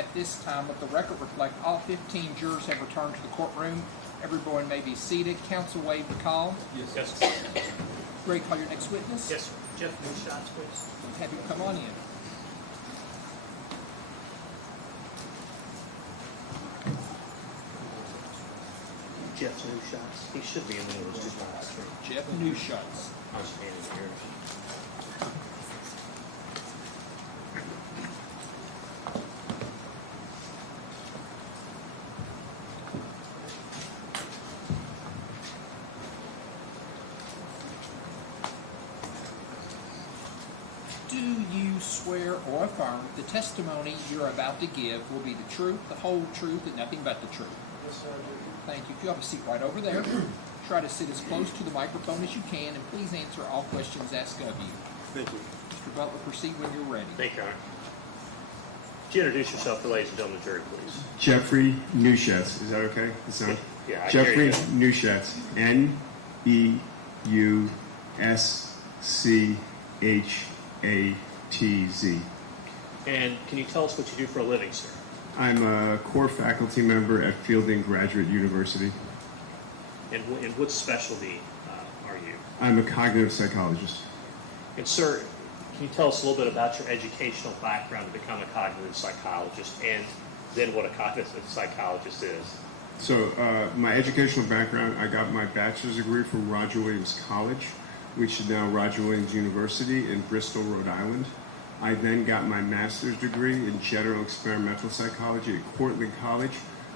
at this time, let the record reflect all 15 jurors have returned to the courtroom. Everyone may be seated. Counsel waive the call. Yes. Greg, call your next witness. Yes, sir. Jeff, new shots, please. Have you come on in. Jeff's new shots. He should be in one of those two spots. Jeff New Shots. I'm standing here. Do you swear or affirm the testimony you're about to give will be the truth, the whole truth, and nothing but the truth? Yes, sir, I do. Thank you. If you have a seat right over there, try to sit as close to the microphone as you can, and please answer all questions asked of you. Thank you. Mr. Butler, proceed when you're ready. Thank you, Your Honor. Would you introduce yourself to the ladies and gentlemen of the jury, please? Jeffrey Neuschatz. Is that okay? The sound? Yeah, I Jeffrey hear you. Neuschatz. Neuschatz. And can you tell us what you do for a living, sir? I'm a core faculty member at Fielding Graduate University. And what specialty are you? I'm a cognitive psychologist. And, sir, can you tell us a little bit about your educational background to become a cognitive psychologist and then what a cognitive psychologist is? So my educational background, I got my bachelor's degree from Roger Williams College, which is now Roger Williams University in Bristol, Rhode Island. I then got my master's degree in general experimental psychology at Cortland College,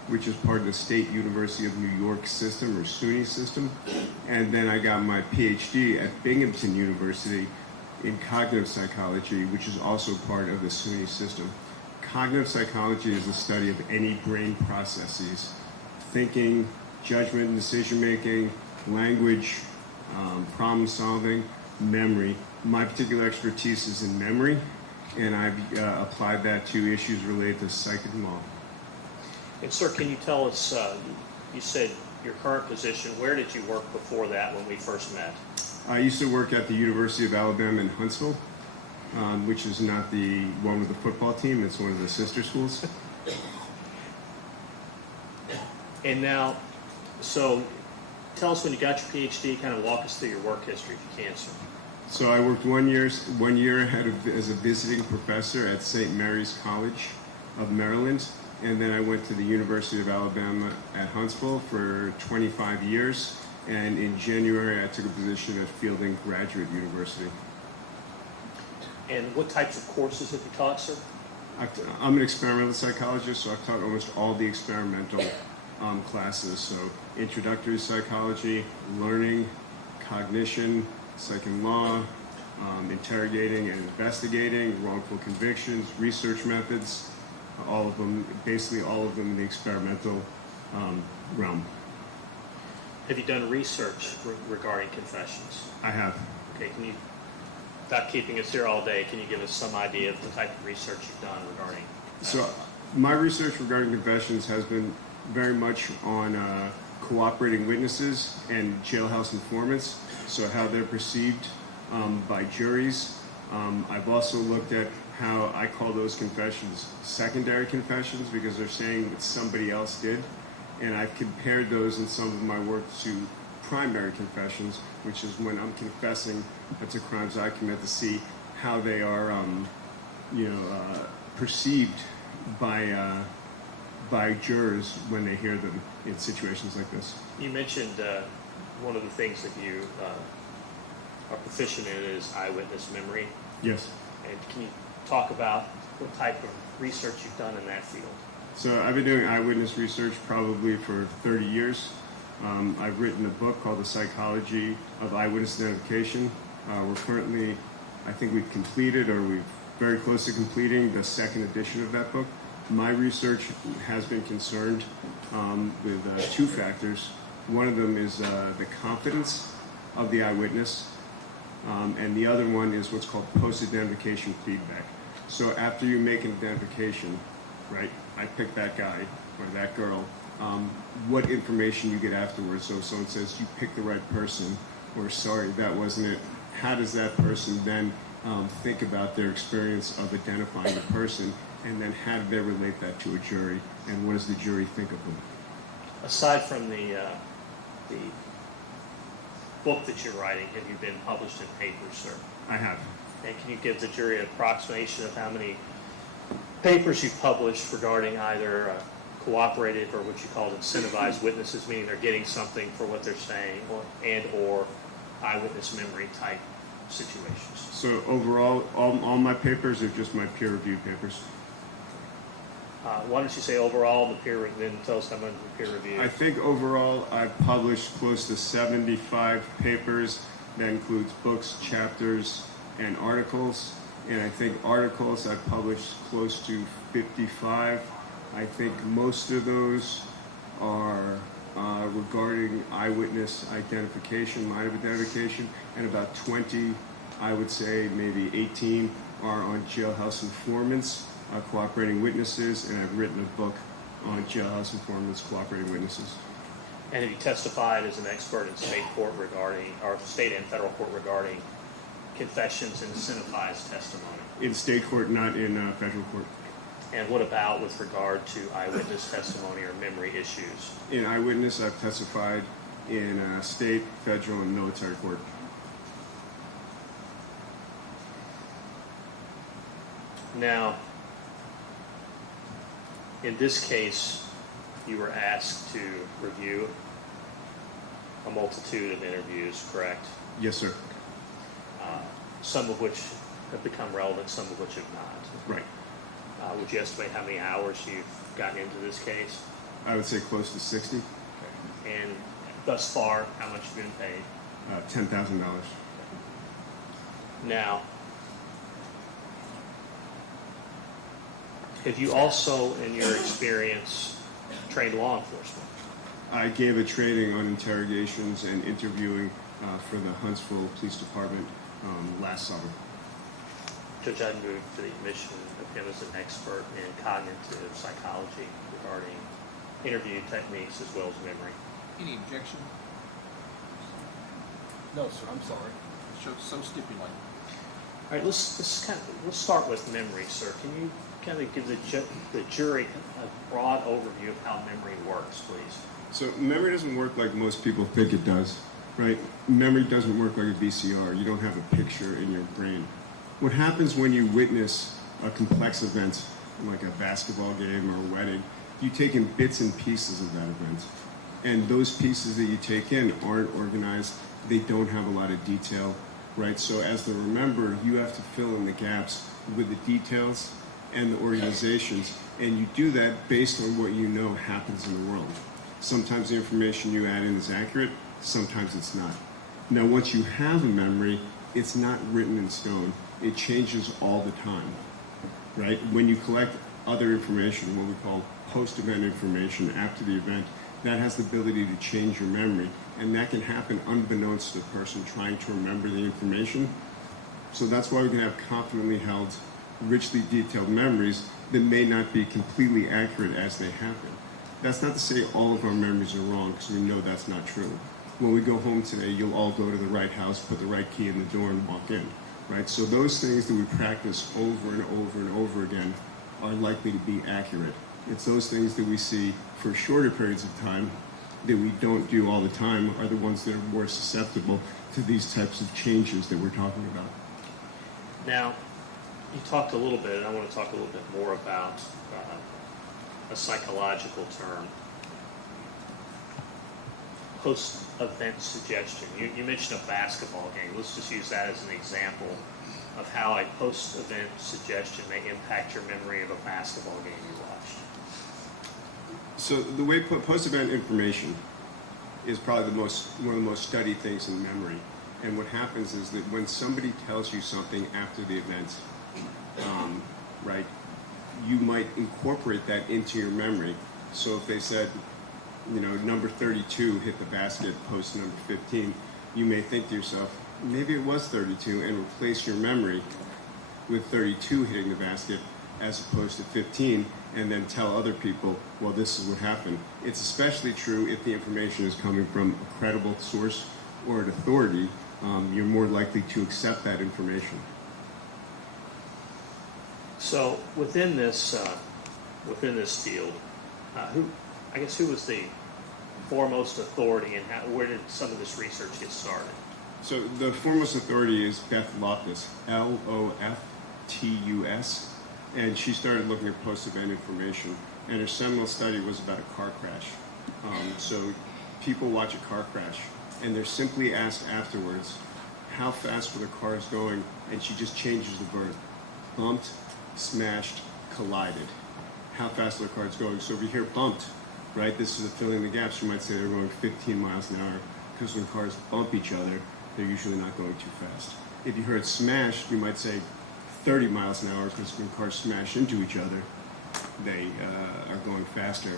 which is part of the State University of New York system, or SUNY system. And then I got my PhD at Binghamton University in cognitive psychology, which is also part of the SUNY system. Cognitive psychology is the study of any brain processes: thinking, judgment and decision-making, language, problem solving, memory. My particular expertise is in memory, and I've applied that to issues related to psych and law. And, sir, can you tell us, you said your current position, where did you work before that when we first met? I used to work at the University of Alabama in Huntsville, which is not the one with the football team, it's one of the sister schools. And now, so tell us when you got your PhD, kind of walk us through your work history if you can, sir. So I worked 1 year as a visiting professor at St. Mary's College of Maryland, and then I went to the University of Alabama at Huntsville for 25 years, and in January I took a position at Fielding Graduate University. And what types of courses have you taught, sir? I'm an experimental psychologist, so I've taught almost all the experimental classes, so introductory psychology, learning, cognition, psych and law, interrogating and investigating, wrongful convictions, research methods, all of them, basically all of them in the experimental realm. Have you done research regarding confessions? I have. Okay, can you, without keeping us here all day, can you give us some idea of the type of research you've done regarding? So my research regarding confessions has been very much on cooperating witnesses and jailhouse informants, so how they're perceived by juries. I've also looked at how I call those confessions secondary confessions because they're saying that somebody else did, and I've compared those in some of my work to primary confessions, which is when I'm confessing to crimes I commit, to see how they are perceived by jurors when they hear them in situations like this. You mentioned one of the things that you are proficient in is eyewitness memory. Yes. And can you talk about what type of research you've done in that field? So I've been doing eyewitness research probably for 30 years. I've written a book called The Psychology of Eyewitness Identification. We're currently, I think we've completed, or we're very close to completing, the second edition of that book. My research has been concerned with two factors. One of them is the confidence of the eyewitness, and the other one is what's called post-identification feedback. So after you make an identification, right, I picked that guy or that girl, what information you get afterwards. So if someone says you picked the right person, or sorry, that wasn't it, how does that person then think about their experience of identifying the person? and then how do they relate that to a jury, and what does the jury think of them? Aside from the book that you're writing, have you been published in papers, sir? I have. And can you give the jury an approximation of how many papers you've published regarding either cooperative or what you call incentivized witnesses, meaning they're getting something for what they're saying, or eyewitness memory type situations? So overall, all my papers are just my peer-reviewed papers. Why don't you say overall the peer, then tell us how much the peer review? I think overall I've published close to 75 papers. That includes books, chapters, and articles. And I think articles I've published close to 55. I think most of those are regarding eyewitness identification, line of identification, and about 20, I would say maybe 18, are on jailhouse informants, cooperating witnesses, and I've written a book on jailhouse informants, cooperating witnesses. And have you testified as an expert in state court regarding, or state and federal court regarding confessions and incentivized testimony? In state court, not in federal court. And what about with regard to eyewitness testimony or memory issues? In eyewitness, I've testified in state, federal, and military court. Now, in this case, you were asked to review a multitude of interviews, correct? Yes, sir. Some of which have become relevant, some of which have not. Right. Would you estimate how many hours you've gotten into this case? I would say close to 60. And thus far, how much have you been paid? $10,000. Now, have you also, in your experience, trained law enforcement? I gave a training on interrogations and interviewing for the Huntsville Police Department last summer. Judge, I'd move to the admission of him as an expert in cognitive psychology regarding interview techniques as well as memory. Any objection? No, sir, I'm sorry. So stipulate. All right, let's start with memory, sir. Can you kind of give the jury a broad overview of how memory works, please? So memory doesn't work like most people think it does, right? Memory doesn't work like a VCR. You don't have a picture in your brain. What happens when you witness a complex event, like a basketball game or a wedding, you take in bits and pieces of that event. And those pieces that you take in aren't organized. They don't have a lot of detail, right? So as the rememberer, you have to fill in the gaps with the details and the organizations. And you do that based on what you know happens in the world. Sometimes the information you add in is accurate, sometimes it's not. Now, once you have a memory, it's not written in stone. It changes all the time, right? When you collect other information, what we call post-event information after the event, that has the ability to change your memory, and that can happen unbeknownst to the person trying to remember the information. So that's why we can have confidently held, richly detailed memories that may not be completely accurate as they happen. That's not to say all of our memories are wrong, because we know that's not true. When we go home today, you'll all go to the right house, put the right key in the door, and walk in, right? So those things that we practice over and over and over again are likely to be accurate. It's those things that we see for shorter periods of time that we don't do all the time are the ones that are more susceptible to these types of changes that we're talking about. Now, you talked a little bit, and I want to talk a little bit more about a psychological term, post-event suggestion. You mentioned a basketball game. Let's just use that as an example of how a post-event suggestion may impact your memory of a basketball game you watched. So the way post-event information is probably one of the most studied things in memory. And what happens is that when somebody tells you something after the event, right, you might incorporate that into your memory. So if they said, you know, number 32 hit the basket post number 15, you may think to yourself, maybe it was 32, and replace your memory with 32 hitting the basket as opposed to 15, and then tell other people, well, this is what happened. It's especially true if the information is coming from a credible source or an authority. You're more likely to accept that information. So within this field, who was the foremost authority, and where did some of this research get started? So the foremost authority is Beth Loftus, Loftus, and she started looking at post-event information. And her seminal study was about a car crash. So people watch a car crash, and they're simply asked afterwards, how fast were the cars going? And she just changes the verb. Bumped, smashed, collided. How fast are the cars going? So if you hear bumped, right, this is a filling the gaps. You might say they're going 15 miles an hour, because when cars bump each other, they're usually not going too fast. If you heard smashed, you might say 30 miles an hour, because when cars smash into each other, they are going faster.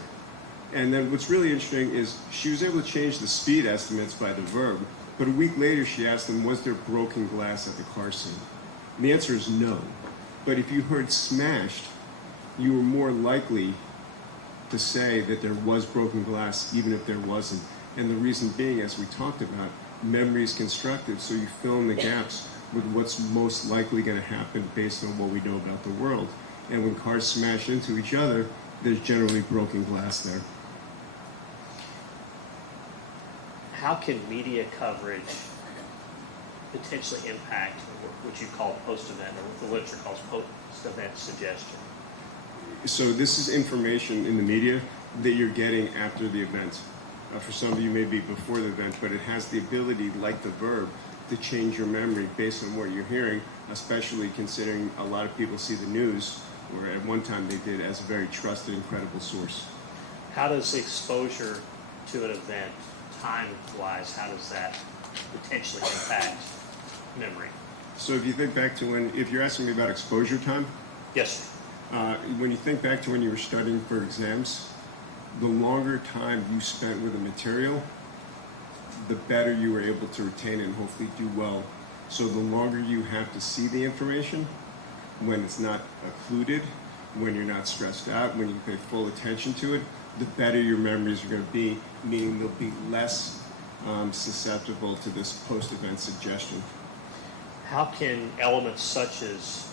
And then what's really interesting is she was able to change the speed estimates by the verb, but a week later she asked them, was there broken glass at the car scene? And the answer is no. But if you heard smashed, you were more likely to say that there was broken glass even if there wasn't. And the reason being, as we talked about, memory is constructive, so you fill in the gaps with what's most likely going to happen based on what we know about the world. And when cars smash into each other, there's generally broken glass there. How can media coverage potentially impact what you call post-event, or what the literature calls post-event suggestion? So this is information in the media that you're getting after the event. For some of you, maybe before the event, but it has the ability, like the verb, to change your memory based on what you're hearing, especially considering a lot of people see the news, or at one time they did, as a very trusted and credible source. How does exposure to an event, time-wise, how does that potentially impact memory? So if you think back to if you're asking me about exposure time, Yes, sir. when you think back to when you were studying for exams, the longer time you spent with a material, the better you were able to retain it and hopefully do well. So the longer you have to see the information, when it's not occluded, when you're not stressed out, when you pay full attention to it, the better your memories are going to be, meaning they'll be less susceptible to this post-event suggestion. How can elements such as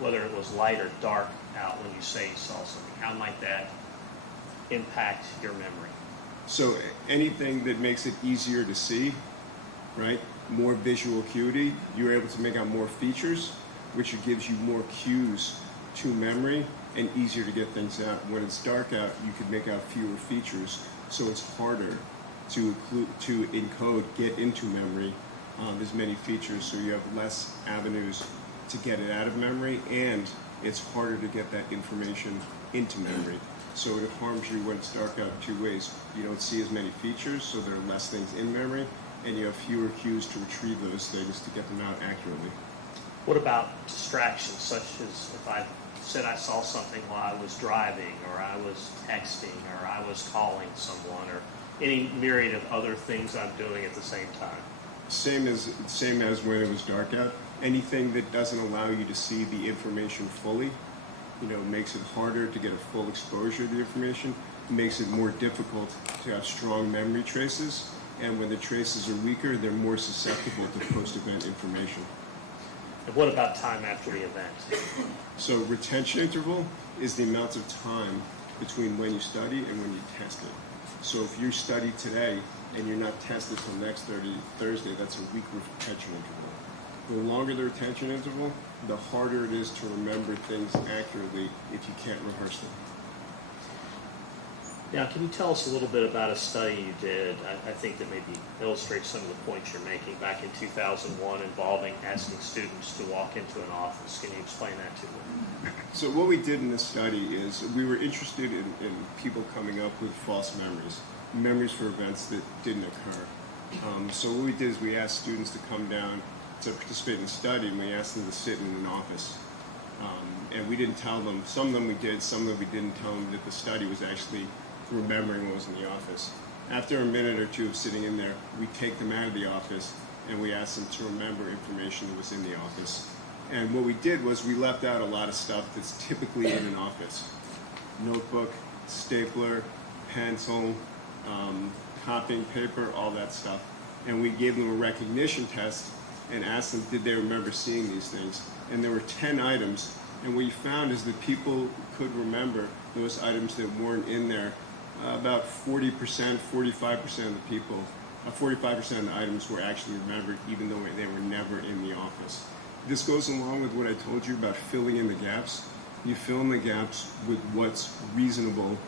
whether it was light or dark out when you say you saw something, how might that impact your memory? So anything that makes it easier to see, right? More visual acuity, you're able to make out more features, which gives you more cues to memory and easier to get things out. When it's dark out, you can make out fewer features, so it's harder to encode, get into memory. There's many features, so you have less avenues to get it out of memory, and it's harder to get that information into memory. So it harms you when it's dark out in two ways. You don't see as many features, so there are less things in memory, and you have fewer cues to retrieve those things to get them out accurately. What about distractions, such as if I said I saw something while I was driving, or I was texting, or I was calling someone, or any myriad of other things I'm doing at the same time? Same as when it was dark out. Anything that doesn't allow you to see the information fully, makes it harder to get a full exposure to the information, makes it more difficult to have strong memory traces, and when the traces are weaker, they're more susceptible to post-event information. And what about time after the event? So retention interval is the amount of time between when you study and when you test it. So if you study today and you're not tested till next Thursday, that's a week retention interval. The longer the retention interval, the harder it is to remember things accurately if you can't rehearse them. Now, can you tell us a little bit about a study you did, I think that maybe illustrates some of the points you're making, back in 2001 involving asking students to walk into an office? Can you explain that to me? So what we did in this study is we were interested in people coming up with false memories for events that didn't occur. So what we did is we asked students to come down to participate in the study, and we asked them to sit in an office. And we didn't tell them, some of them we did, some of them we didn't tell them that the study was actually remembering what was in the office. After a minute or two of sitting in there, we take them out of the office and we ask them to remember information that was in the office. And what we did was we left out a lot of stuff that's typically in an office. Notebook, stapler, pencil, copying paper, all that stuff. And we gave them a recognition test and asked them, did they remember seeing these things? And there were 10 items And what you found is that people could remember those items that weren't in there. About 40%, 45% of the people, 45% of the items were actually remembered, even though they were never in the office. This goes along with what I told you about filling in the gaps. You fill in the gaps with what's reasonable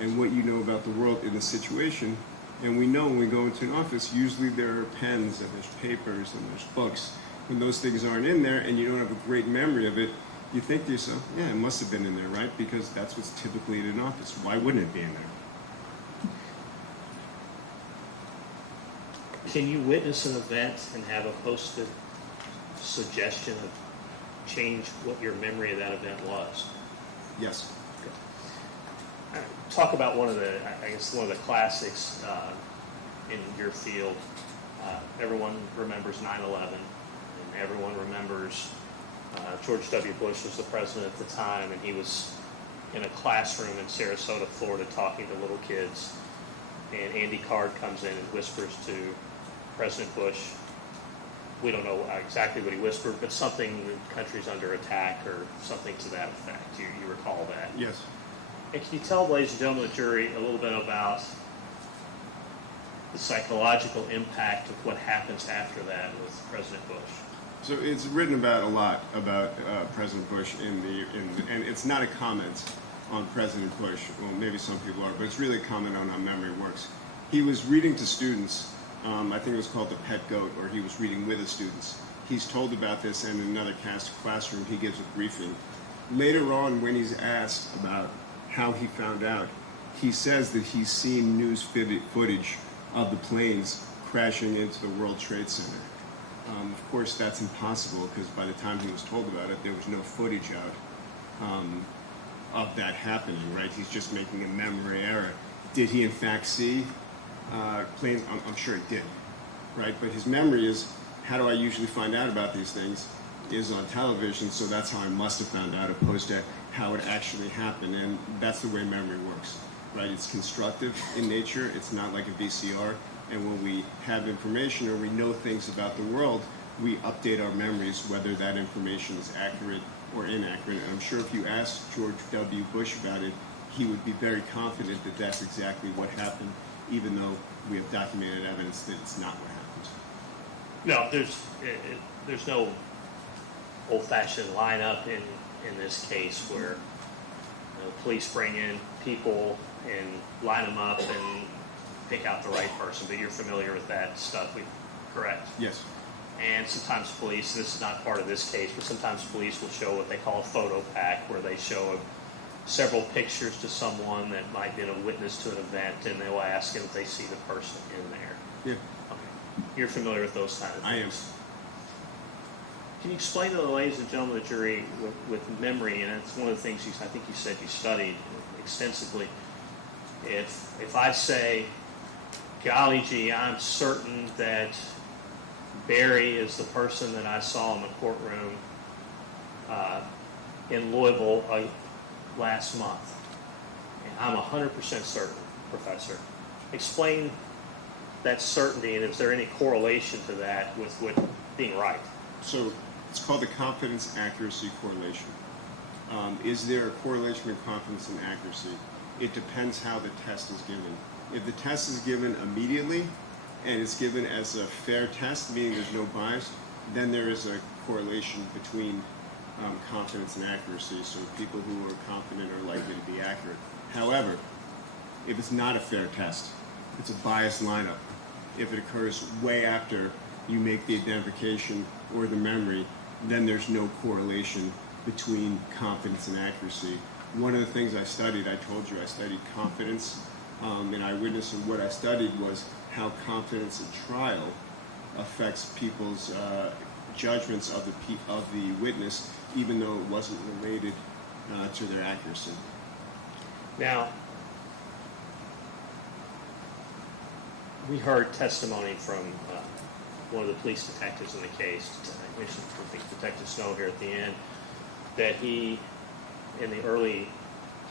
and what you know about the world in the situation. And we know when we go into an office, usually there are pens and there's papers and there's books. When those things aren't in there and you don't have a great memory of it, you think to yourself, yeah, it must have been in there, right? Because that's what's typically in an office. Why wouldn't it be in there? Can you witness an event and have a posted suggestion of change what your memory of that event was? Yes. Talk about one of the classics in your field. Everyone remembers 9/11, and everyone remembers George W. Bush was the president at the time, and he was in a classroom in Sarasota, Florida, talking to little kids. And Andy Card comes in and whispers to President Bush, we don't know exactly what he whispered, but something, the country's under attack or something to that effect. You recall that? Yes. And can you tell, ladies and gentlemen of the jury, a little bit about the psychological impact of what happens after that with President Bush? So it's written about a lot about President Bush and it's not a comment on President Bush. Well, maybe some people are, but it's really a comment on how memory works. He was reading to students. I think it was called The Pet Goat, or he was reading with the students. He's told about this, and in another classroom, he gives a briefing. Later on, when he's asked about how he found out, he says that he's seen news footage of the planes crashing into the World Trade Center. Of course, that's impossible, because by the time he was told about it, there was no footage out of that happening, right? He's just making a memory error. Did he, in fact, see planes? I'm sure he did, right? But his memory is, how do I usually find out about these things, is on television, so that's how I must have found out, opposed to how it actually happened. And that's the way memory works, right? It's constructive in nature. It's not like a VCR. And when we have information or we know things about the world, we update our memories, whether that information is accurate or inaccurate. And I'm sure if you asked George W. Bush about it, he would be very confident that that's exactly what happened, even though we have documented evidence that it's not what happened. No, there's no old-fashioned lineup in this case where police bring in people and line them up and pick out the right person, but you're familiar with that stuff, correct? Yes. And sometimes police, this is not part of this case, but sometimes police will show what they call a photo pack, where they show several pictures to someone that might have been a witness to an event, and they will ask them if they see the person in there. Yeah. Okay. You're familiar with those kind of things? I am. Can you explain to the ladies and gentlemen of the jury with memory, and it's one of the things I think you said you studied extensively. If I say, golly gee, I'm certain that Barry is the person that I saw in the courtroom in Louisville last month, and I'm 100% certain, Professor. Explain that certainty, and is there any correlation to that with being right? So it's called the confidence accuracy correlation. Is there a correlation with confidence and accuracy? It depends how the test is given. If the test is given immediately and it's given as a fair test, meaning there's no bias, then there is a correlation between confidence and accuracy. So people who are confident are likely to be accurate. However, if it's not a fair test, it's a biased lineup. If it occurs way after you make the identification or the memory, then there's no correlation between confidence and accuracy. One of the things I studied, I told you I studied confidence in eyewitness, and what I studied was how confidence in trial affects people's judgments of the witness, even though it wasn't related to their accuracy. Now, we heard testimony from one of the police detectives in the case. I mentioned, I think, Detective Snow here at the end, that he, in the early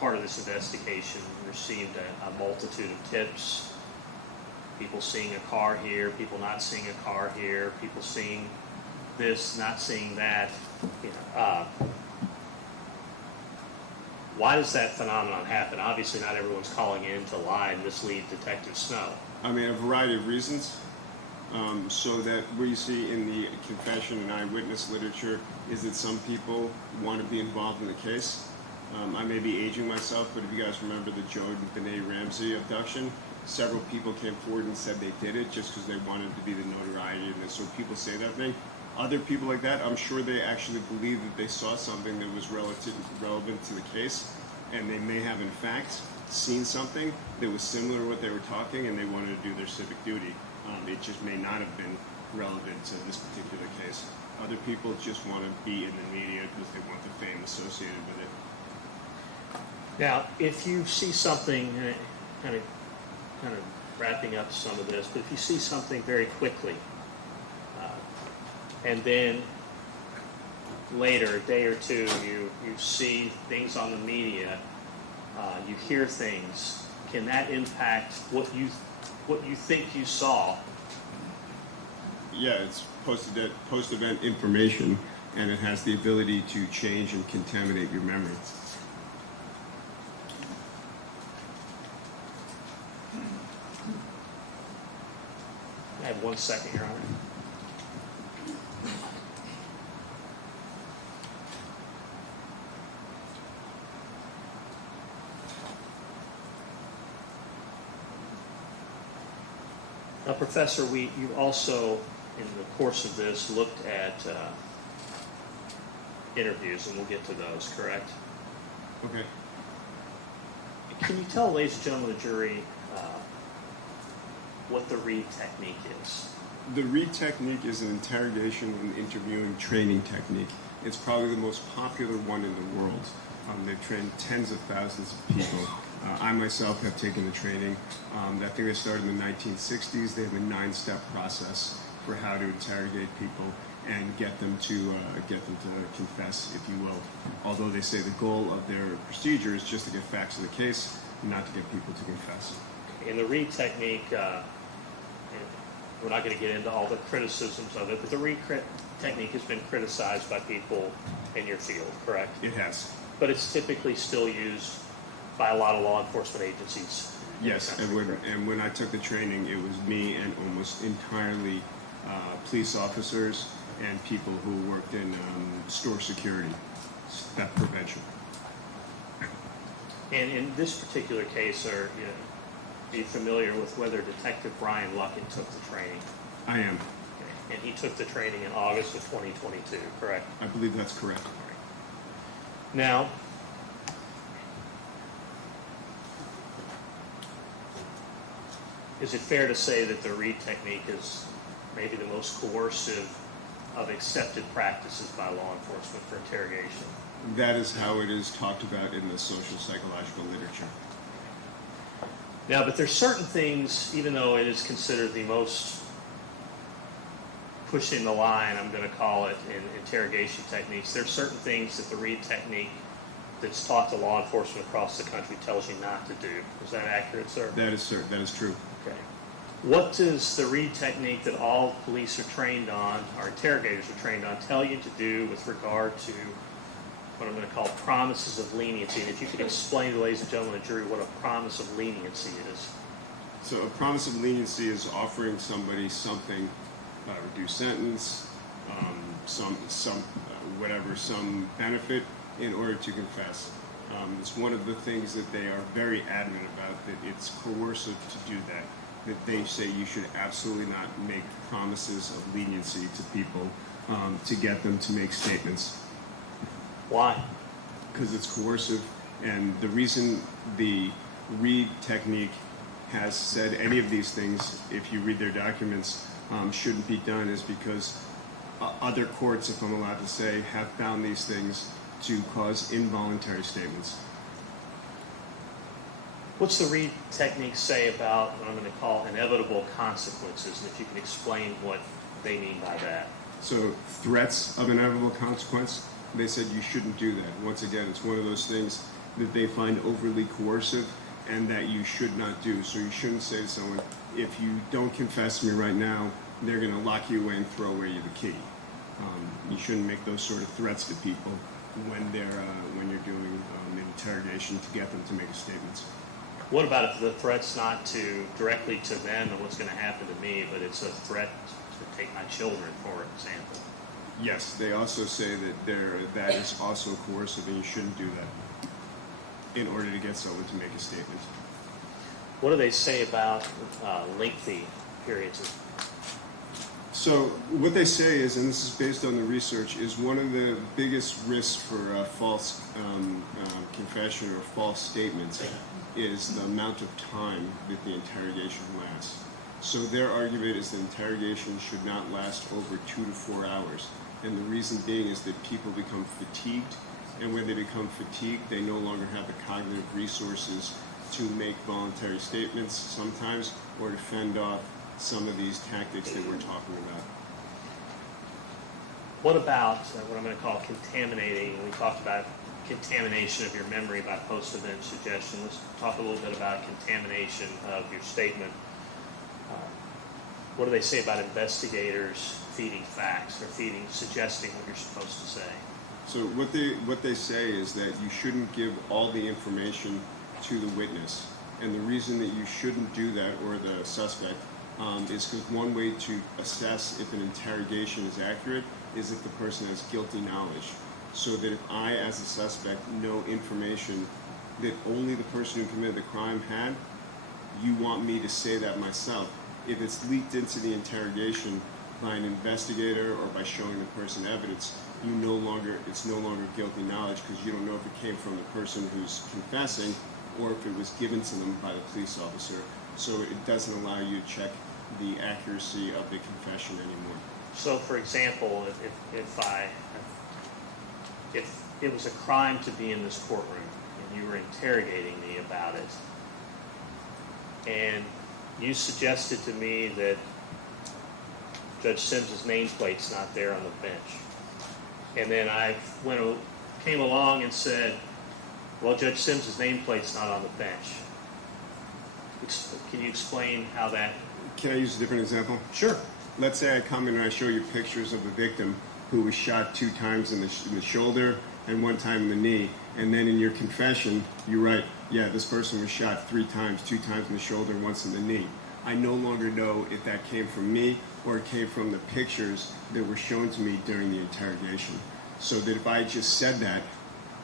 part of this investigation, received a multitude of tips. People seeing a car here, people not seeing a car here, people seeing this, not seeing that. Why does that phenomenon happen? Obviously, not everyone's calling in to lie and mislead Detective Snow. I mean, a variety of reasons. So that what you see in the confession and eyewitness literature is that some people want to be involved in the case. I may be aging myself, but if you guys remember the Joe and Benet Ramsey abduction, several people came forward and said they did it just because they wanted to be the notoriety, and so people say that thing. Other people like that, I'm sure they actually believe that they saw something that was relevant to the case, and they may have in fact seen something that was similar to what they were talking, and they wanted to do their civic duty. It just may not have been relevant to this particular case. Other people just want to be in the media because they want the fame associated with it. Now, if you see something, kind of wrapping up some of this, but if you see something very quickly, and then later, a day or two, you see things on the media, you hear things, can that impact what you think you saw? Yeah, it's post-event information, and it has the ability to change and contaminate your memory. I have 1 second, Your Honor. Now, Professor, you also, in the course of this, looked at interviews, and we'll get to those, correct? Okay. Can you tell, ladies and gentlemen of the jury, what the Reed technique is? The Reed technique is an interrogation and interviewing training technique. It's probably the most popular one in the world. They've trained tens of thousands of people. I myself have taken the training. I think they started in the 1960s. They have a 9-step process for how to interrogate people and get them to confess, if you will. Although they say the goal of their procedure is just to get facts in the case, not to get people to confess. In the Reed technique, we're not going to get into all the criticisms of it, but the Reed technique has been criticized by people in your field, correct? It has. But it's typically still used by a lot of law enforcement agencies. Yes, and when I took the training, it was me and almost entirely police officers and people who worked in store security, theft prevention. And in this particular case, are you familiar with whether Detective Brian Luckin took the training? I am. Okay. And he took the training in August of 2022, correct? I believe that's correct. Now, is it fair to say that the Reed technique is maybe the most coercive of accepted practices by law enforcement for interrogation? That is how it is talked about in the social psychological literature. Now, but there's certain things, even though it is considered the most pushing the line, I'm going to call it, in interrogation techniques, there's certain things that the Reed technique that's taught to law enforcement across the country tells you not to do. Is that accurate, sir? That is true. Okay. What does the Reed technique that all police are trained on, or interrogators are trained on, tell you to do with regard to what I'm going to call promises of leniency? And if you could explain to the ladies and gentlemen of the jury what a promise of leniency is. So a promise of leniency is offering somebody something, reduced sentence, some benefit in order to confess. It's one of the things that they are very adamant about, that it's coercive to do that. That they say you should absolutely not make promises of leniency to people to get them to make statements. Why? Because it's coercive, and the reason the Reed technique has said any of these things, if you read their documents, shouldn't be done is because other courts, if I'm allowed to say, have found these things to cause involuntary statements. What's the Reed technique say about what I'm going to call inevitable consequences, and if you can explain what they mean by that? So threats of inevitable consequence, they said you shouldn't do that. Once again, it's one of those things that they find overly coercive and that you should not do. So you shouldn't say to someone, if you don't confess to me right now, they're going to lock you away and throw away the key. You shouldn't make those sort of threats to people. when you're doing an interrogation to get them to make a statement. What about if the threat's not to directly to them and what's going to happen to me, but it's a threat to take my children, for example? Yes, they also say that that is also coercive, and you shouldn't do that in order to get someone to make a statement. What do they say about lengthy periods of? So what they say is, and this is based on the research, is one of the biggest risks for false confession or false statements is the amount of time that the interrogation lasts. So their argument is that interrogation should not last over 2 to 4 hours. And the reason being is that people become fatigued, and when they become fatigued, they no longer have the cognitive resources to make voluntary statements sometimes, or to fend off some of these tactics that we're talking about. What about what I'm going to call contaminating? We talked about contamination of your memory by post-event suggestion. Let's talk a little bit about contamination of your statement. What do they say about investigators feeding facts or suggesting what you're supposed to say? So what they say is that you shouldn't give all the information to the witness, and the reason that you shouldn't do that, or the suspect, is because one way to assess if an interrogation is accurate is if the person has guilty knowledge. So that if I, as a suspect, know information that only the person who committed the crime had, you want me to say that myself. If it's leaked into the interrogation by an investigator or by showing the person evidence, it's no longer guilty knowledge, because you don't know if it came from the person who's confessing or if it was given to them by the police officer. So it doesn't allow you to check the accuracy of the confession anymore. So, for example, if it was a crime to be in this courtroom and you were interrogating me about it, and you suggested to me that Judge Sims's nameplate's not there on the bench, and then I came along and said, well, Judge Sims's nameplate's not on the bench. Can you explain how that... Can I use a different example? Sure. Let's say I come in and I show you pictures of a victim who was shot 2 times in the shoulder and 1 time in the knee, and then in your confession you write, yeah, this person was shot 3 times, 2 times in the shoulder, once in the knee. I no longer know if that came from me or it came from the pictures that were shown to me during the interrogation. So that if I just said that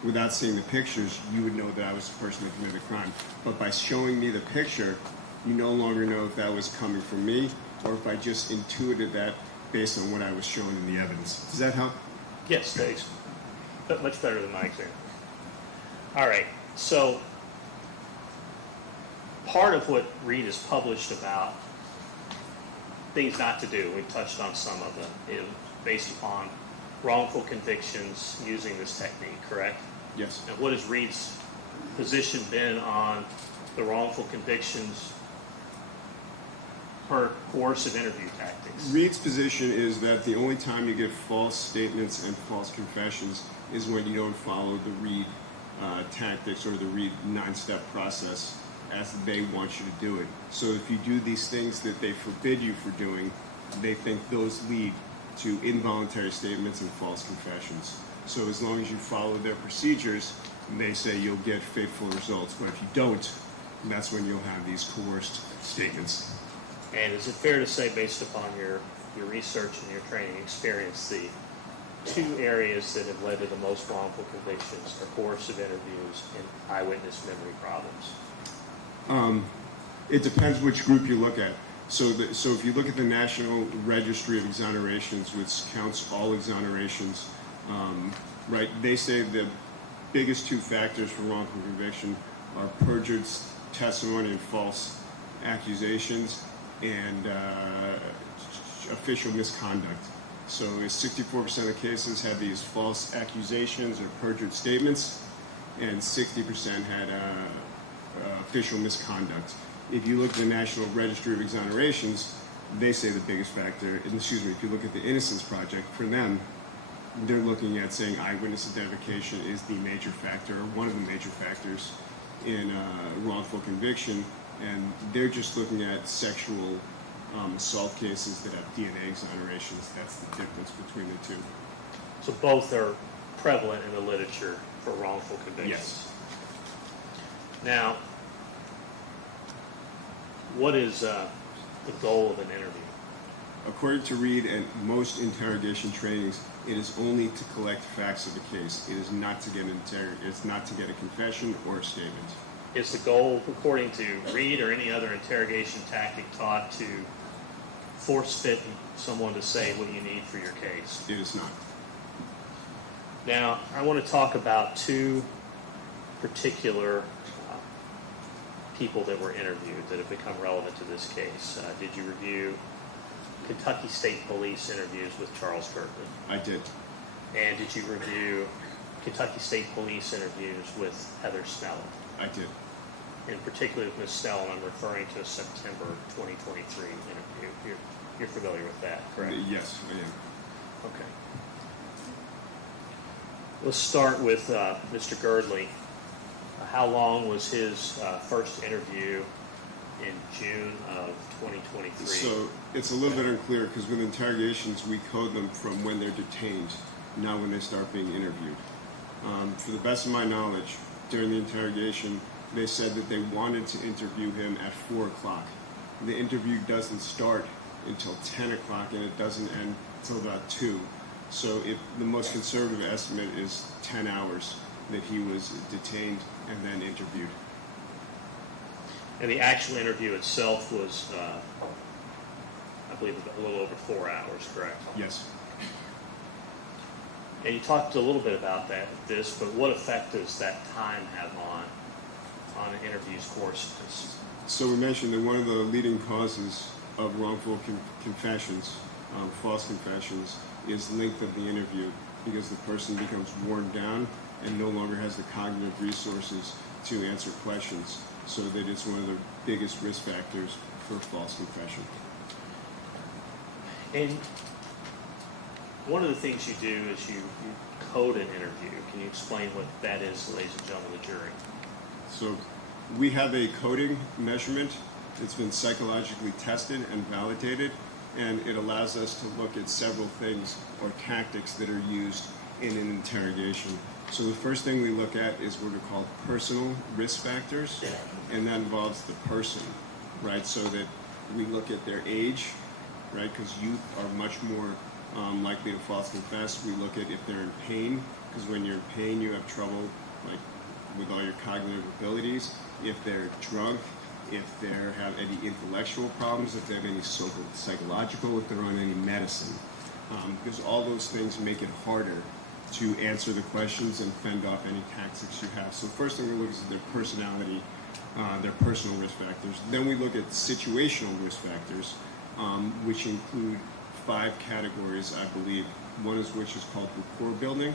without seeing the pictures, you would know that I was the person that committed the crime. But by showing me the picture, you no longer know if that was coming from me or if I just intuited that based on what I was shown in the evidence. Does that help? Yes, thanks. But much better than my example. All right, so part of what Reed has published about things not to do, we've touched on some of them, is based upon wrongful convictions using this technique, correct? Yes. And what has Reed's position been on the wrongful convictions per coercive interview tactics? Reed's position is that the only time you get false statements and false confessions is when you don't follow the Reed tactics or the Reed 9-step process as they want you to do it. So if you do these things that they forbid you for doing, they think those lead to involuntary statements and false confessions. So as long as you follow their procedures, they say you'll get faithful results. But if you don't, that's when you'll have these coerced statements. And is it fair to say, based upon your research and your training experience, the 2 areas that have led to the most wrongful convictions are coercive interviews and eyewitness memory problems? It depends which group you look at. So if you look at the National Registry of Exonerations, which counts all exonerations, right, they say the biggest 2 factors for wrongful conviction are perjured testimony and false accusations and official misconduct. So 64% of cases had these false accusations or perjured statements, and 60% had official misconduct. If you look at the National Registry of Exonerations, they say the biggest factor, if you look at the Innocence Project, for them, they're looking at saying eyewitness identification is the major factor, or one of the major factors in wrongful conviction, and they're just looking at sexual assault cases that have DNA exonerations. That's the difference between the 2. So both are prevalent in the literature for wrongful convictions. Yes. Now, what is the goal of an interview? According to Reed and most interrogation trainings, it is only to collect facts of the case. It is not to get it's not to get a confession or a statement. Is the goal, according to Reed or any other interrogation tactic, taught to force fit someone to say what you need for your case? It is not. Now, I want to talk about two particular people that were interviewed that have become relevant to this case. Did you review Kentucky State Police interviews with Charles Kirkland? I did. And did you review Kentucky State Police interviews with Heather Snellen? I did. In particular with Ms. Snellen, I'm referring to a September 2023 interview. You're familiar with that, correct? Yes, I am. Okay. Let's start with Mr. Girdley. How long was his first interview in June of 2023? So it's a little bit unclear because with interrogations, we code them from when they're detained, not when they start being interviewed. For the best of my knowledge, during the interrogation, they said that they wanted to interview him at 4 o'clock. The interview doesn't start until 10 o'clock and it doesn't end until about 2. So the most conservative estimate is 10 hours that he was detained and then interviewed. And the actual interview itself was, I believe, a little over 4 hours, correct? Yes. And you talked a little bit about this, but what effect does that time have on an interview's course? So we mentioned that one of the leading causes of wrongful confessions, false confessions, is length of the interview because the person becomes worn down and no longer has the cognitive resources to answer questions. So that it's one of the biggest risk factors for false confession. And one of the things you do is you code an interview. Can you explain what that is, ladies and gentlemen of the jury? So we have a coding measurement. It's been psychologically tested and validated, and it allows us to look at several things or tactics that are used in an interrogation. So the first thing we look at is what are called personal risk factors, and that involves the person, right? So that we look at their age, right? Because youth are much more likely to false confess. We look at if they're in pain, because when you're in pain, you have trouble, like with all your cognitive abilities. If they're drunk, if they have any intellectual problems, if they have any psychological, if they're on any medicine, because all those things make it harder to answer the questions and fend off any tactics you have. So first thing we look at is their personality, their personal risk factors. Then we look at situational risk factors, which include 5 categories, I believe. One is which is called rapport building,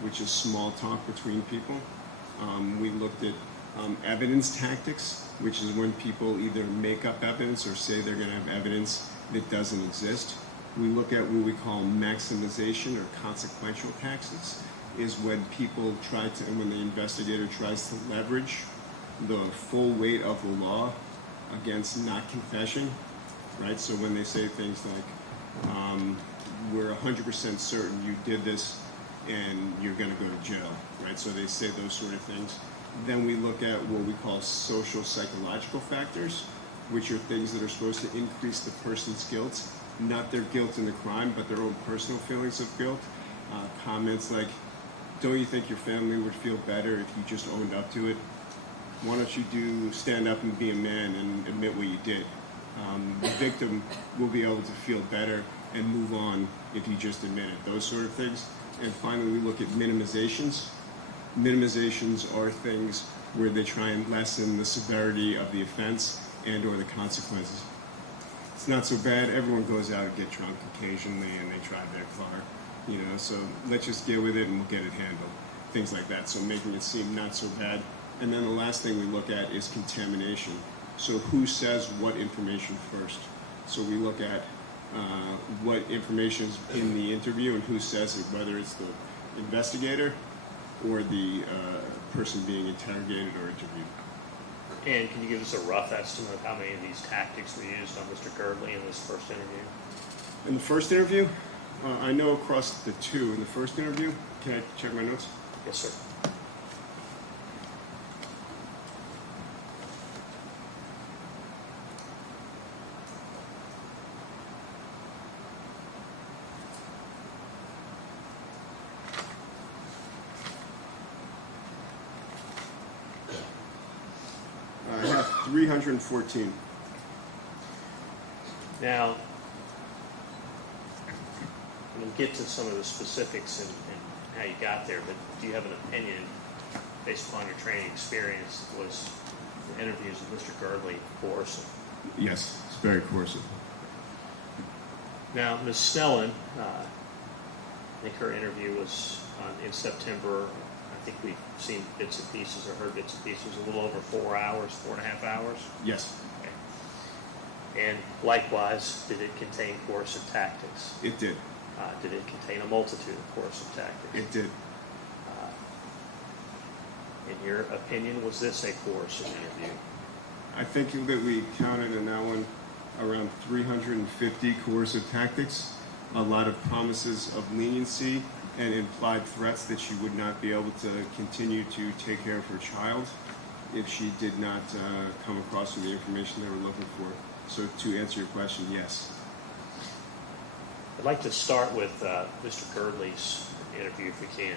which is small talk between people. We looked at evidence tactics, which is when people either make up evidence or say they're going to have evidence that doesn't exist. We look at what we call maximization or consequential tactics, is when people try to, and when the investigator tries to leverage the full weight of the law against not confession, right? So when they say things like, we're 100% certain you did this and you're going to go to jail, right? So they say those sort of things. Then we look at what we call social psychological factors, which are things that are supposed to increase the person's guilt, not their guilt in the crime, but their own personal feelings of guilt. Comments like, don't you think your family would feel better if you just owned up to it? Why don't you stand up and be a man and admit what you did? The victim will be able to feel better and move on if you just admit it, those sort of things. And finally, we look at minimizations. Minimizations are things where they try and lessen the severity of the offense and or the consequences. It's not so bad. Everyone goes out and get drunk occasionally and they drive their car, so let's just get with it and we'll get it handled. Things like that, so making it seem not so bad. And then the last thing we look at is contamination. So who says what information first? So we look at what information is in the interview and who says it, whether it's the investigator or the person being interrogated or interviewed. And can you give us a rough estimate of how many of these tactics were used on Mr. Girdley in this first interview? In the first interview, I know across the 2, in the first interview, Can I check my notes? Yes, sir. I have 314. Now, we'll get to some of the specifics and how you got there, but do you have an opinion, based upon your training experience, was the interviews with Mr. Girdley coercive? Yes, it's very coercive. Now, Ms. Snellen, I think her interview was in September. I think we've seen bits and pieces or heard bits and pieces, a little over 4 hours, 4.5 hours. Yes, Okay. And likewise, did it contain coercive tactics? it did. Did it contain a multitude of coercive tactics? It did. In your opinion, was this a coercive interview? I think that we counted in that one around 350 coercive tactics, a lot of promises of leniency and implied threats that she would not be able to continue to take care of her child if she did not come across with the information they were looking for. So to answer your question, yes. I'd like to start with Mr. Girdley's interview, if we can.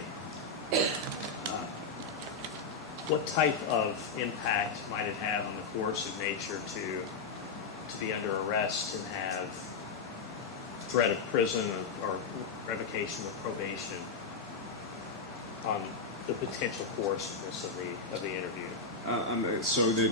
What type of impact might it have on the coercive nature to be under arrest and have threat of prison or revocation of probation on the potential coerciveness of the interview? So that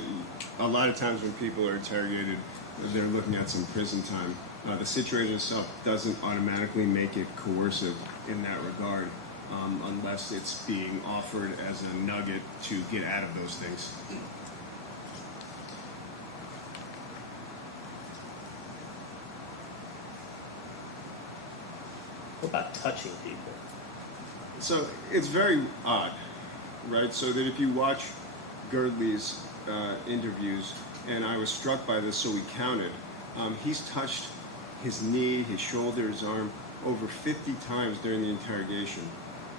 a lot of times when people are interrogated, they're looking at some prison time. The situation itself doesn't automatically make it coercive in that regard, unless it's being offered as a nugget to get out of those things. What about touching people? So it's very odd, right? So that if you watch Girdley's interviews, and I was struck by this, so we counted, he's touched his knee, his shoulder, his arm over 50 times during the interrogation.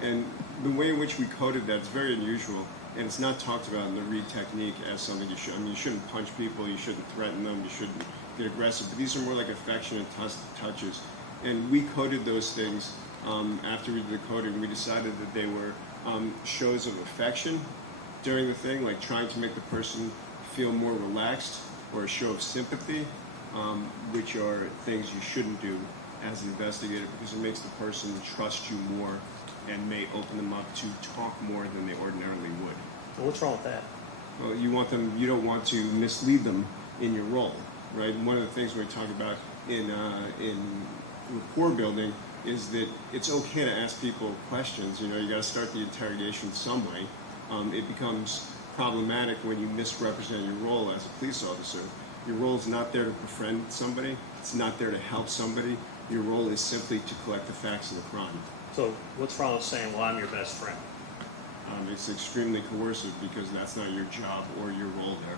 And the way in which we coded that is very unusual, and it's not talked about in the Reed technique as something you should. I mean, you shouldn't punch people, you shouldn't threaten them, you shouldn't get aggressive, but these are more like affectionate touches. And we coded those things after we did the coding. We decided that they were shows of affection during the thing, like trying to make the person feel more relaxed, or a show of sympathy, which are things you shouldn't do as an investigator, because it makes the person trust you more and may open them up to talk more than they ordinarily would. Well, what's wrong with that? Well, you don't want to mislead them in your role, right? One of the things we talk about in rapport building is that it's okay to ask people questions. You know, you got to start the interrogation some way. It becomes problematic when you misrepresent your role as a police officer. Your role is not there to befriend somebody. It's not there to help somebody. Your role is simply to collect the facts of the crime. So what's wrong with saying, well, I'm your best friend? It's extremely coercive because that's not your job or your role there.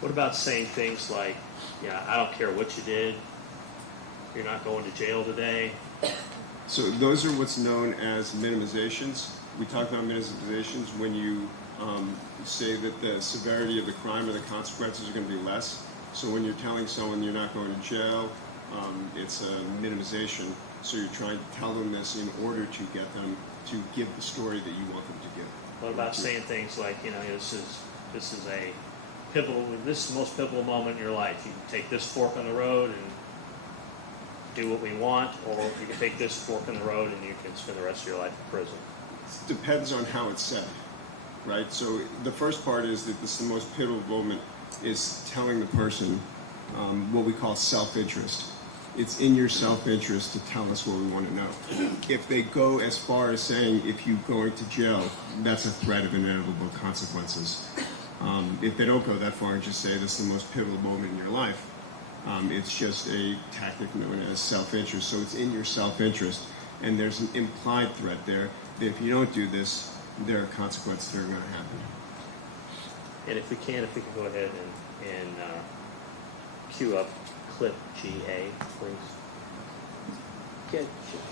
What about saying things like, yeah, I don't care what you did, you're not going to jail today? So those are what's known as minimizations. We talk about minimizations when you say that the severity of the crime or the consequences are going to be less. So when you're telling someone you're not going to jail, it's a minimization. So you're trying to tell them this in order to get them to give the story that you want them to give. What about saying things like, you know, this is a pivotal, this is the most pivotal moment in your life. You can take this fork on the road and do what we want, or you can take this fork in the road and you can spend the rest of your life in prison. It depends on how it's said, right? So the first part is that this is the most pivotal moment, is telling the person what we call self-interest. It's in your self-interest to tell us what we want to know. If they go as far as saying, if you go into jail, that's a threat of inevitable consequences. If they don't go that far and just say this is the most pivotal moment in your life, it's just a tactic known as self-interest. So it's in your self-interest, and there's an implied threat there that if you don't do this, there are consequences that are going to happen. And if we can go ahead and cue up clip GA, please. Yeah,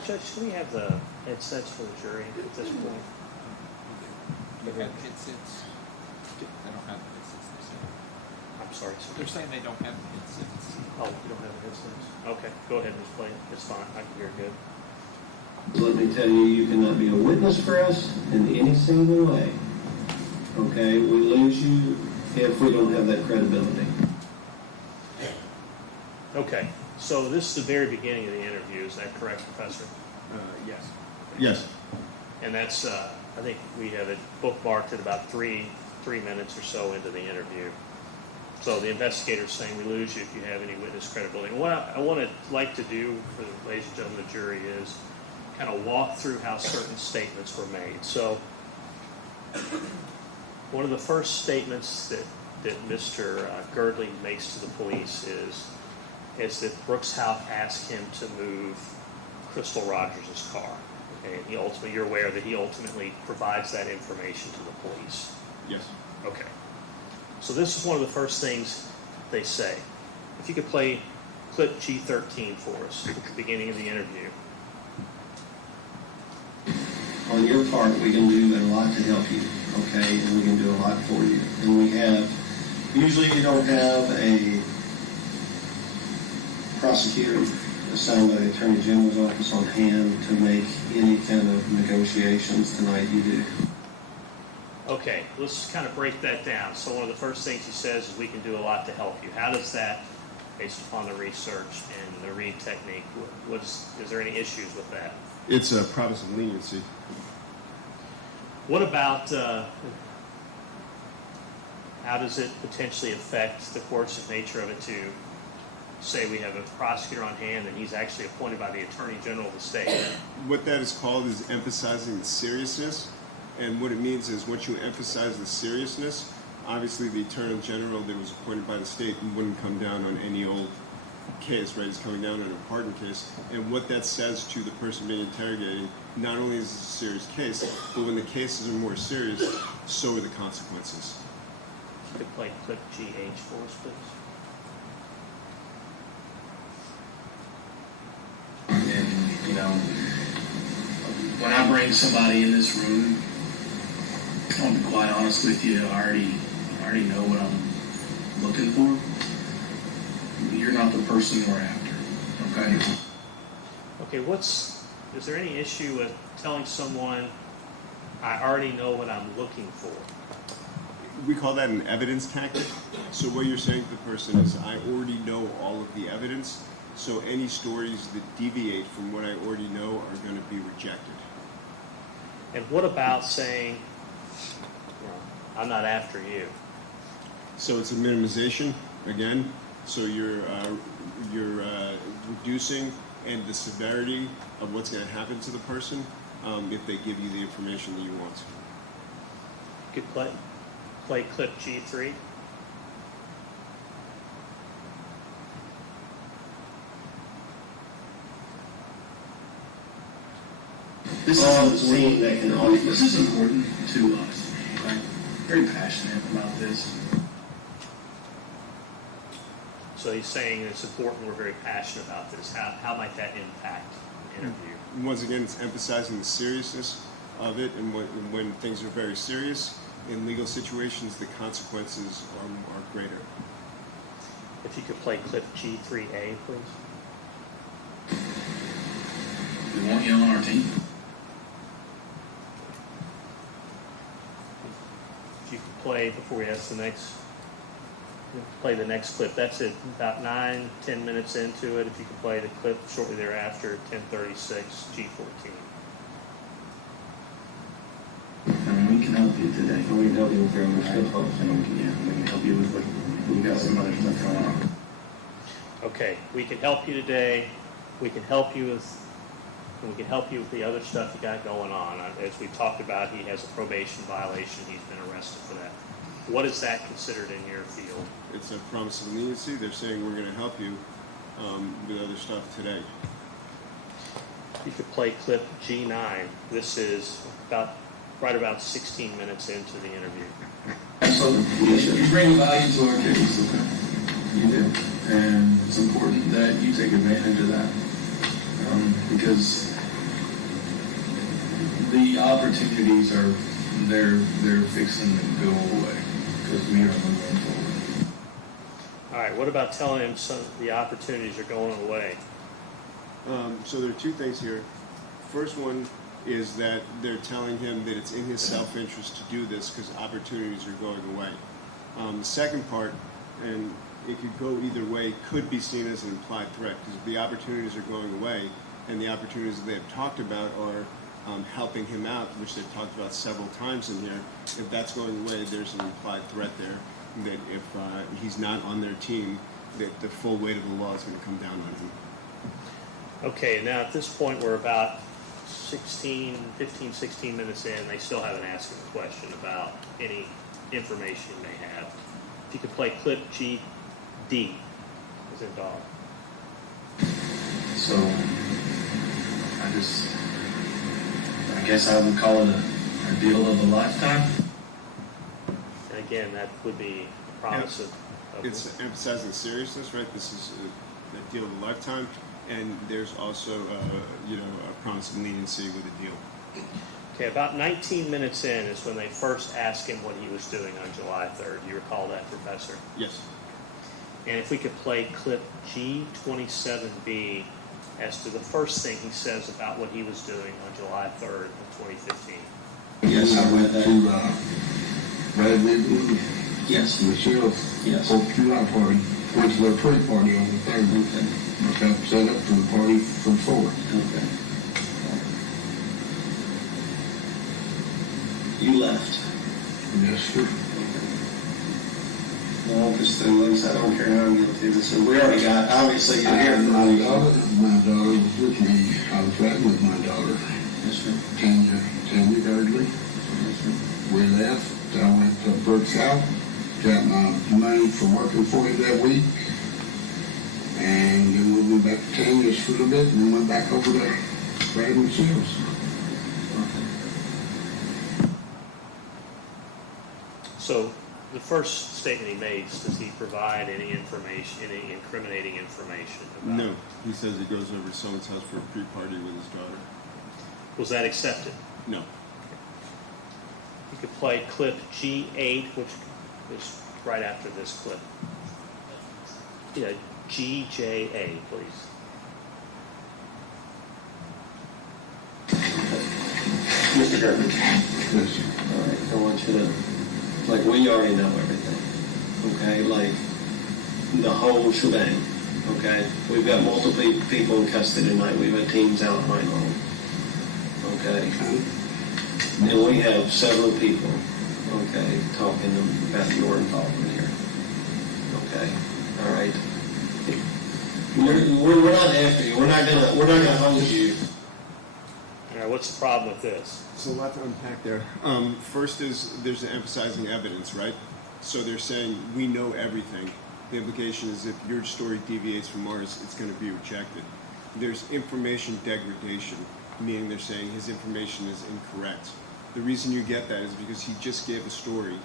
Judge, can we have the headsets for the jury at this point? You have headsets? They don't have headsets, they say. I'm sorry, sir. They're saying they don't have headsets. Oh, you don't have headsets? Okay, go ahead, Ms. Blake. It's fine. I can hear good. Let me tell you, you cannot be a witness for us in any single way. Okay, we lose you if we don't have that credibility. Okay, so this is the very beginning of the interview. Is that correct, Professor? Yes. Yes. And that's, I think we have it bookmarked at about three minutes or so into the interview. So the investigator's saying we lose you if you have any witness credibility. And what I want to like to do for the ladies and gentlemen of the jury is kind of walk through how certain statements were made. So one of the first statements that Mr. Girdley makes to the police is that Brooks Houck asked him to move Crystal Rogers' car. Okay, and you're aware that he ultimately provides that information to the police. Yes. Okay. So this is one of the first things they say. If you could play clip G13 for us at the beginning of the interview. On your part, we can do a lot to help you, okay, and we can do a lot for you. And we have, usually you don't have a prosecutor assigned by the Attorney General's office on hand to make any kind of negotiations. Tonight you do. Okay, let's kind of break that down. So one of the first things he says is we can do a lot to help you. How does that, based upon the research and the read technique, is there any issues with that? It's a promise of leniency. What about, how does it potentially affect the coercive nature of it to say we have a prosecutor on hand and he's actually appointed by the Attorney General of the state? What that is called is emphasizing the seriousness. And what it means is once you emphasize the seriousness, obviously the Attorney General that was appointed by the state wouldn't come down on any old case, right? It's coming down on a pardon case. And what that says to the person being interrogated, not only is this a serious case, but when the cases are more serious, so are the consequences. You could play clip GH for us, please. And, you know, when I bring somebody in this room, I'll be quite honest with you, I already know what I'm looking for. You're not the person we're after, okay? Okay, is there any issue with telling someone, I already know what I'm looking for? We call that an evidence tactic. So what you're saying to the person is, I already know all of the evidence, so any stories that deviate from what I already know are going to be rejected. And what about saying, I'm not after you? So it's a minimization, again. So you're reducing and the severity of what's going to happen to the person if they give you the information that you want. You could play clip G3. This is important to us. I'm very passionate about this. So he's saying it's important, we're very passionate about this. How might that impact the interview? Once again, it's emphasizing the seriousness of it, and when things are very serious, in legal situations, the consequences are greater. If you could play clip G3A, please. We want you on our team. If you could play, before we ask the next, play the next clip. That's it, about 9-10 minutes into it. If you could play the clip shortly thereafter, 10:36, G14. I mean, we can help you today. We can help you with very much help. And we can help you with what we got some other stuff going on. Okay, we can help you today. We can help you with the other stuff you got going on. As we talked about, he has a probation violation. He's been arrested for that. What is that considered in your field? It's a promise of leniency. They're saying we're going to help you with other stuff today. You could play clip G9. This is right about 16 minutes into the interview. Absolutely. You bring value to our case, okay? You do. And it's important that you take advantage of that. Because the opportunities are, they're fixing to go away. Because we are moving forward. All right, what about telling him some of the opportunities are going away? So there are two things here. First one is that they're telling him that it's in his self-interest to do this because opportunities are going away. The second part, and it could go either way, could be seen as an implied threat because if the opportunities are going away and the opportunities that they've talked about are helping him out, which they've talked about several times in here, if that's going away, there's an implied threat there that if he's not on their team, that the full weight of the law is going to come down on him. Okay, now at this point we're about 15, 16 minutes in. They still haven't asked him a question about any information you may have. If you could play clip GD, as in dog. So, I guess I would call it a deal of a lifetime. And again, that would be a promise of It's emphasizing the seriousness, right? This is a deal of a lifetime, and there's also, a promise of leniency with a deal. Okay, about 19 minutes in is when they first asked him what he was doing on July 3rd. You recall that, Professor? Yes. And if we could play clip G27B as to the first thing he says about what he was doing on July 3rd of 2015. Yes, I read that. Yes. Michelle's Yes. 4th of July party, went to their tree party on the 3rd. Okay. Myself set up for the party for the 4th. Okay. You left. Yes, sir. Well, just I don't care how I'm guilty of this. So we already got, obviously, you're here. My daughter was with me. I was riding with my daughter, Yes, sir. Tanya Girdley. Yes, sir. We left. I went to Bardstown, got my money for working for you that week, and then we went back to Tanya's for a little bit, and then went back over to Brad Michelle's. So the first statement he makes, does he provide any information, any incriminating information about No. He says he goes over to someone's house for a pre-party with his daughter. Was that accepted? No. You could play clip G8, which is right after this clip. Yeah, GJA, please. Mr. Gerber. Yes, sir. All right, I want you to, like, we already know everything, okay? Like, the whole shebang, okay? We've got multiple people in custody tonight. We've got teams out right now, okay? And we have several people, okay, talking about your involvement here, okay? All right? We're not after you. We're not gonna hold you. All right, what's the problem with this? So a lot to unpack there. First is there's an emphasizing evidence, right? So they're saying we know everything. The implication is if your story deviates from ours, it's going to be rejected. There's information degradation, meaning they're saying his information is incorrect. The reason you get that is because he just gave a story,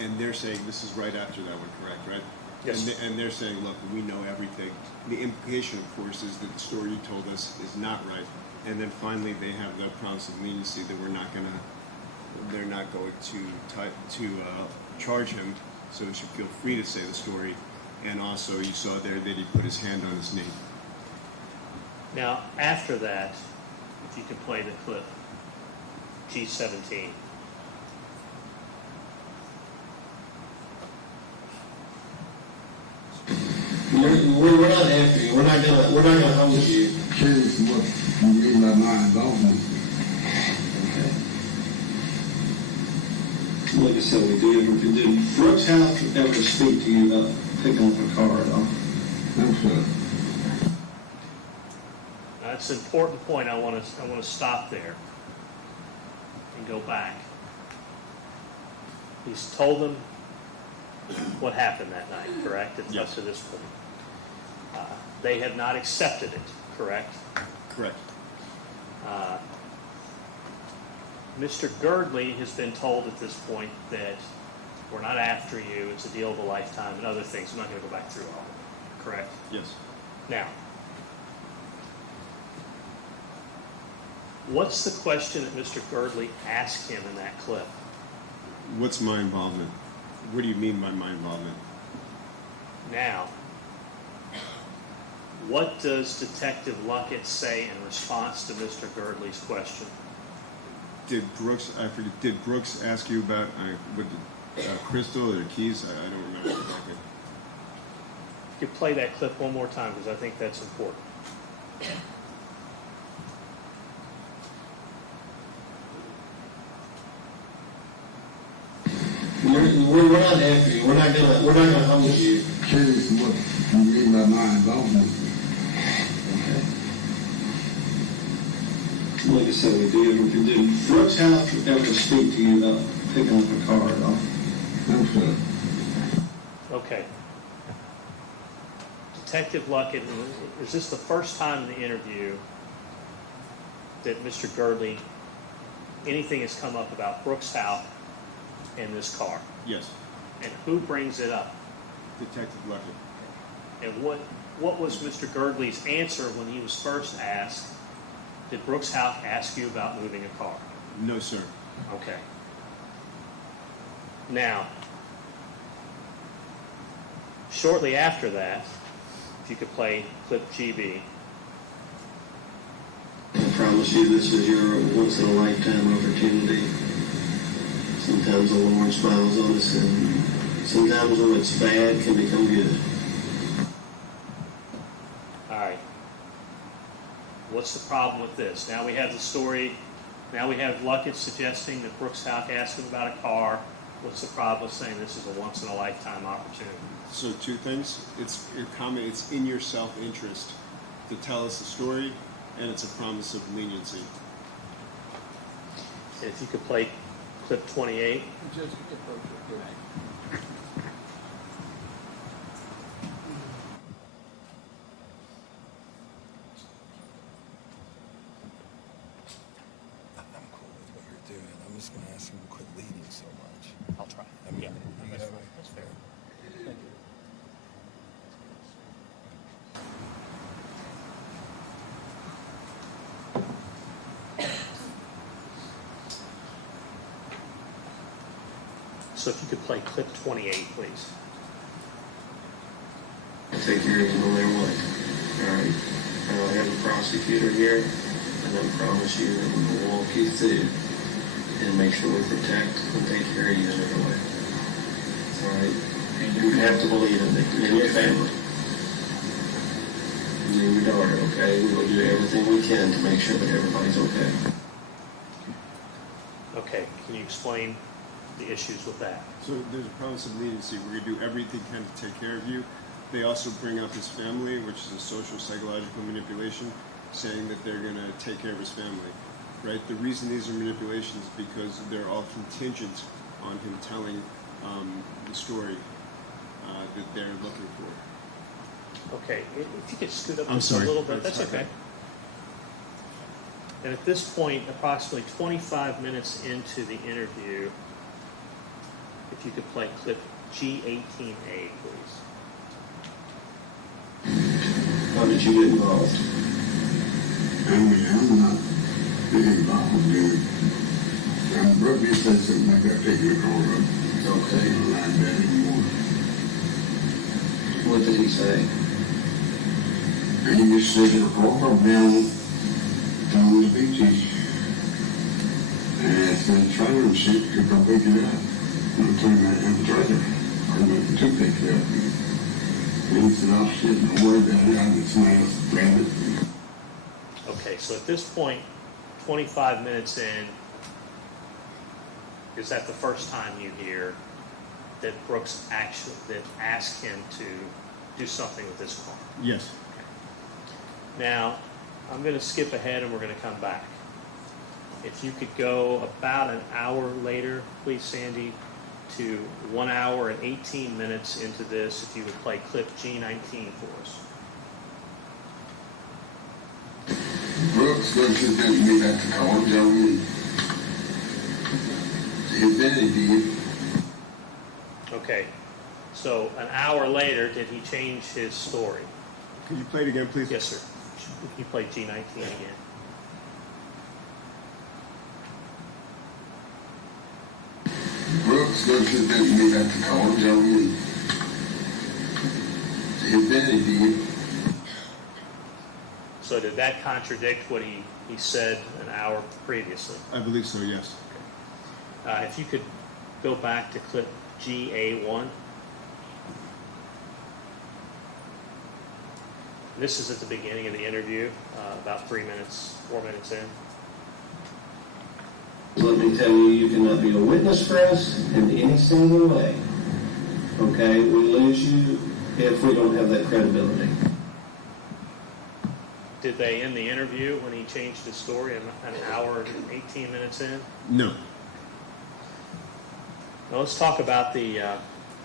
and they're saying this is right after that one, correct, right? Yes. And they're saying, look, we know everything. The implication, of course, is that the story you told us is not right. And then finally, they have the promise of leniency that they're not going to charge him, so he should feel free to say the story. And also, you saw there that he put his hand on his knee. Now, after that, if you could play the clip G17. We're not after you. We're not gonna hold you. Curious what you mean by my involvement. Okay. Like I said, did Brooks House ever speak to you about picking up a car at all? No, sir. That's an important point. I want to stop there and go back. He's told them what happened that night, correct? It's Yes. up to this point. They have not accepted it, correct? Correct. Mr. Girdley has been told at this point that We're not after you. It's a deal of a lifetime and other things. I'm not going to go back through all of it. Correct? Yes. Now, what's the question that Mr. Girdley asked him in that clip? What's my involvement? What do you mean by my involvement? Now, what does Detective Luckett say in response to Mr. Girdley's question? Did Brooks ask you about Crystal or the keys? I don't remember exactly. You could play that clip one more time because I think that's important. We're not after you. We're not gonna hold you. Curious what you mean by my involvement. Okay. Like I said, we do. Brooks Houck ever speak to you about picking up a car at all? No, sir. Okay. Detective Luckett, is this the first time in the interview that Mr. Girdley, anything has come up about Brooks Houck and this car? Yes. And who brings it up? Detective Luckett. And what was Mr. Girdley's answer when he was first asked, did Brooks Houck ask you about moving a car? No, sir. Okay. Now, shortly after that, if you could play clip GB. I promise you this is your once-in-a-lifetime opportunity. Sometimes the Lord smiles on us, and sometimes when it's bad, it can become good. All right. What's the problem with this? Now we have the story. Now we have Luckett suggesting that Brooks Houck asked him about a car. What's the problem with saying this is a once-in-a-lifetime opportunity? So two things. It's in your self-interest to tell us a story, and it's a promise of leniency. If you could play clip 28. just going to ask him to quit leading so much. I'll try. I mean, Yeah, you that's know, fair. That's fair. Thank you. So if you could play clip 28, please. I'll take care of it no matter what. All right. I have a prosecutor here, and I promise you that we will walk you through and make sure we protect and take care of you in every way. All right? And you have to believe in it and your family. You and your daughter, okay? We will do everything we can to make sure that everybody's okay. Okay, can you explain the issues with that? So there's a promise of leniency. We're going to do everything we can to take care of you. They also bring up his family, which is a social psychological manipulation, saying that they're going to take care of his family. Right? The reason these are manipulations is because they're all contingent on him telling the story that they're looking for. Okay, if you could scoot up I'm just a sorry. little bit, that's Sorry. okay. And at this point, approximately 25 minutes into the interview, if you could play clip G18A, please. How did you get involved? I mean, I'm not big involved in it. I'm Brookie said something like that, take your car up. Okay. I'm not that anymore. What did he say? And he just said your car up down the beaches. And I said, trailer and shit could go pick it up. And I turned that in the trailer. I went to pick it up. And he said, oh shit, don't worry about it. I can smell it, grab it. Okay, so at this point, 25 minutes in, is that the first time you hear that Brooks actually asked him to do something with this car? Yes. Now, I'm going to skip ahead and we're going to come back. If you could go about an hour later, please, Sandy, to 1 hour and 18 minutes into this, if you would play clip G19 for us. Brooks goes to take me back to call and tell me his daddy did. Okay. So an hour later, did he change his story? Could you play it again, please? Yes, sir. He played G19 again. Brooks goes to bed, you have to call him, tell him. His daddy did. So did that contradict what he said an hour previously? I believe so, yes. If you could go back to clip GA1. This is at the beginning of the interview, about 4 minutes in. Let me tell you, you cannot be a witness for us in any single way. Okay? We lose you if we don't have that credibility. Did they end the interview when he changed his story an hour and 18 minutes in? No. Now let's talk about the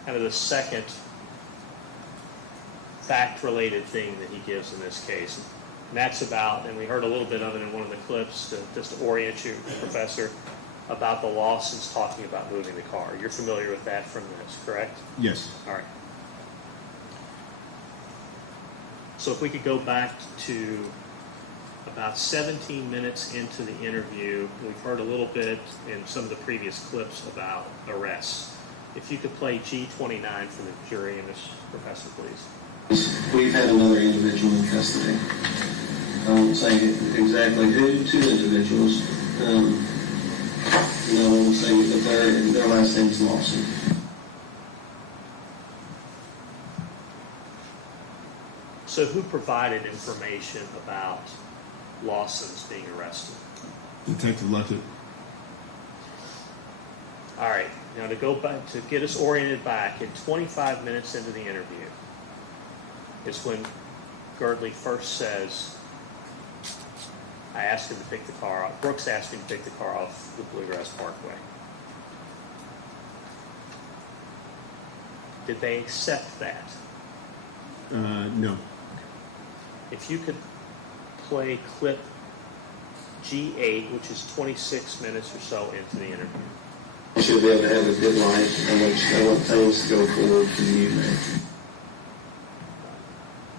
kind of the second fact-related thing that he gives in this case. And that's about, and we heard a little bit of it in one of the clips, just to orient you, Professor, about the Lawsons talking about moving the car. You're familiar with that from this, correct? Yes. All right. So if we could go back to about 17 minutes into the interview, we've heard a little bit in some of the previous clips about arrests. If you could play G29 for the jury and this professor, please. We've had another individual in custody. I won't say exactly who, 2 individuals. And I won't say that their last name is Lawson. So who provided information about Lawson's being arrested? Detective Luckett. All right. Now to go back, to get us oriented back, at 25 minutes into the interview is when Girdley first says, I asked him to pick the car off. Brooks asked me to pick the car off the Bluegrass Parkway. Did they accept that? No. If you could play clip G8, which is 26 minutes or so into the interview. You should be able to have a good life. I want things to go forward for you, man.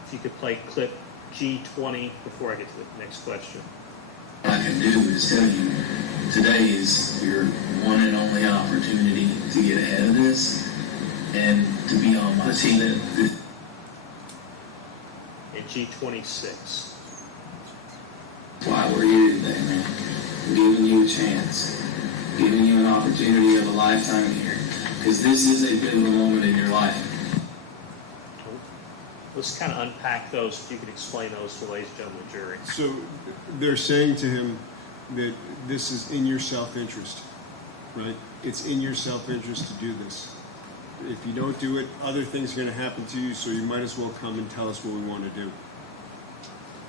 If you could play clip G20 before I get to the next question. What I can do is tell you, today is your one and only opportunity to get ahead of this and to be on my team. And G26. Why we're here today, man. Giving you a chance. Giving you an opportunity of a lifetime here. Because this is a pivotal moment in your life. Let's kind of unpack those, if you could explain those to ladies and gentlemen of the jury. So they're saying to him that this is in your self-interest, right? It's in your self-interest to do this. If you don't do it, other things are going to happen to you, so you might as well come and tell us what we want to do.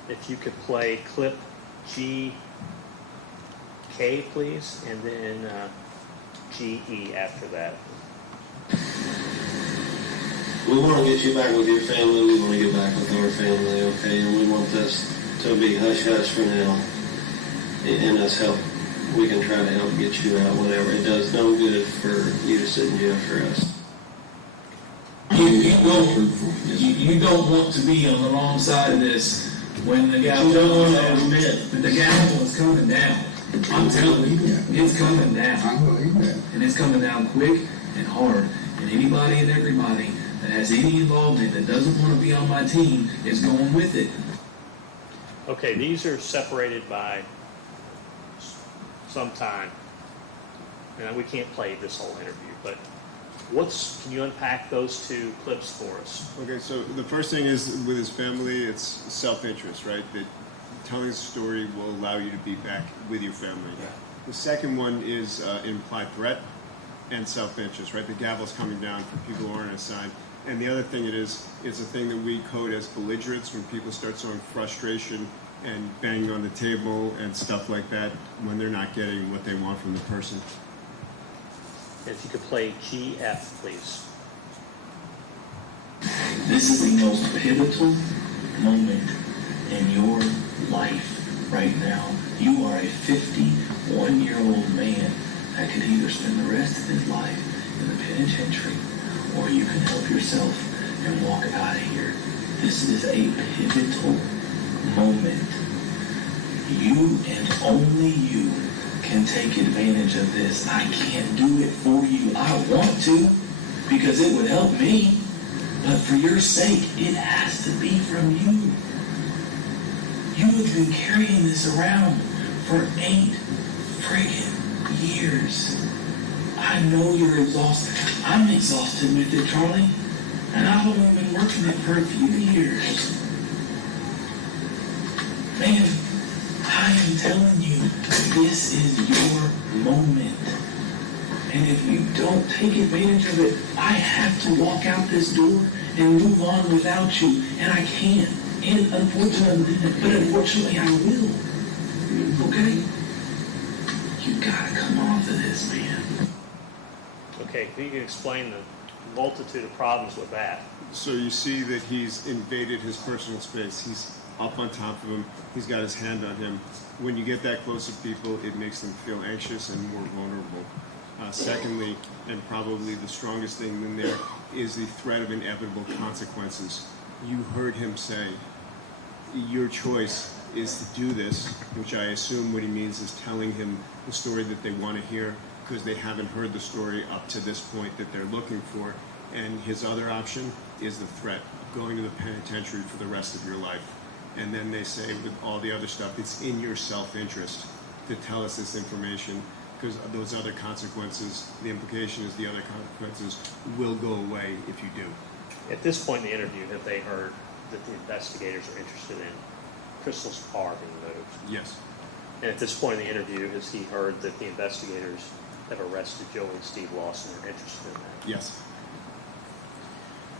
If you could play clip GK, please, and then GE after that. We want to get you back with your family. We want to get back with our family, okay? And we want this to be hush-hush for now. And us help. We can try to help get you out, whatever. It does no good for you to sit in jail for us. You don't want to be on the wrong side of this when the gavel is coming down. I'm telling you, it's coming down. I believe that. And it's coming down quick and hard. And anybody and everybody that has any involvement that doesn't want to be on my team is going with it. Okay, these are separated by some time. And we can't play this whole interview, but can you unpack those 2 clips for us? Okay, so the first thing is with his family, it's self-interest, right? That telling the story will allow you to be back with your family. Yeah. The second one is implied threat and self-interest, right? The gavel's coming down for people who aren't assigned. And the other thing it's a thing that we code as belligerence, when people start showing frustration and banging on the table and stuff like that when they're not getting what they want from the person. And if you could play GF, please. This is the most pivotal moment in your life right now. You are a 51-year-old man that could either spend the rest of his life in the penitentiary or you can help yourself and walk out of here. This is a pivotal moment. You and only you can take advantage of this. I can't do it for you. I want to because it would help me. But for your sake, it has to be from you. You have been carrying this around for 8 friggin' years. I know you're exhausted. I'm exhausted with it, Charlie. And I've only been working it for a few years. Man, I am telling you, this is your moment. And if you don't take advantage of it, I have to walk out this door and move on without you. And I can't. And unfortunately, I will. Okay? You gotta come off of this, man. Okay, if you can explain the multitude of problems with that. So you see that he's invaded his personal space. He's up on top of him. He's got his hand on him. When you get that close to people, it makes them feel anxious and more vulnerable. Secondly, and probably the strongest thing in there, is the threat of inevitable consequences. You heard him say, your choice is to do this, which I assume what he means is telling him the story that they want to hear because they haven't heard the story up to this point that they're looking for. And his other option is the threat of going to the penitentiary for the rest of your life. And then they say with all the other stuff, it's in your self-interest to tell us this information because those other consequences, the implication is the other consequences will go away if you do. At this point in the interview, have they heard that the investigators are interested in Crystal's car being moved? Yes. And at this point in the interview, has he heard that the investigators have arrested Joey and Steve Lawson and are interested in that? Yes.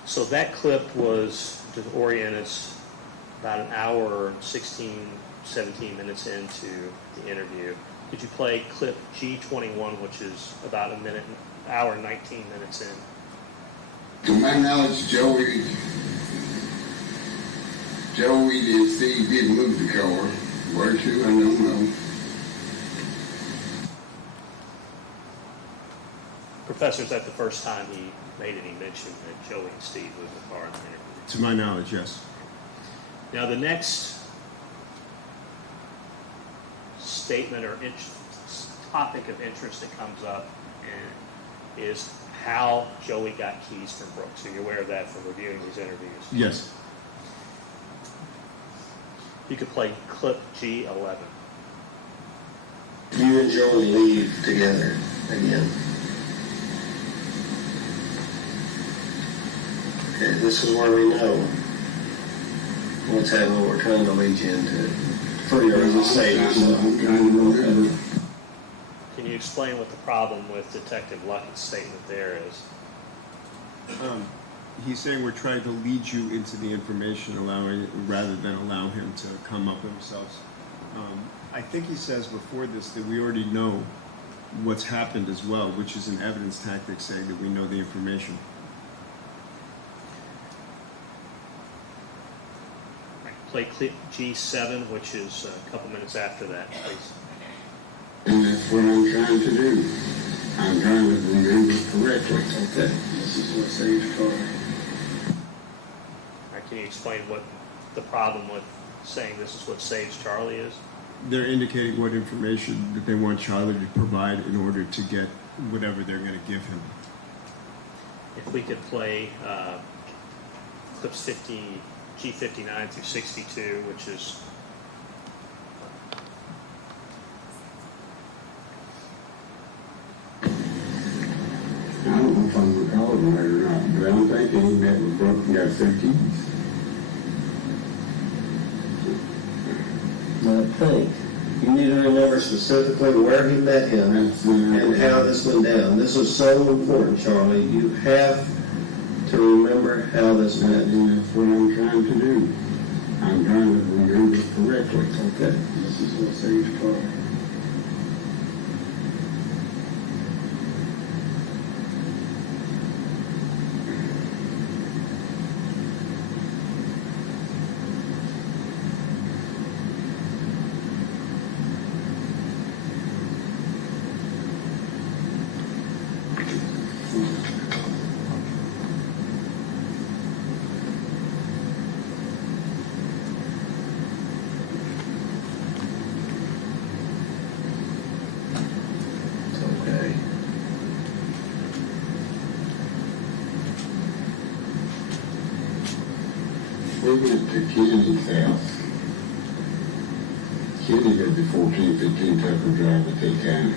So that clip was to orient us about an hour, 16, 17 minutes into the interview. Could you play clip G21, which is about hour and 19 minutes in? To my knowledge, Joey and Steve did move the car. Where to, I don't know. Professor, is that the first time he made any mention that Joey and Steve moved the car in the interview? To my knowledge, yes. Now, the next statement or topic of interest that comes up is how Joey got keys from Brooks. So you're aware of that from reviewing these interviews? Yes. You could play clip G11. You and Joey leave together again. Okay, this is where we know what's happening, what we're trying to lead you into. For your own sake. Can you explain what the problem with Detective Luckett's statement there is? He's saying we're trying to lead you into the information, rather than allow him to come up himself. I think he says before this that we already know what's happened as well, which is an evidence tactic saying that we know the information. Play clip G7, which is a couple minutes after that, please. And that's what I'm trying to do. I'm trying to remember correctly. Okay, this is what saves Charlie. All right, can you explain what the problem with saying this is what saves Charlie is? They're indicating what information that they want Charlie to provide in order to get whatever they're going to give him. If we could play clips G59 through 62, which is I don't know if I'm recalling right or not, but I don't think he met with Brooke and got 3 keys. Now think, you need to remember specifically where he met him and how this went down. This is so important, Charlie. You have to remember how this went. And that's what I'm trying to do. I'm trying to remember correctly. Okay, this is what saves Charlie. went to Kenny's house. Kenny lived at 1415 Tucker Drive at that time.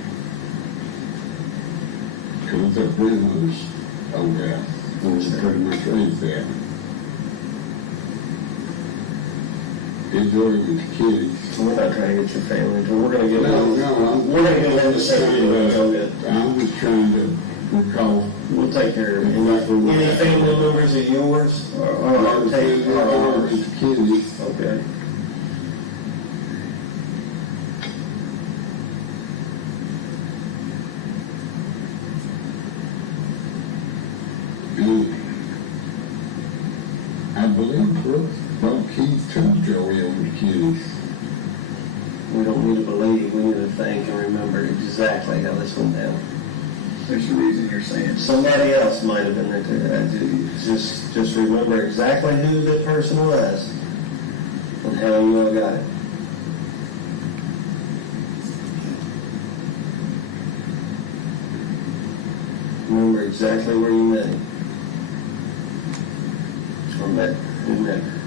Because that grandmother's old house. And was pretty much raised there. His daughter went to Kenny's. We're not trying to get your family into it. We're going to get We're going to get into the I'm just trying to recall. We'll take care of it. Any family members of yours are taking ours? To Kenny's. Okay. And I believe Brooks brought Keith to Joey over to Kenny's. We don't need to believe. We need to think and remember exactly how this went down. There's a reason you're saying. Somebody else might have been there too. Just remember exactly who that person was and how you all got it. Remember exactly where you met him. Or met who met her.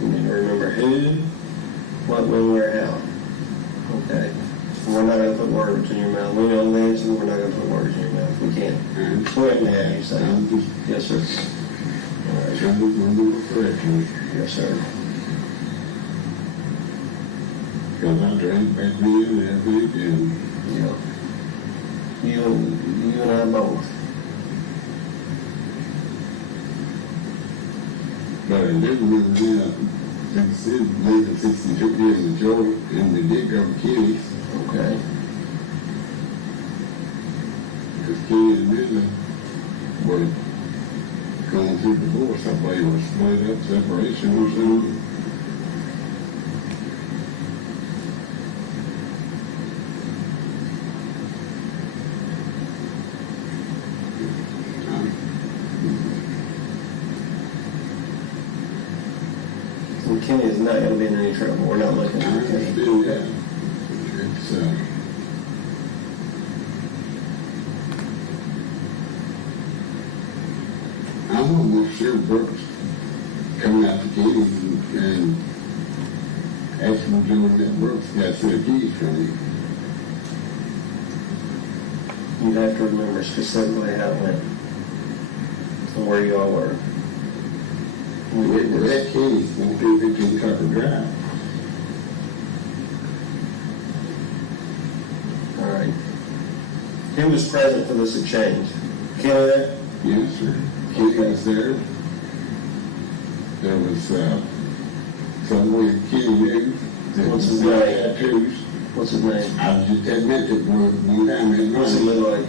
You need to remember who, what, when, where, how. Okay? We're not going to put words in your mouth. We know the answer, we're not going to put words in your mouth. We can't. We're going to have you say it. Yes, sir. All right. Yes, sir. Because I drank back then every weekend. Yeah. You and I both. But I didn't really later 62 years in Georgia, and they did go to Kenny's. Okay. Because Kenny and Millie were going through divorce. I believe it was split up, separation or something. And Kenny is not going to be in any trouble. We're not looking I at Kenny. understand that. It's, I'm almost sure Brooks coming out to Kenny's and asking Joey that Brooks got a set of keys from you. You'd have to remember specifically how it went and where you all were. That Kenny's 1415 Tucker Drive. All right. Who was present for this exchange? Kenny there? Yes, sir. Kenny was there. There was someone Kenny knew. What's his name? Tattoos. What's his name? I just admitted one time in What's he look like?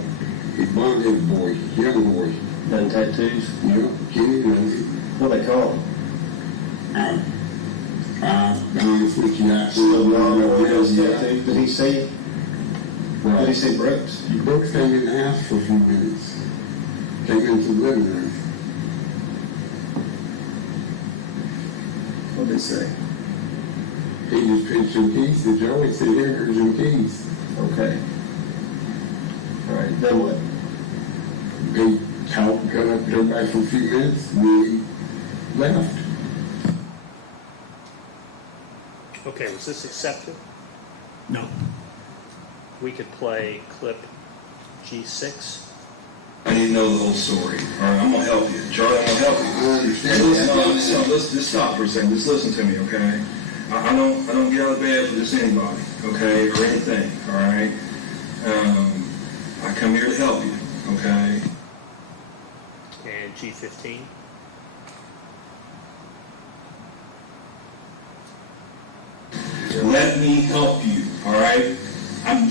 He blonde-headed boy, young boy. Done tattoos? You know, Kenny knows it. What do they call him? Honestly, Did he see it? Did he see Brooks? Brooks came in the house for a few minutes. Came into the living room. What did he say? He just picked some keys to Joey, said, here's some keys. Okay. All right, then what? They talked, got up there back for a few minutes, and we left. Okay, was this accepted? No. We could play clip G6. I need to know the whole story. All right, I'm gonna help you, Charlie. I'm gonna help you. I understand. Hey, listen, let's just stop for a second. Just listen to me, okay? I don't get out of bed for just anybody, okay, or anything. All right. I come here to help you, okay? And G15. Let me help you, all right? I'm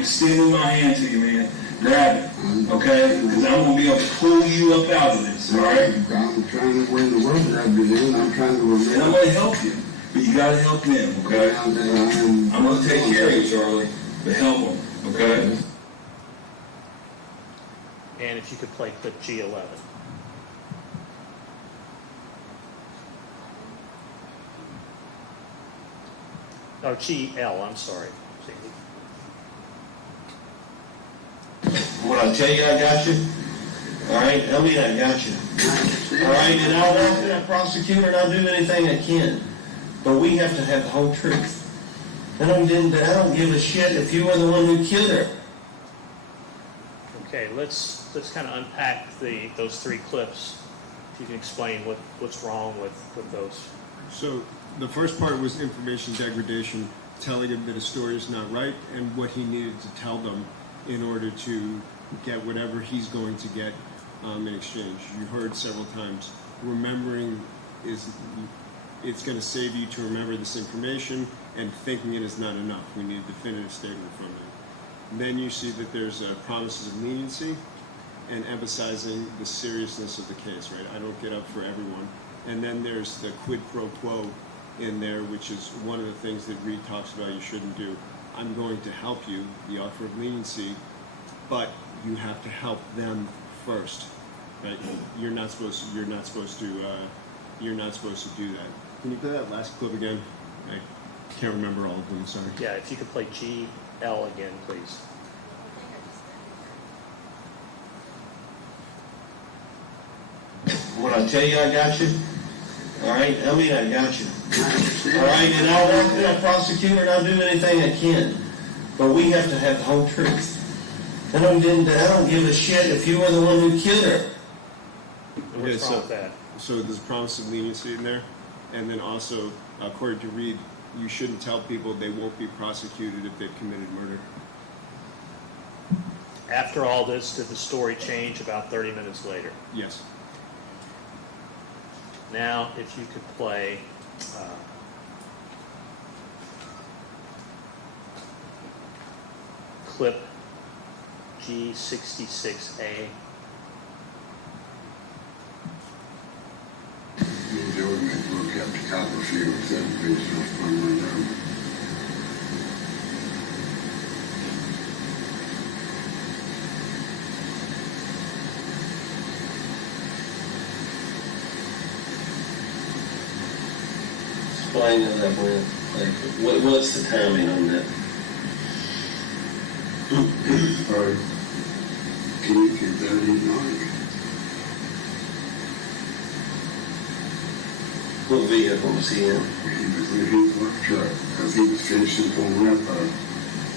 extending my hand to you, man. Grab it, okay? Because I'm gonna be able to pull you up out of this, all right? I'm trying to win the world I've been in. I'm trying to And I'm remember. gonna help you, but you gotta help them, okay? I'm gonna take care of you, Charlie, but help them, okay? And if you could play clip G11. Or GL, I'm sorry. When I tell you I got you, All right, I mean, I got you. All right, and I'll walk to that prosecutor and I'll do anything I can. But we have to have the whole truth. I don't give a shit if you were the one who killed her. Okay, let's kind of unpack those three clips. If you can explain what's wrong with those. So the first part was information degradation, telling him that a story is not right and what he needed to tell them in order to get whatever he's going to get in exchange. You heard several times, remembering it's going to save you to remember this information, and thinking it is not enough. We need a definitive statement from them. Then you see that there's promises of leniency and emphasizing the seriousness of the case, right? I don't get up for everyone. And then there's the quid pro quo in there, which is one of the things that Reed talks about you shouldn't do. I'm going to help you, the offer of leniency, but you have to help them first, right? You're not supposed to do that. Can you play that last clip again? I can't remember all of them, sorry. Yeah, if you could play GL again, please. When I tell you I got you, all right, I mean, I got you. All right, and I'll walk to that prosecutor and I'll do anything I can. But we have to have the whole truth. I don't give a shit if you were the one who killed her. What's wrong with that? So there's a promise of leniency in there, and then also, according to Reed, you shouldn't tell people they won't be prosecuted if they've committed murder. After all this, did the story change about 30 minutes later? Yes. Now, if you could play clip G66A. Jordan had looked up to Copperfield subdivision on Monroe. Explain to that one. Like, what's the timing on that? Or Tuesday, 39. What vehicle was he in? He was in his work truck because he was finishing pulling up a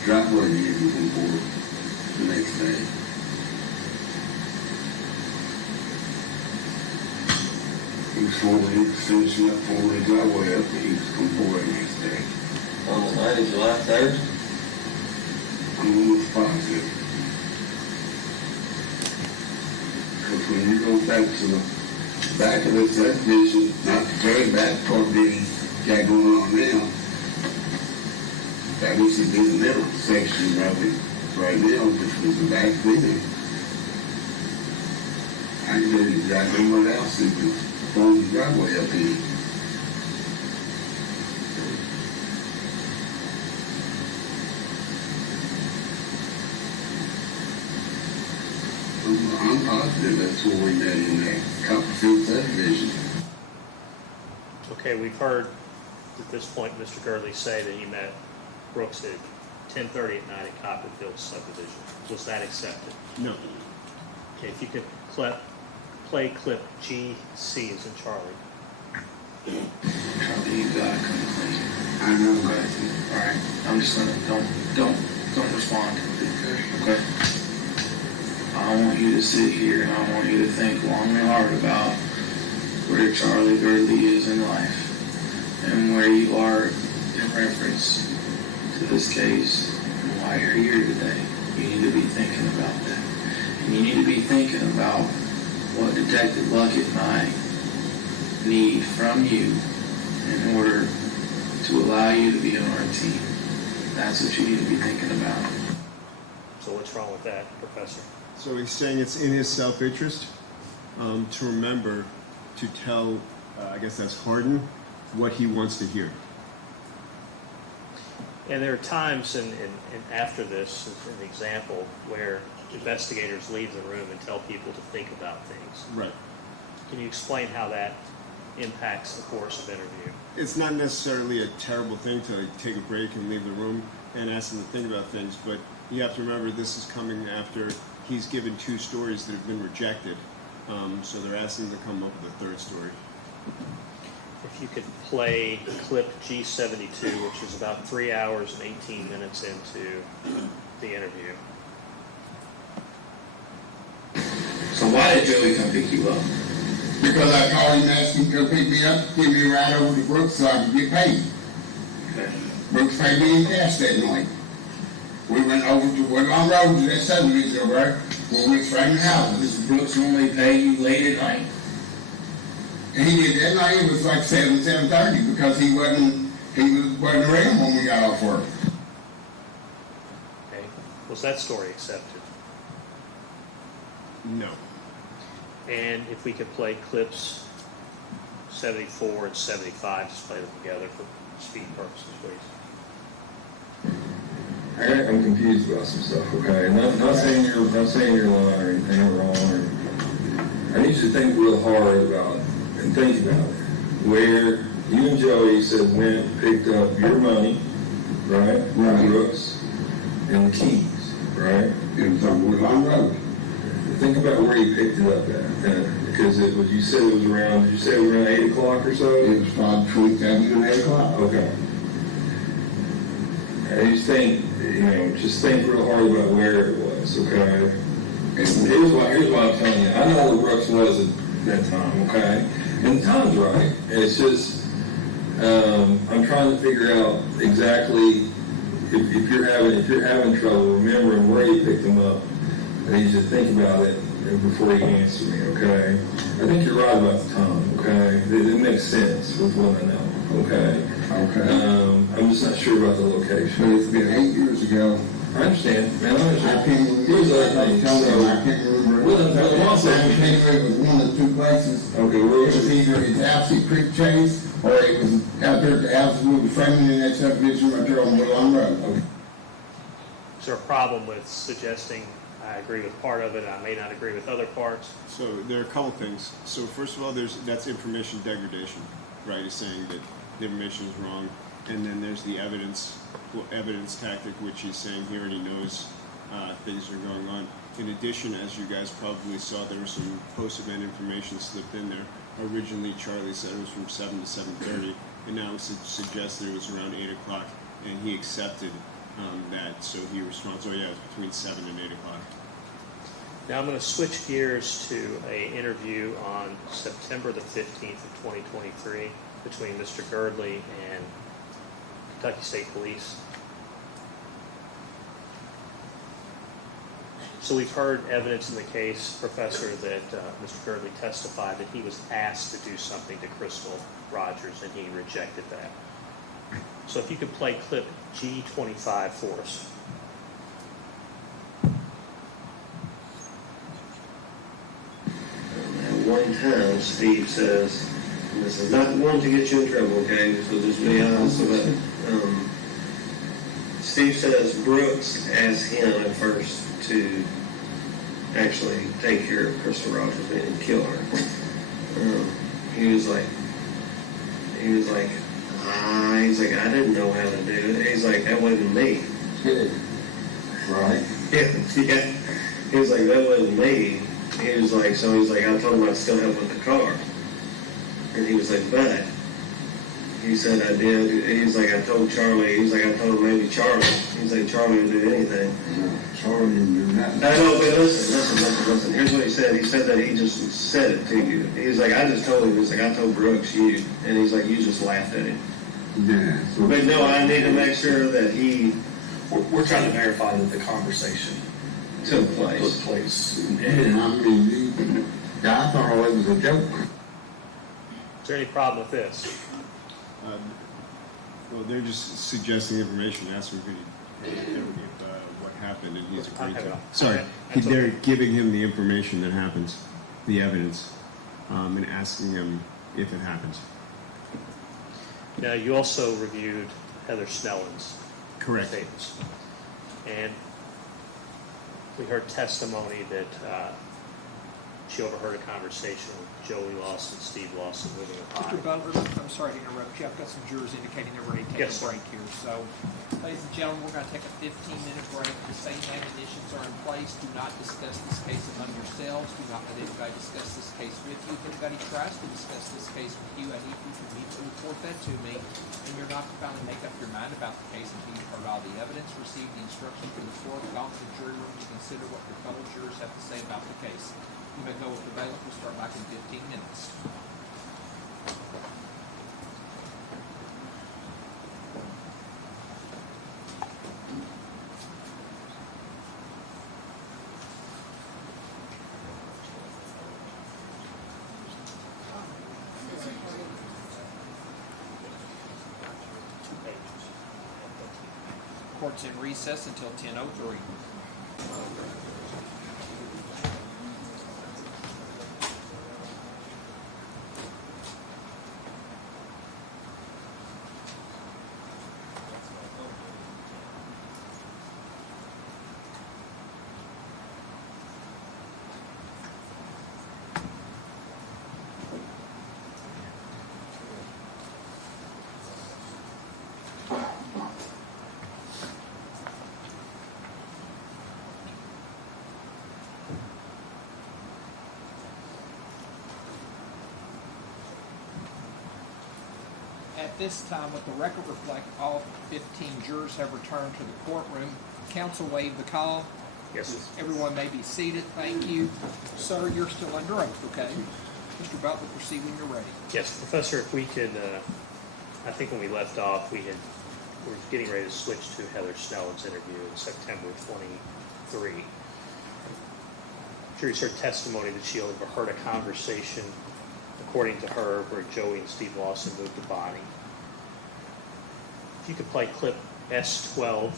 driveway he was on board the next day. He was finishing up pulling the driveway up and he was going board the next day. On the night of July 3rd? I'm almost positive. Because when you go back to the back of this subdivision, not the very back part that he got going on now, that used to be the middle section of it right now, which was the back then. I knew exactly what else he was pulling the driveway up in. I'm positive that's where we met in that Copperfield subdivision. Okay, we've heard at this point Mr. Gurley say that he met Brooks at 10:30 at night at Copperfield subdivision. Was that accepted? No. Okay, if you could play clip GC as in Charlie. Charlie, you gotta come clean. I know that. All right, I'm just gonna don't respond. Okay. I want you to sit here and I want you to think long and hard about where Charlie Gurley is in life and where you are in reference to this case and why you're here today. You need to be thinking about that. And you need to be thinking about what Detective Luckett and I need from you in order to allow you to be on our team. That's what you need to be thinking about. So what's wrong with that, Professor? So he's saying it's in his self-interest to remember to tell, I guess that's Hardin, what he wants to hear. And there are times in after this, as an example, where investigators leave the room and tell people to think about things. Right. Can you explain how that impacts the course of interview? It's not necessarily a terrible thing to take a break and leave the room and ask them to think about things, but you have to remember this is coming after he's given 2 stories that have been rejected. So they're asking to come up with a 3rd story. If you could play clip G72, which is about 3 hours and 18 minutes into the interview. So why did Joey come pick you up? Because I called him and asked him to go pick me up, give me a ride over to Brooks so I could get paid. Okay. Brooks paid me in cash that night. We went over to Woodlawn Road to that subdivision over there where we was framing houses. Does Brooks normally pay you late at night? And he did that night. It was like 7:30 because he wasn't around when we got off work. Okay. Was that story accepted? No. And if we could play clips 74 and 75, just play them together for speed purposes, please. I'm confused about some stuff, okay? Not saying you're lying or anything wrong. I need you to think real hard about and think about it. Where you and Joey said went and picked up your money, right? Right. Brooks, and the keys, right? It was on Woodlawn Road. Think about where you picked it up at, because it was. You said it was around. Did you say it was around 8 o'clock or so? It was probably between 7 and 8 o'clock. Okay. I just think, just think real hard about where it was, okay? And here's what I'm telling you. I know where Brooks was at that time, okay? And the time's right. It's just, I'm trying to figure out exactly if you're having trouble remembering where you picked them up. I need you to think about it before you answer me, okay? I think you're right about the time, okay? It makes sense with what I know, okay? Okay. I'm just not sure about the location. But it's been 8 years ago. I understand, man. I understand. I can't remember. Here's the other thing. I can't remember. It was one of 2 places. Okay, It was either his house at Creek Chase, or it was out there at the house we were framing in that subdivision right there on Woodlawn Road. Okay. Is there a problem with suggesting I agree with part of it, I may not agree with other parts? So there are a couple things. So first of all, that's information degradation, right? It's saying that the information is wrong, and then there's the evidence tactic, which he's saying here, and he knows things are going on. In addition, as you guys probably saw, there was some post-event information slipped in there. Originally, Charlie said it was from 7 to 7:30, and now it suggests that it was around 8 o'clock, and he accepted that. So he responds, "Oh yeah, it's between 7 and 8 o'clock." Now I'm going to switch gears to an interview on September the 15th of 2023 between Mr. Girdley and Kentucky State Police. So we've heard evidence in the case, Professor, that Mr. Girdley testified that he was asked to do something to Crystal Rogers and he rejected that. So if you could play clip G25 for us. At one time, Steve says, and this is not one to get you in trouble, okay, so just be honest about it. Steve says Brooks asked him at first to actually take care of Crystal Rogers and kill her. He was like, I didn't know how to do it. He's like, that wasn't me. Right. Yeah. He was like, that wasn't me. He was like, I told him I'd still help with the car. And he was like, but. He said, I did. He's like, I told Charlie. He's like, I told him maybe Charlie. He's like, Charlie would do anything. Charlie didn't do nothing. I know, but listen. Here's what he said. He said that he just said it to you. He's like, I just told him. He's like, I told Brooks you. And he's like, you just laughed at him. Yeah. So But no, I need to make sure that he We're trying to verify that the conversation took took place. place. and I mean, I thought all it was a joke. Is there any problem with this? Well, they're just suggesting information, asking if what happened, and he's agreed to. Sorry, That's they're okay. giving him the information that happens, the evidence, and asking him if it happens. Now, you also reviewed Heather Snellen's Correct. statements. And we heard testimony that she overheard a conversation with Joey Lawson, Steve Lawson, moving a Mr. body. Butler, I'm sorry to interrupt you. I've got some jurors indicating they're ready to take Yes, a sir. break here. So, ladies and gentlemen, we're going to take a 15-minute break. The same admonitions are in place. Do not discuss this case among yourselves. Do not let anybody discuss this case with you. If anybody tries to discuss this case with you, I need you to immediately report that to me. And you're not to finally make up your mind about the case until you've heard all the evidence, received the instruction from the court, gone to the jury room to consider what your fellow jurors have to say about the case. You may go with the bailiff. We'll start back in 15 minutes. Court's in recess until 10:03. At this time, let the record reflect all 15 jurors have returned to the courtroom. Counsel waived the call. Yes. Everyone may be seated. Thank you. Sir, you're still under oath, okay? Mr. Butler, proceed when you're ready. Yes, Professor, if we could, I think when we left off, we were getting ready to switch to Heather Snellen's interview in September 23. Jury's heard testimony that she overheard a conversation, according to her, where Joey and Steve Lawson moved the body. If you could play clip S12,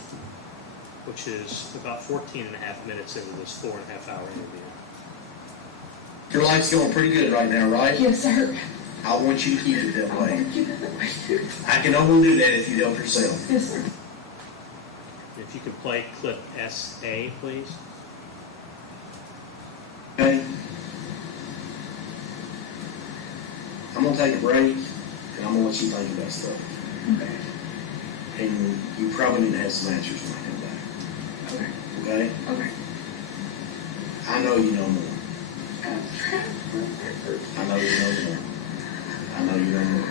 which is about 14 and a half minutes into this 4.5-hour interview. Your life's going pretty good right now, right? Yes, sir. I want you to keep it that I way. want to keep it that way, too. I can only do that if you help yourself. Yes, sir. If you could play clip SA, please. Okay? I'm going to take a break, and I'm going to let you think about stuff. Okay. And you probably need to have some answers when I come back. Okay. Okay? Okay. I know you know more. I'm trying to I know you know more. I know you know more.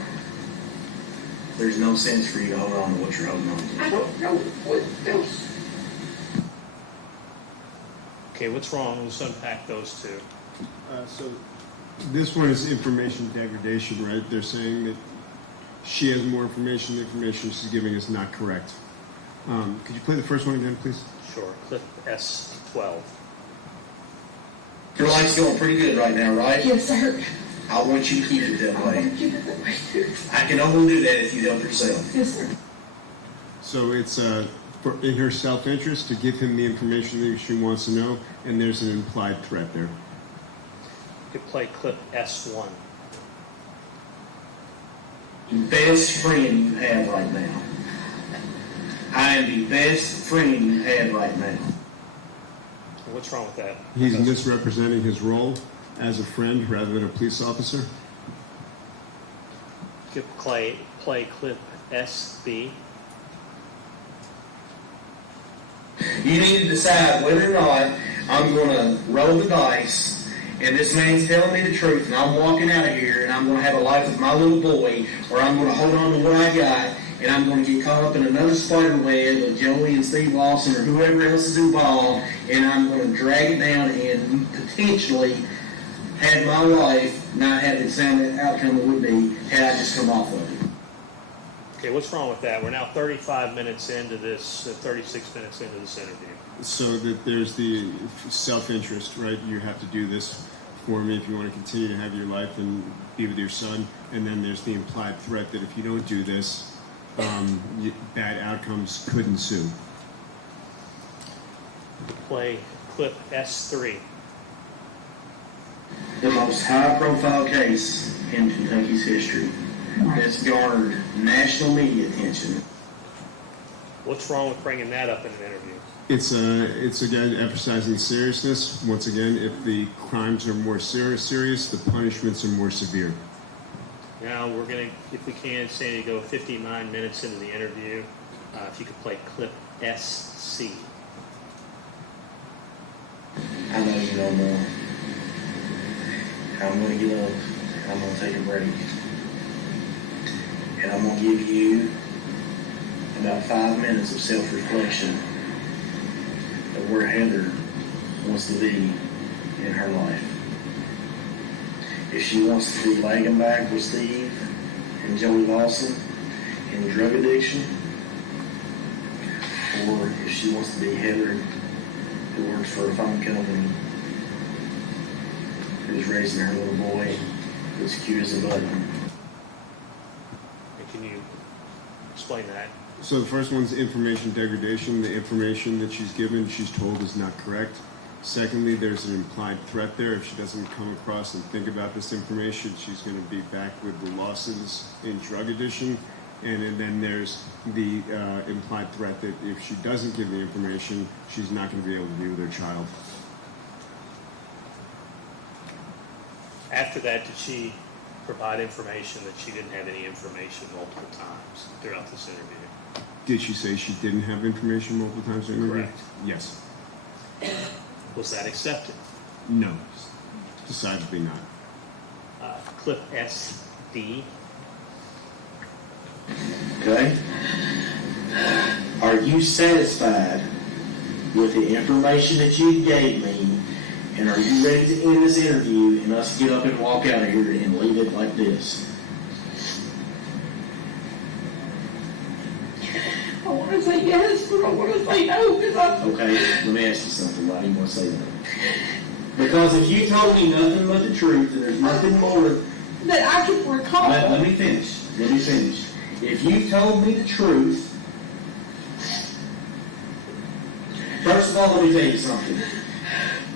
There's no sense for you to hold on to what you're holding on to. I don't know what else. Okay, what's wrong? Let's unpack those two. So this one is information degradation, right? They're saying that she has more information. The information she's giving is not correct. Could you play the first one again, please? Sure. Clip S12. Your life's going pretty good right now, right? Yes, sir. I want you to keep it that I want way. to keep it that way, too. I can only do that if you help yourself. Yes, sir. So it's in her self-interest to give him the information that she wants to know, and there's an implied threat there. You could play clip S1. The best friend you have right now. I am the best friend you have right now. What's wrong with that? He's misrepresenting his role as a friend rather than a police officer. You could play clip SB. You need to decide whether or not I'm going to roll the dice and this man's telling me the truth and I'm walking out of here and I'm going to have a life with my little boy, or I'm going to hold on to what I got and I'm going to get caught up in another spider web of Joey and Steve Lawson or whoever else is involved, and I'm going to drag it down and potentially have my life not have the same outcome it would be had I just come off of it. Okay, what's wrong with that? We're now 35 minutes into this, 36 minutes into this interview. So that there's the self-interest, right? You have to do this for me if you want to continue to have your life and be with your son. And then there's the implied threat that if you don't do this, bad outcomes could ensue. Play clip S3. The most high-profile case in Kentucky's history that's garnered national media attention. What's wrong with bringing that up in an interview? It's again emphasizing seriousness. Once again, if the crimes are more serious, the punishments are more severe. Now we're going to, if we can, Sandy, go 59 minutes into the interview. If you could play clip SC. I know you know more. I'm going to get up. I'm going to take a break. And I'm going to give you about 5 minutes of self-reflection of where Heather wants to be in her life. If she wants to be lagging back with Steve and Joey Lawson in drug addiction, or if she wants to be Heather who works for a phone company, who's raising her little boy, who's cute as a button. And can you explain that? So the first one's information degradation. The information that she's given, she's told is not correct. Secondly, there's an implied threat there. If she doesn't come across and think about this information, she's going to be back with the Lawsons in drug addiction. And then there's the implied threat that if she doesn't give the information, she's not going to be able to be with her child. After that, did she provide information that she didn't have any information multiple times throughout this interview? Did she say she didn't have information multiple times during the interview? Correct. Yes. Was that accepted? No. Decidedly not. Clip SD. Okay? Are you satisfied with the information that you gave me? And are you ready to end this interview and us get up and walk out of here and leave it like this? I want to say yes, but I want to say no because I'm. Okay, let me ask you something. Why do you want to say that? Because if you told me nothing but the truth and there's nothing more That I can recall. Let me finish. If you told me the truth, first of all, let me tell you something.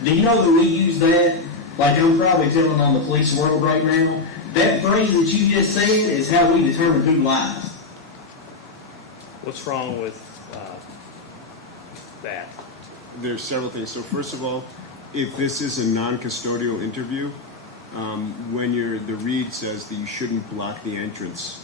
Do you know that we use that, like I'm probably telling on the police world right now, that phrase that you just said is how we determine who lies. What's wrong with that? There's several things. So first of all, if this is a non-custodial interview, when the read says that you shouldn't block the entrance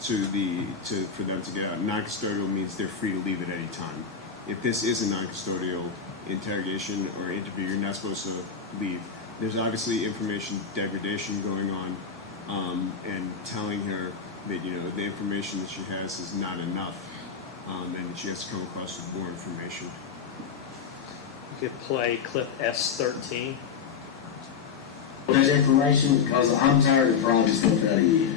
for them to get out. Non-custodial means they're free to leave at any time. If this is a non-custodial interrogation or interview, you're not supposed to leave. There's obviously information degradation going on, and telling her that the information that she has is not enough, and that she has to come across with more information. You could play clip S13. There's information because I'm tired of prying stuff out of you.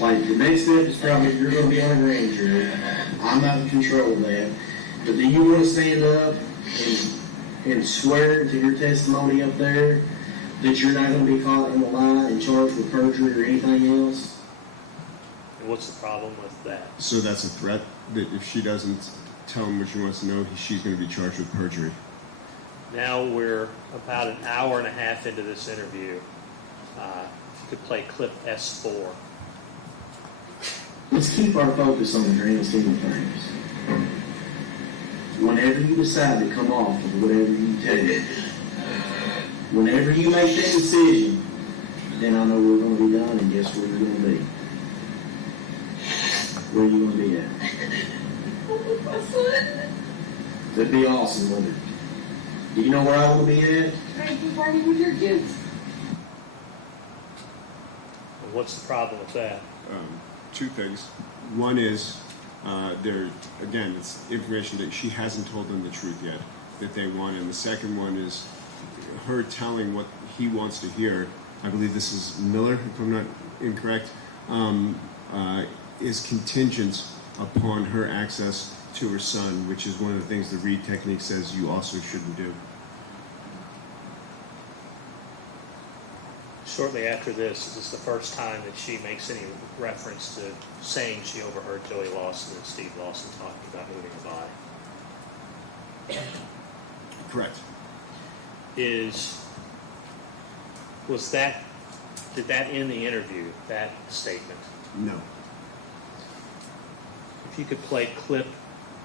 Like, the next step is probably you're going to be on a grand jury. I'm not in control of that. But do you want to stand up and swear to your testimony up there that you're not going to be caught in a lie and charged with perjury or anything else? And what's the problem with that? So that's a threat that if she doesn't tell him what she wants to know, she's going to be charged with perjury. Now we're about an hour and a half into this interview. If you could play clip S4. Let's keep our focus on the grand scheme of things. Whenever you decide to come off of whatever you take, whenever you make that decision, then I know we're going to be done, and guess where you're going to be? Where are you going to be at? With my son. That'd be awesome, wouldn't it? Do you know where I want to be at? Trying to party with your kids. And what's the problem with that? Two things. One is, it's information that she hasn't told them the truth yet that they want. And the second one is her telling what he wants to hear. I believe this is Miller, if I'm not incorrect, is contingent upon her access to her son, which is one of the things the Reed technique says you also shouldn't do. Shortly after this is the first time that she makes any reference to saying she overheard Joey Lawson and Steve Lawson talking about moving her body. Correct. Did that end the interview, that statement? No. If you could play clip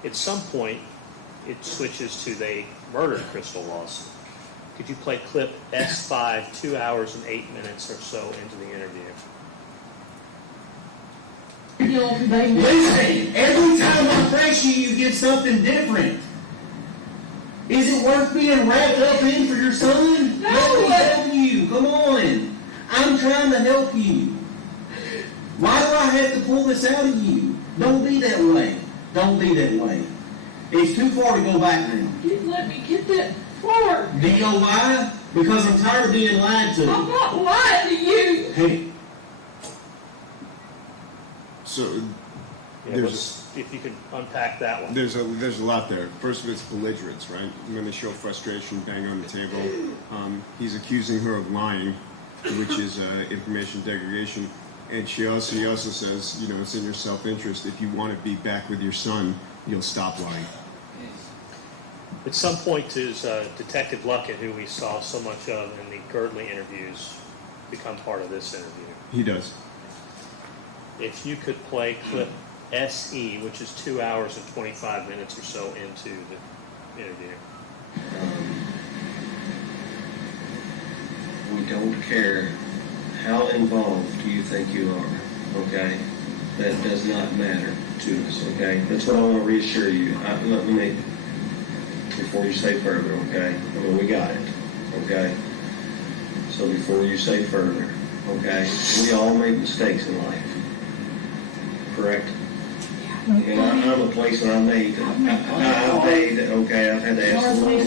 At some point, it switches to they murdered Crystal Lawson. Could you play clip S5, 2 hours and 8 minutes or so into the interview? Listen, every time I press you, you get something different. Is it worth being wrapped up in for your son? No. Let me help you. Come on. I'm trying to help you. Why do I have to pull this out of you? Don't be that way. Don't be that way. It's too far to go back now. You let me get that far. Do you know why? Because I'm tired of being lied to. I'm not lying to you. Hey, So Yeah, if you could unpack that one. there's a lot there. First of it's belligerence, right? When they show frustration, bang on the table. He's accusing her of lying, which is information degradation. And he also says, you know, it's in your self-interest. If you want to be back with your son, you'll stop lying. At some point, does Detective Luckett, who we saw so much of in the Girdley interviews, become part of this interview? He does. If you could play clip SE, which is 2 hours and 25 minutes or so into the interview. We don't care how involved you think you are, okay? That does not matter to us, okay? That's what I want to reassure you. Let me, before you say further, okay? I mean, we got it, okay? So before you say further, okay? We all make mistakes in life, correct? And I'm a place where I've made, okay, I've had to ask the Lord.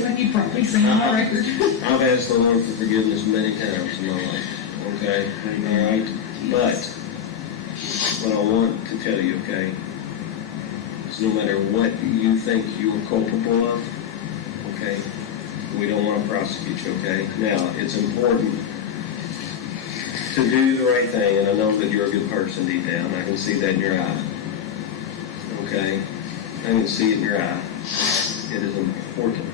I've asked the Lord for forgiveness many times in my life, okay? All right? But what I want to tell you, okay, is no matter what you think you are culpable of, okay, we don't want to prosecute you, okay? Now, it's important to do the right thing, and I know that you're a good person deep down. I can see that in your eye. Okay? I can see it in your eye. It is important,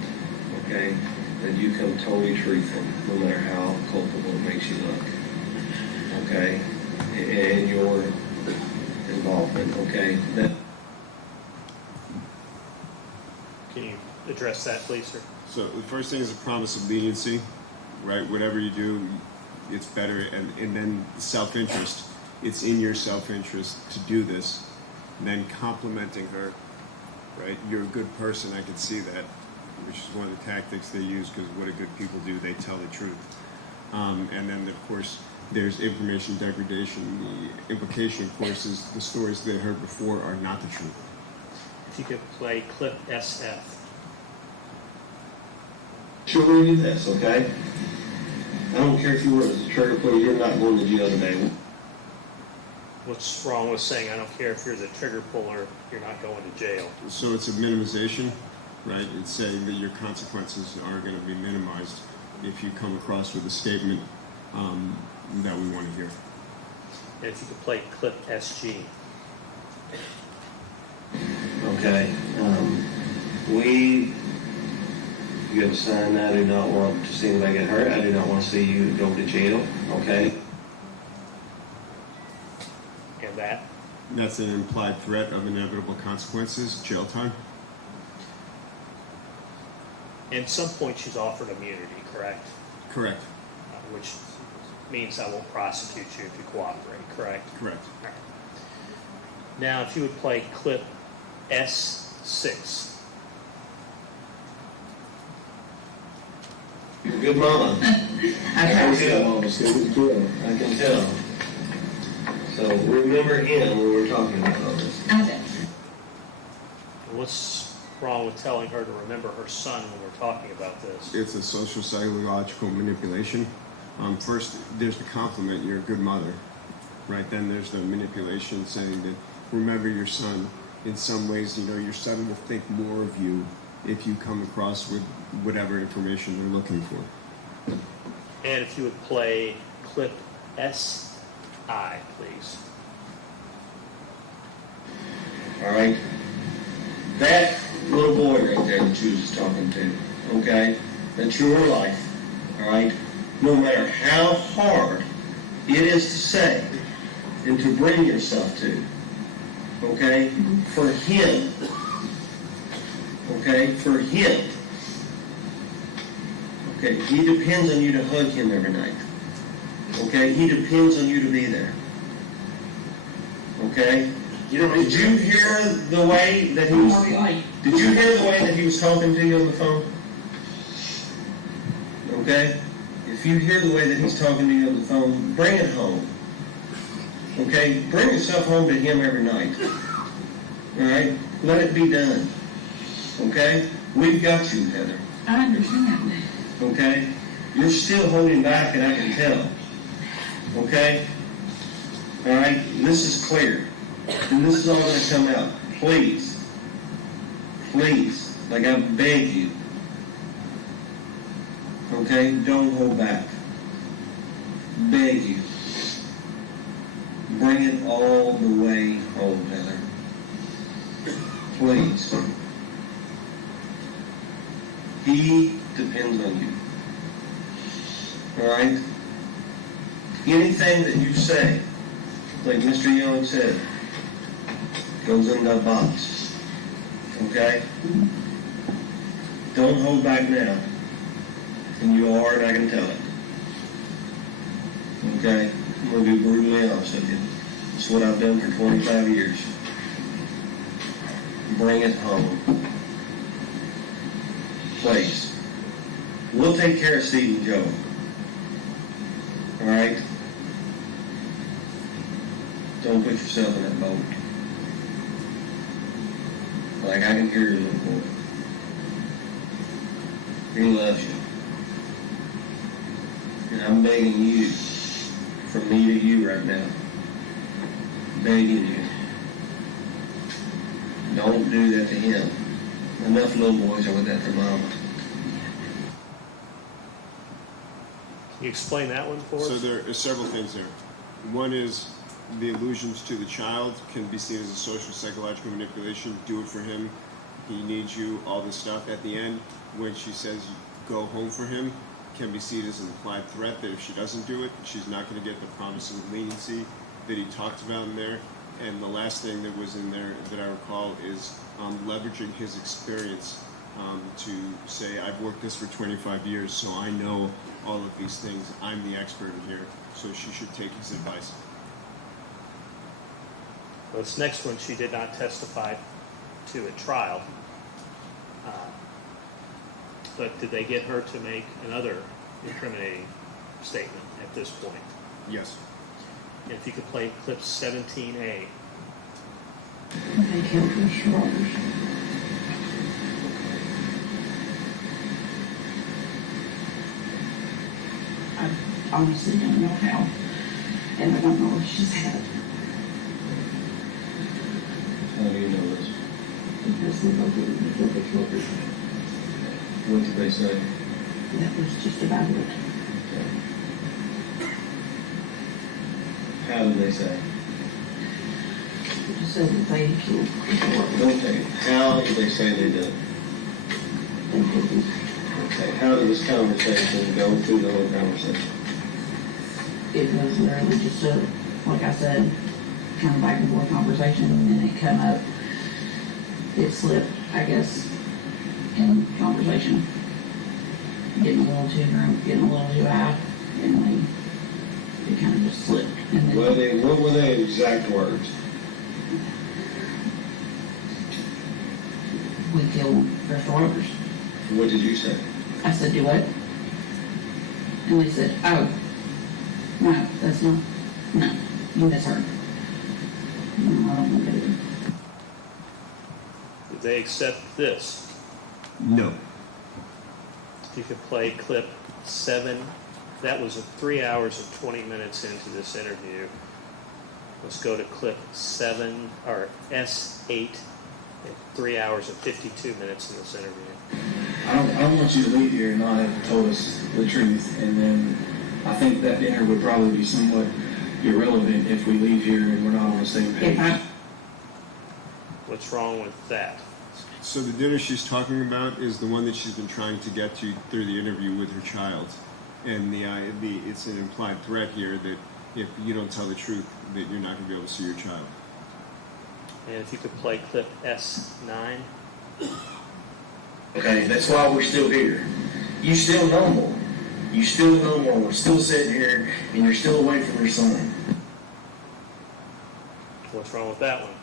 okay, that you come totally truthful, no matter how culpable it makes you look. Okay? And your involvement, okay? Can you address that, please, sir? So the first thing is a promise of leniency, right? Whatever you do, it's better. And then self-interest. It's in your self-interest to do this. And then complimenting her, right? You're a good person, I can see that, which is one of the tactics they use, because what do good people do? They tell the truth. And then, of course, there's information degradation. The implication, of course, is the stories they heard before are not the truth. If you could play clip SF. Sure, we do this, okay? I don't care if you were as a trigger puller, you're not going to jail today. What's wrong with saying, I don't care if you're the trigger puller, you're not going to jail? So it's a minimization, right? It's saying that your consequences are going to be minimized if you come across with a statement that we want to hear. And if you could play clip SG. Okay. You have a sign, I do not want to see anybody get hurt. I do not want to see you go to jail, okay? And that? That's an implied threat of inevitable consequences, jail time. At some point, she's offered immunity, correct? Correct. Which means I won't prosecute you if you cooperate, correct? Correct. All right. Now, if you would play clip S6. You're a good mama. I can tell. I can tell. So remember him when we're talking about all this. What's wrong with telling her to remember her son when we're talking about this? It's a social psychological manipulation. First, there's the compliment, you're a good mother, right? Then there's the manipulation saying that remember your son. In some ways, you know, your son will think more of you if you come across with whatever information you're looking for. And if you would play clip SI, please. All right? That little boy right there that you was just talking to, okay? That's your life, all right? No matter how hard it is to say and to bring yourself to, okay? For him okay, for him. Okay, he depends on you to hug him every night. Okay, he depends on you to be there. Okay? Did you hear the way that he was? Did you hear the way that he was talking to you on the phone? Okay? If you hear the way that he's talking to you on the phone, bring it home. Okay? Bring yourself home to him every night. All right? Let it be done. Okay? We've got you, Heather. I understand. Okay? You're still holding back, and I can tell. Okay? All right? This is clear. And this is all going to come out. Please. Please. Like I beg you. Okay? Don't hold back. Beg you. Bring it all the way home, Heather. Please. He depends on you. All right? Anything that you say, like Mr. Young said, goes in that box. Okay? Don't hold back now. And you are, and I can tell it. Okay? I'm going to be brutally honest with you. It's what I've done for 25 years. Bring it home. Please. We'll take care of Steve and Joe. All right? Don't put yourself in that boat. Like I can hear your little boy. He loves you. And I'm begging you, from me to you right now, begging you, don't do that to him. Enough little boys are with that for mama. Can you explain that one for us? So there are several things there. One is the allusions to the child can be seen as a social psychological manipulation. Do it for him. He needs you, all this stuff. At the end, when she says go home for him, can be seen as an implied threat that if she doesn't do it, she's not going to get the promise of leniency that he talked about in there. And the last thing that was in there that I recall is leveraging his experience to say, I've worked this for 25 years, so I know all of these things. I'm the expert in here, so she should take his advice. Well, this next one, she did not testify to at trial. But did they get her to make another incriminating statement at this point? Yes. And if you could play clip 17A. They killed her shoulders. I honestly don't know how, and I don't know if she's had it. How do you know this? Because they both killed the children. What did they say? That was just about it. How did they say? They just said that they killed the children. Okay. How did they say they did? They didn't. Okay. How did this conversation go through the whole conversation? It was literally just a, like I said, kind of back and forth conversation, and it come up. It slipped, I guess, in conversation. Getting a little too drunk, getting a little too high, and it kind of just slipped. And then What were their exact words? we killed their daughters. What did you say? I said, do what? And they said, oh, no, that's not, no, you misheard. No, I don't want to do it. Did they accept this? No. If you could play clip 7. That was 3 hours and 20 minutes into this interview. Let's go to clip 7, or S8, 3 hours and 52 minutes in this interview. I don't want you to leave here and not have told us the truth, and then I think that dinner would probably be somewhat irrelevant if we leave here and we're not on the same page. What's wrong with that? So the dinner she's talking about is the one that she's been trying to get to through the interview with her child. And it's an implied threat here that if you don't tell the truth, that you're not going to be able to see your child. And if you could play clip S9. Okay, that's why we're still here. You still know more. You still know more. We're still sitting here, and you're still away from your son. What's wrong with that one?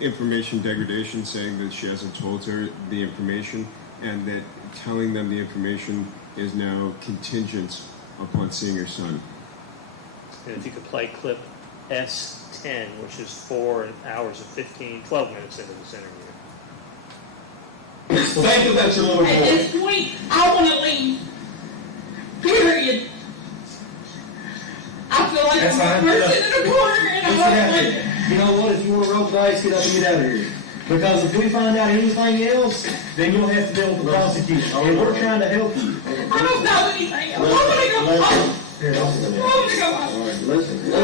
Information degradation, saying that she hasn't told her the information, and that telling them the information is now contingent upon seeing her son. And if you could play clip S10, which is 4 hours and 12 minutes into this interview. Think about your little At boy. this point, I want to leave. Period. I feel like That's I'm a fine. person in a corner and Let's I'm get out of like, here. You know what? If you want to roll the dice, get up and get out of here. Because if we find out anything else, then you'll have to deal with the prosecution. And we're trying to help you. I don't know anything else. I want to go home. Here, listen to me. I want to go home. All right, listen. I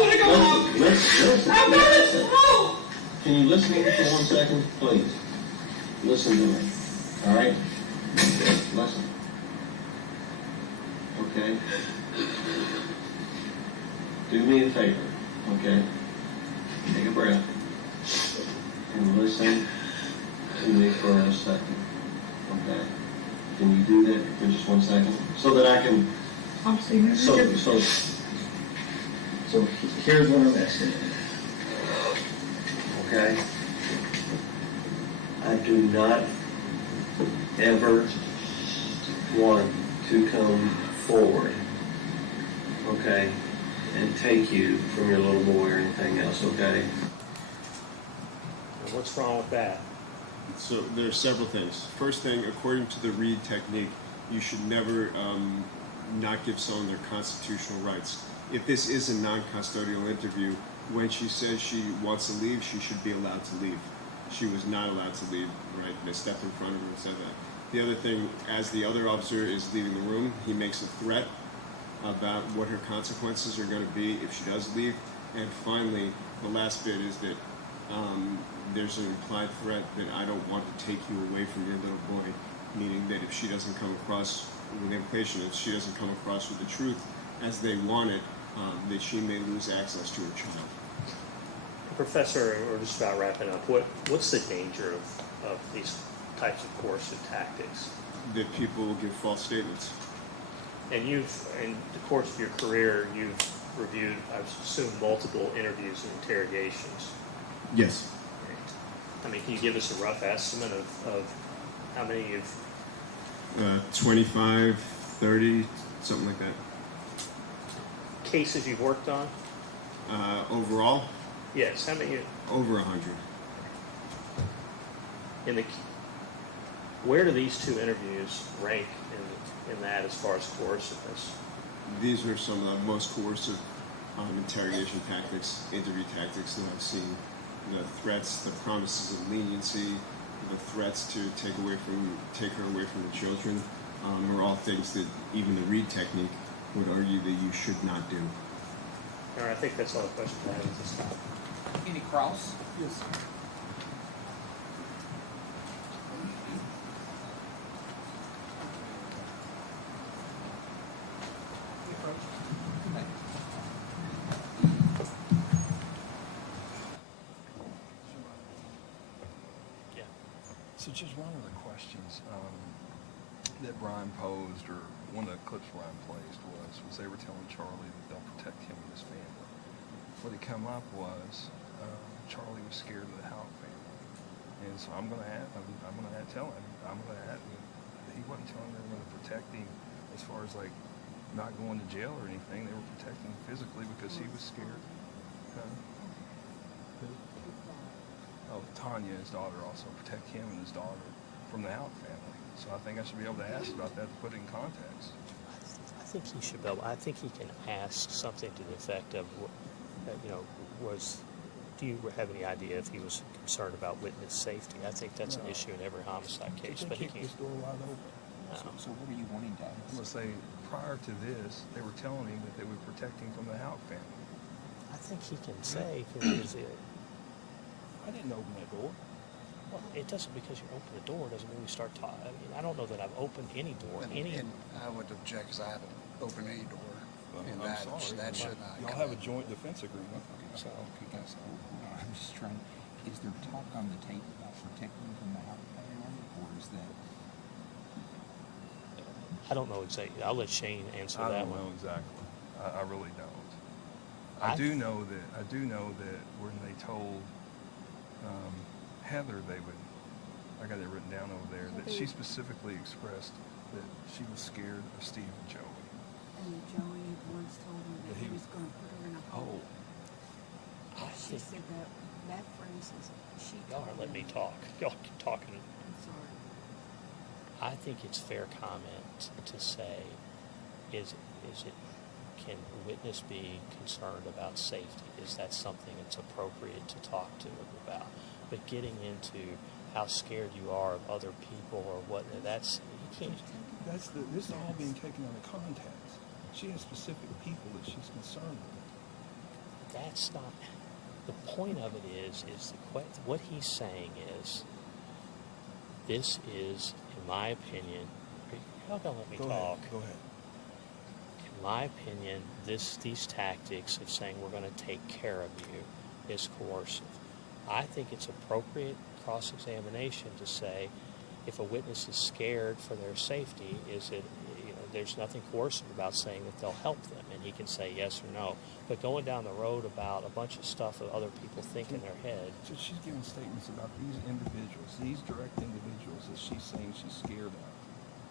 want to go home. Listen. I'm not home. Can you listen to me for 1 second, please? Listen to me, all right? Listen. Okay? Do me a favor, okay? Take a breath and listen to me for a second, okay? Can you do that for just 1 second? So that I can, I'm sitting so Here's what I'm asking. okay? I do not ever want to come forward, okay, and take you from your little boy or anything else, okay? And what's wrong with that? So there are several things. First thing, according to the Reed technique, you should never not give someone their constitutional rights. If this is a non-custodial interview, when she says she wants to leave, she should be allowed to leave. She was not allowed to leave, right? They stepped in front of her and said that. The other thing, as the other officer is leaving the room, he makes a threat about what her consequences are going to be if she does leave. And finally, the last bit is that there's an implied threat that I don't want to take you away from your little boy, meaning that if she doesn't come across with information, if she doesn't come across with the truth as they want it, that she may lose access to her child. Professor, we're just about wrapping up. What's the danger of these types of coercive tactics? That people will give false statements. And you've, in the course of your career, you've reviewed, I assume, multiple interviews and interrogations. Yes. I mean, can you give us a rough estimate of how many you've... 25, 30, something like that. Cases you've worked on? Overall, Yes, how many? over 100. Where do these two interviews rank in that as far as coerciveness? These are some of the most coercive interrogation tactics, interview tactics that I've seen. The threats, the promises of leniency, the threats to take her away from the children, are all things that even the Reed technique would argue that you should not do. All right, I think that's all the questions I have at this time. Any cross? Yes. Okay. Yeah. So just one of the questions that Brian posed, or one of the clips Brian placed was they were telling Charlie that they'll protect him and his family. What had come up was Charlie was scared of the Houck family, and so I'm gonna tell him he wasn't telling them they were gonna protect him as far as like not going to jail or anything. They were protecting him physically because he was scared. Oh, Tanya, his daughter, also protect him and his daughter from the Houck family. So I think I should be able to ask about that to put it in context. I think he should be able, I think he can ask something to the effect of, do you have any idea if he was concerned about witness safety? I think that's an issue in every homicide case, but he can't. This door wide open. So what are you wanting to I'm gonna say, prior to this, they were telling him that they would protect him from the Houck family. I think he can say, I didn't open that door. well, it doesn't, because you open the door doesn't mean we start talking. I mean, I don't know that I've opened any door. And I would object because I haven't opened any door. And I'm that sorry. should not. Y'all have a joint defense agreement. So, Okay, guys, hold on. I'm just trying, is there talk on the tape about protecting from the Houck family, or is that I don't know exactly. I'll let Shane answer I that don't one. know exactly. I really don't. I do know that when they told Heather they would, I got it written down over there, that she specifically expressed that she was scared of Steve and Joey. And Joey once told him that he was going to put her in a hole. She said that phrase is, she Y'all told are letting him. me talk. Y'all keep talking. I'm sorry. I think it's fair comment to say, is it, can a witness be concerned about safety? Is that something that's appropriate to talk to them about? But getting into how scared you are of other people or what, that's, you can't. This is all being taken out of context. She has specific people that she's concerned with. That's not, the point of it is what he's saying is, this is, in my opinion, y'all gonna let me talk? Go ahead. In my opinion, these tactics of saying we're going to take care of you is coercive. I think it's appropriate cross-examination to say, if a witness is scared for their safety, there's nothing coercive about saying that they'll help them, and he can say yes or no. But going down the road about a bunch of stuff that other people think in their head. So she's giving statements about these individuals, these direct individuals that she's saying she's scared of.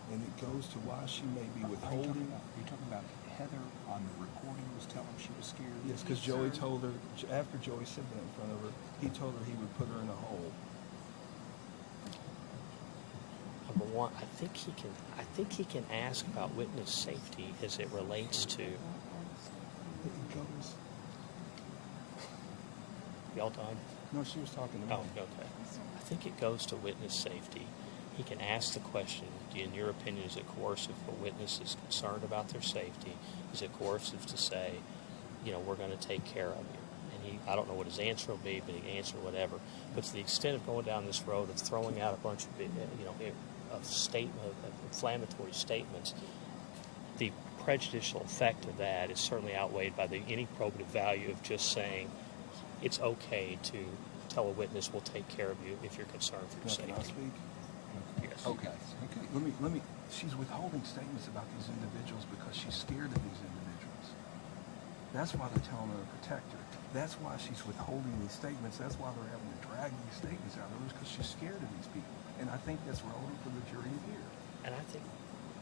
And it goes to why she may be withholding. Are you talking about Heather on the recording was telling her she was scared? Yes, because Joey told her, after Joey said that in front of her, he told her he would put her in a hole. Number one, I think he can ask about witness safety as it relates to. It goes. Y'all done? No, she was talking to me. Oh, okay. I think it goes to witness safety. He can ask the question, in your opinion, is it coercive if a witness is concerned about their safety? Is it coercive to say, we're going to take care of you? And I don't know what his answer will be, but he can answer whatever. But to the extent of going down this road of throwing out a bunch of, of inflammatory statements, the prejudicial effect of that is certainly outweighed by any probative value of just saying it's okay to tell a witness we'll take care of you if you're concerned for your safety. Can I speak? Yes. Okay. Let me. She's withholding statements about these individuals because she's scared of these individuals. That's why they're telling her to protect her. That's why she's withholding these statements. That's why they're having to drag these statements out of her, because she's scared of these people. And I think that's relevant for the jury to hear. And I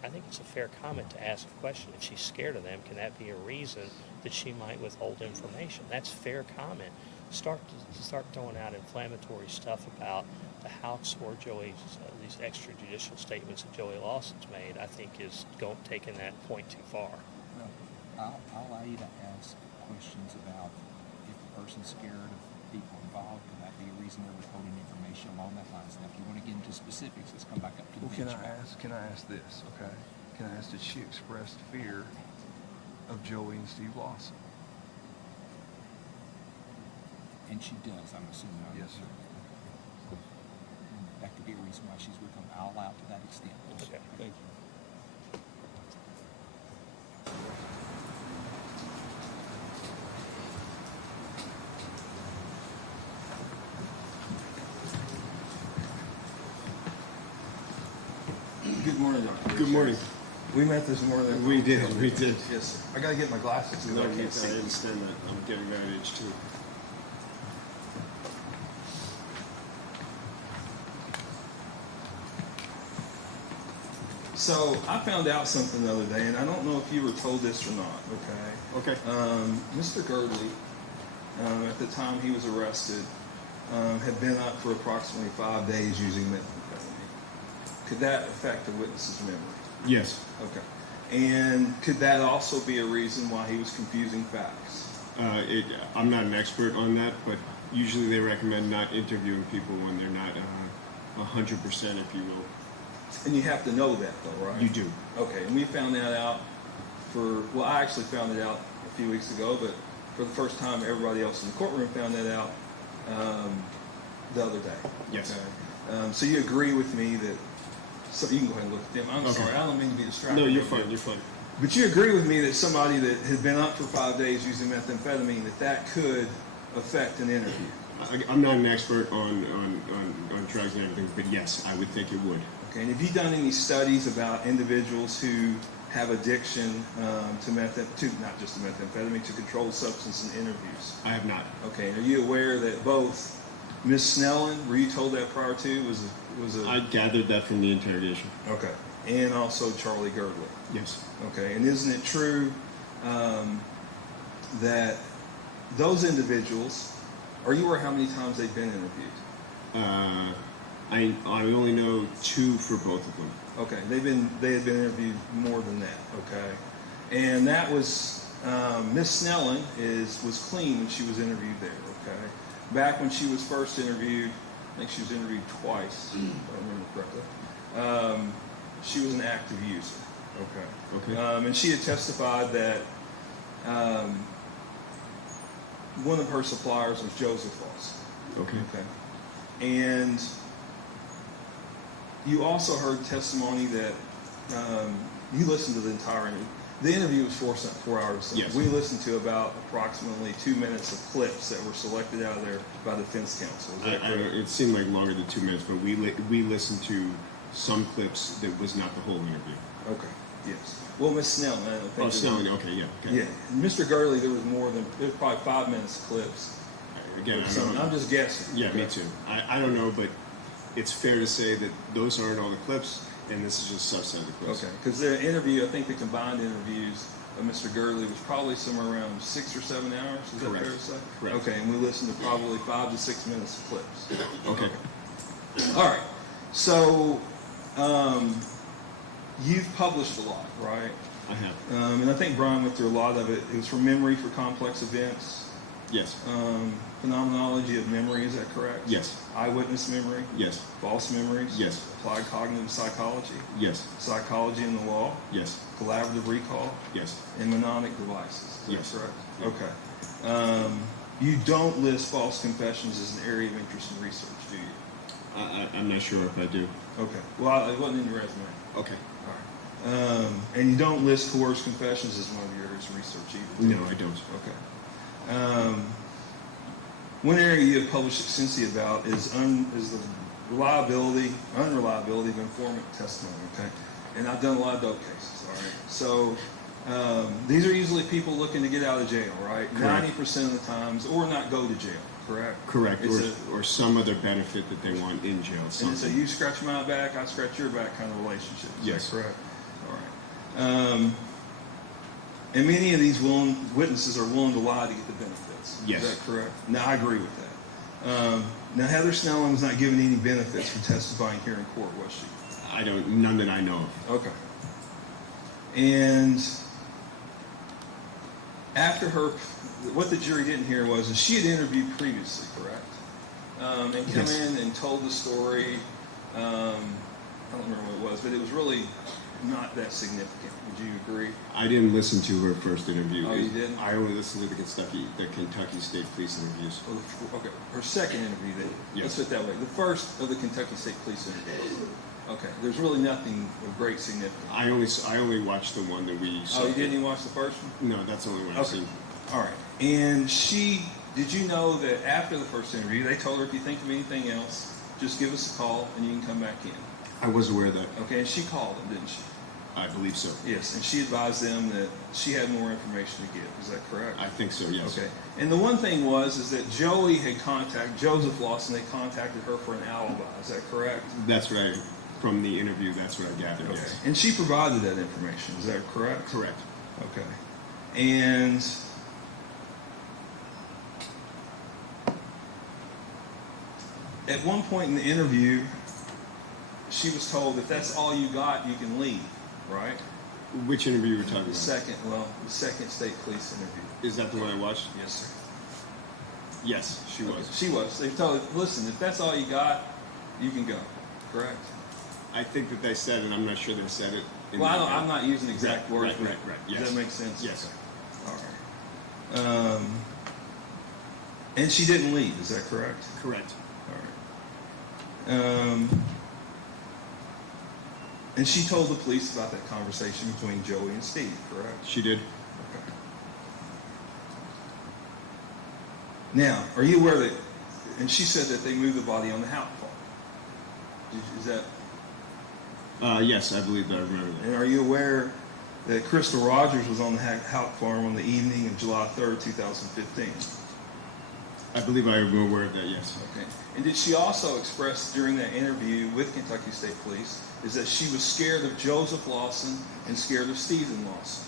think it's a fair comment to ask a question. If she's scared of them, can that be a reason that she might withhold information? That's fair comment. Start throwing out inflammatory stuff about the Houcks or Joey's, these extrajudicial statements that Joey Lawson's made, I think is taking that point too far. No, I'll allow you to ask questions about if the person's scared of people involved, could that be a reason they're withholding information along that lines? Now, if you want to get into specifics, let's come back up to the Well, bench. can I ask this, okay? Can I ask, did she express fear of Joey and Steve Lawson? And she does, I'm assuming. Yes, sir. That could be a reason why she's with them. I'll allow to that extent. Okay. Thank you. Good morning, Doctor. Good morning. We met this morning. We did. Yes, sir. I gotta get my glasses. No, I I can't see. understand that. I'm getting that age too. So I found out something the other day, and I don't know if you were told this or not, okay? Okay. Mr. Girdley, at the time he was arrested, had been up for approximately 5 days using methamphetamine. Could that affect a witness's memory? Yes. Okay. And could that also be a reason why he was confusing facts? I'm not an expert on that, but usually they recommend not interviewing people when they're not 100%, if you will. And you have to know that, though, right? You do. Okay, and we found that out I actually found it out a few weeks ago, but for the first time, everybody else in the courtroom found that out the other day. Yes. Okay? So you agree with me that, so you can go ahead and look at them. I'm sorry, I don't mean to be distracted. No, you're fine, you're fine. But you agree with me that somebody that had been up for 5 days using methamphetamine, that could affect an interview? I'm not an expert on drugs and everything, but yes, I would think it would. Okay, and have you done any studies about individuals who have addiction to not just to methamphetamine, to controlled substance in interviews? I have not. Okay, are you aware that both Ms. Snellen, were you told that prior to, was a... I gathered that from the interrogation. Okay, and also Charlie Girdley? Yes. Okay, and isn't it true that those individuals, are you aware how many times they've been interviewed? I only know 2 for both of them. Okay, they had been interviewed more than that. Okay, and that was Miss Snellen was clean when she was interviewed there. Okay, back when she was first interviewed, I think she was interviewed twice, if I remember correctly. She was an active user. Okay. Okay. And she had testified that one of her suppliers was Joseph Lawson. Okay. Okay. And you also heard testimony that you listened to the entire interview. The interview was 4 hours. Yes. We listened to about approximately 2 minutes of clips that were selected out of there by the defense counsel. Is that correct? It seemed like longer than 2 minutes, but we listened to some clips that was not the whole interview. Okay. Yes. Well, Miss Snellen, I don't think. Oh, Snellen. Okay. Yeah. Okay. Yeah. Mr. Gurley, there was probably 5 minutes of clips. Again, I'm just guessing. Yeah, me too. I don't know, but it's fair to say that those aren't all the clips, and this is just a subset of the clips. Okay, because the interview, I think the combined interviews of Mr. Gurley was probably somewhere around 6 or 7 hours. Is that fair to say? Correct. Okay, and we listened to probably 5 to 6 minutes of clips. Okay. All right. So, you've published a lot, right? I have. And I think Brian went through a lot of it. It was from memory for complex events. Yes. Phenomenology of memory, is that correct? Yes. Eyewitness memory? Yes. False memories? Yes. Applied cognitive psychology? Yes. Psychology in the law? Yes. Collaborative recall? Yes. And mnemonic devices? Is that Yes. correct? Okay. You don't list false confessions as an area of interest in research, do you? I'm not sure if I do. Okay. Well, it wasn't in your resume. Okay. All right. And you don't list coerced confessions as one of your areas of research either, do you? No, I don't. Okay. One area you have published extensively about is the unreliability of informant testimony. Okay, and I've done a lot of dope cases. All right, so these are usually people looking to get out of jail, right? 90% of the times, or not go to jail. Correct. Correct. Or some other benefit that they want in jail. And it's a you scratch my back, I scratch your back kind of relationship. Is yes. that correct? All right. And many of these witnesses are willing to lie to get the benefits. Yes. Is that correct? Now, I agree with that. Now, Heather Snellen was not given any benefits for testifying here in court, was she? None that I know of. Okay. And after her, what the jury didn't hear was that she had interviewed previously, correct? And come in and told the story. I don't remember what it was, but it was really not that significant. Would you agree? I didn't listen to her first interview. Oh, you didn't? I only listened to the Kentucky State Police interviews. Okay, her second interview then. Let's put it that way. The first of the Kentucky State Police interviews. Okay, there's really nothing of great significance. I only watched the one that we saw. Oh, you didn't even watch the first one? No, that's the only one I've seen. All right. And did you know that after the first interview, they told her if you think of anything else, just give us a call and you can come back in. I was aware of that. Okay, and she called them, didn't she? I believe so. Yes, and she advised them that she had more information to give. Is that correct? I think so, yes. Okay. And the one thing is that Joseph Lawson had contacted her for an alibi. Is that correct? That's right. From the interview, that's what I gathered, Okay. yes. And she provided that information. Is that correct? Correct. Okay. And at one point in the interview, she was told if that's all you got, you can leave, right? Which interview were you talking about? The second state police interview. Is that the one I watched? Yes, sir. Yes, she was. She was. They told her, listen, if that's all you got, you can go. Correct? I think that they said it. I'm not sure they said it. Well, I'm not using exact words. Right. Yes. Does that make sense? Yes. Okay. All right. And she didn't leave. Is that correct? Correct. All right. And she told the police about that conversation between Joey and Steve, correct? She did. Okay. Now, are you aware that And she said that they moved the body on the Houck farm. Is that? Yes, I believe that. I remember that. And are you aware that Crystal Rogers was on the Houck farm on the evening of July 3rd, 2015? I believe I am aware of that, yes. Okay. And did she also express during that interview with Kentucky State Police is that she was scared of Joseph Lawson and scared of Stephen Lawson?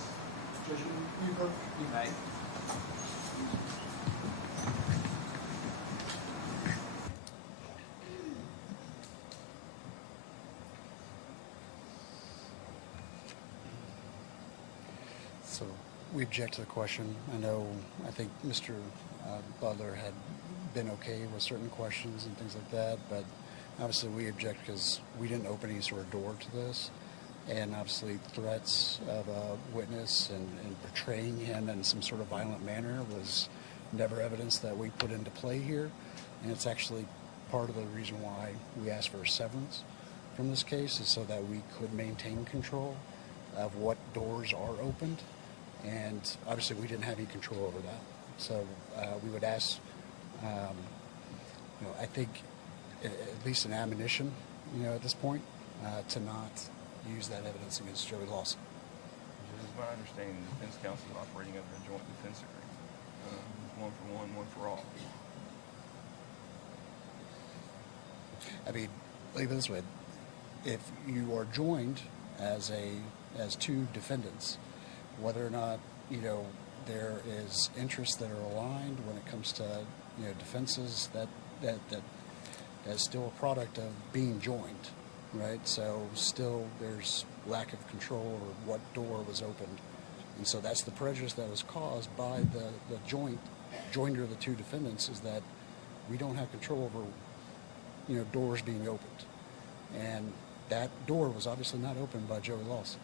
You may. So we object to the question. I think Mr. Butler had been okay with certain questions and things like that, but obviously we object because we didn't open any sort of door to this. And obviously threats of a witness and portraying him in some sort of violent manner was never evidence that we put into play here. And it's actually part of the reason why we asked for a severance from this case, is so that we could maintain control of what doors are opened. And obviously we didn't have any control over that. So we would ask, I think at least an admonition, at this point, to not use that evidence against Joey Lawson. It is my understanding the defense counsel is operating under a joint defense agreement. One for one, one for all. I mean, leave it this way. If you are joined as two defendants, whether or not, there is interests that are aligned when it comes to, defenses, that is still a product of being joined. Right, so still there's lack of control over what door was opened, and so that's the prejudice that was caused by the joinder of the two defendants, is that we don't have control over doors being opened, and that door was obviously not opened by Joey Lawson.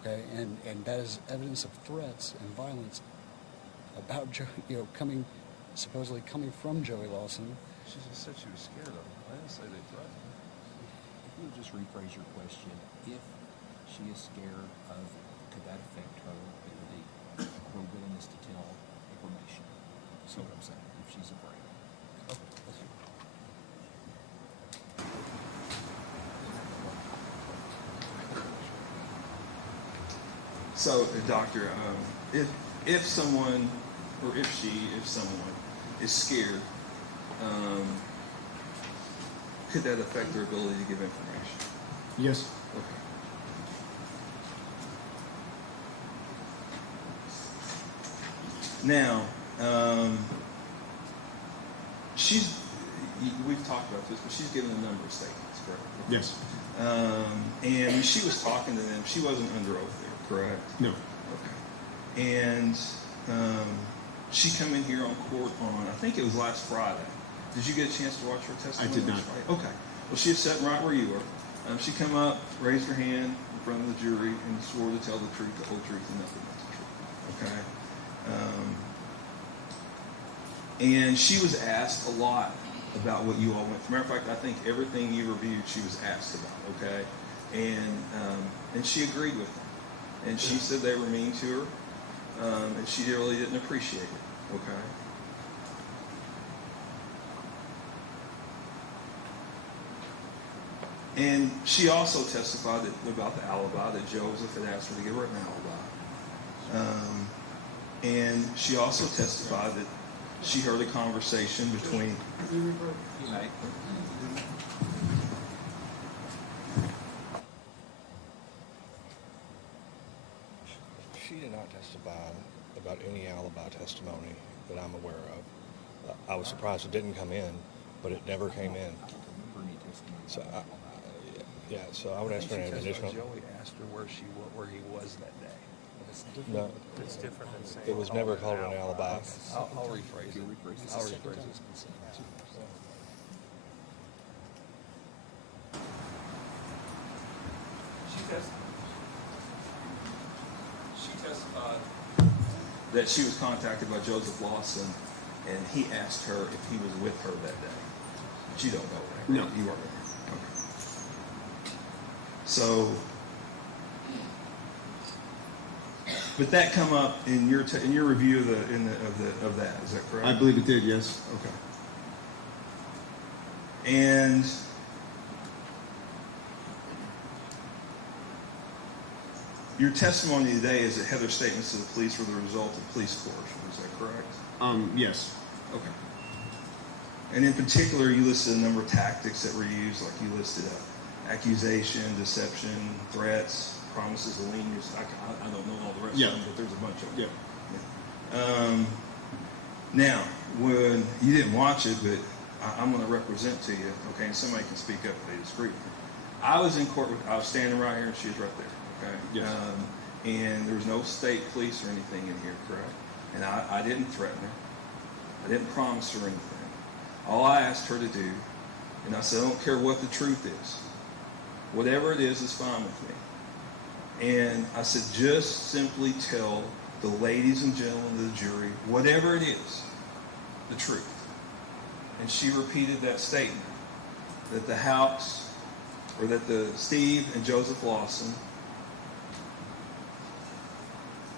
Okay, and that is evidence of threats and violence about supposedly coming from Joey Lawson. She just said she was scared of him. I didn't say they threatened her. If you would just rephrase your question, if she is scared of, could that affect her ability, her willingness to tell information? See what I'm saying? If she's afraid. Okay, that's it. So, doctor, if someone is scared, could that affect their ability to give information? Yes. Okay. Now, we've talked about this, but she's given a number of statements, correct? Yes. And she was talking to them. She wasn't under oath there, correct? No. Okay. And she come in here on court on, I think it was last Friday. Did you get a chance to watch her testimony? I did not. Okay. Well, she was sitting right where you were. She come up, raised her hand in front of the jury, and swore to tell the truth, the whole truth, and nothing but the truth. Okay. And she was asked a lot about what you all went through. Matter of fact, I think everything you reviewed, she was asked about. Okay. And she agreed with them. And she said they were mean to her, and she really didn't appreciate it. Okay. And she also testified about the alibi, that Joseph had asked her to give her an alibi. And she also testified that she heard a conversation between... She did not testify about any alibi testimony that I'm aware of. I was surprised it didn't come in, but it never came in. So, so I would ask for an additional. Joey asked her where he was that day. No, It's different than saying. it was never called an alibi. I'll rephrase it. I'll rephrase it. She testified that she was contacted by Joseph Lawson, and he asked her if he was with her that day. But you don't know that. No. You weren't there. Okay. So, but that come up in your review of that. Is that correct? I believe it did. Yes. Okay. And your testimony today is that Heather's statements to the police were the result of police coercion. Is that correct? Yes. Okay. And in particular, you listed a number of tactics that were used, like you listed accusation, deception, threats, promises of leniency. I don't know all the rest of them, but there's a bunch of them. Yeah. Now, when you didn't watch it, but I'm going to represent to you, okay, and somebody can speak up if they disagree with me. I was in court, I was standing right here, and she was right there, okay? Yes. And there was no state police or anything in here, correct? And I didn't threaten her. I didn't promise her anything. All I asked her to do, and I said, I don't care what the truth is. Whatever it is fine with me. And I said, just simply tell the ladies and gentlemen of the jury, whatever it is, the truth. And she repeated that statement, that the Houcks, or that the Steve and Joseph Lawson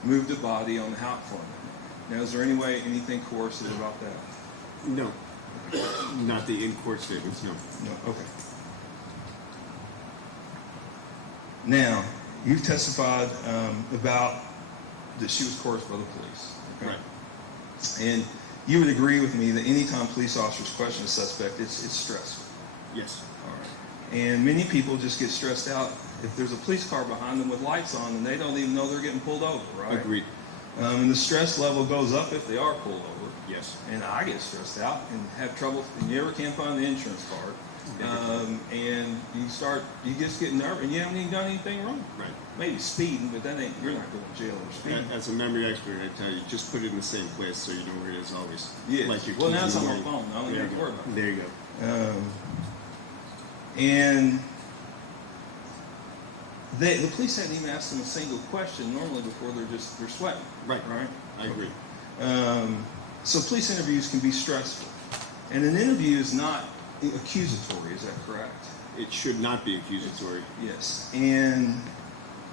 moved a body on the Houck farm. Now, is there anything coercive about that? No. Not the in-court statements, no. No, okay. Now, you've testified about that she was coerced by the police. Okay? Right. And you would agree with me that anytime police officers question a suspect, it's stressful. Yes. All right. And many people just get stressed out if there's a police car behind them with lights on and they don't even know they're getting pulled over, right? Agreed. And the stress level goes up if they are pulled over. Yes. And I get stressed out and have trouble, and you never can find the insurance card. And you just get nervous, and you haven't even done anything wrong. Right. Maybe speeding, but you're not going to jail or speeding. As a memory expert, I tell you, just put it in the same place so you know where it is always. Yeah. Like your Well, now keys it's in on the my morning. phone. I don't even have to worry about it. There you go. And the police hadn't even asked them a single question normally before they're sweating. Right. Right? I agree. So police interviews can be stressful. And an interview is not accusatory, is that correct? It should not be accusatory. Yes. And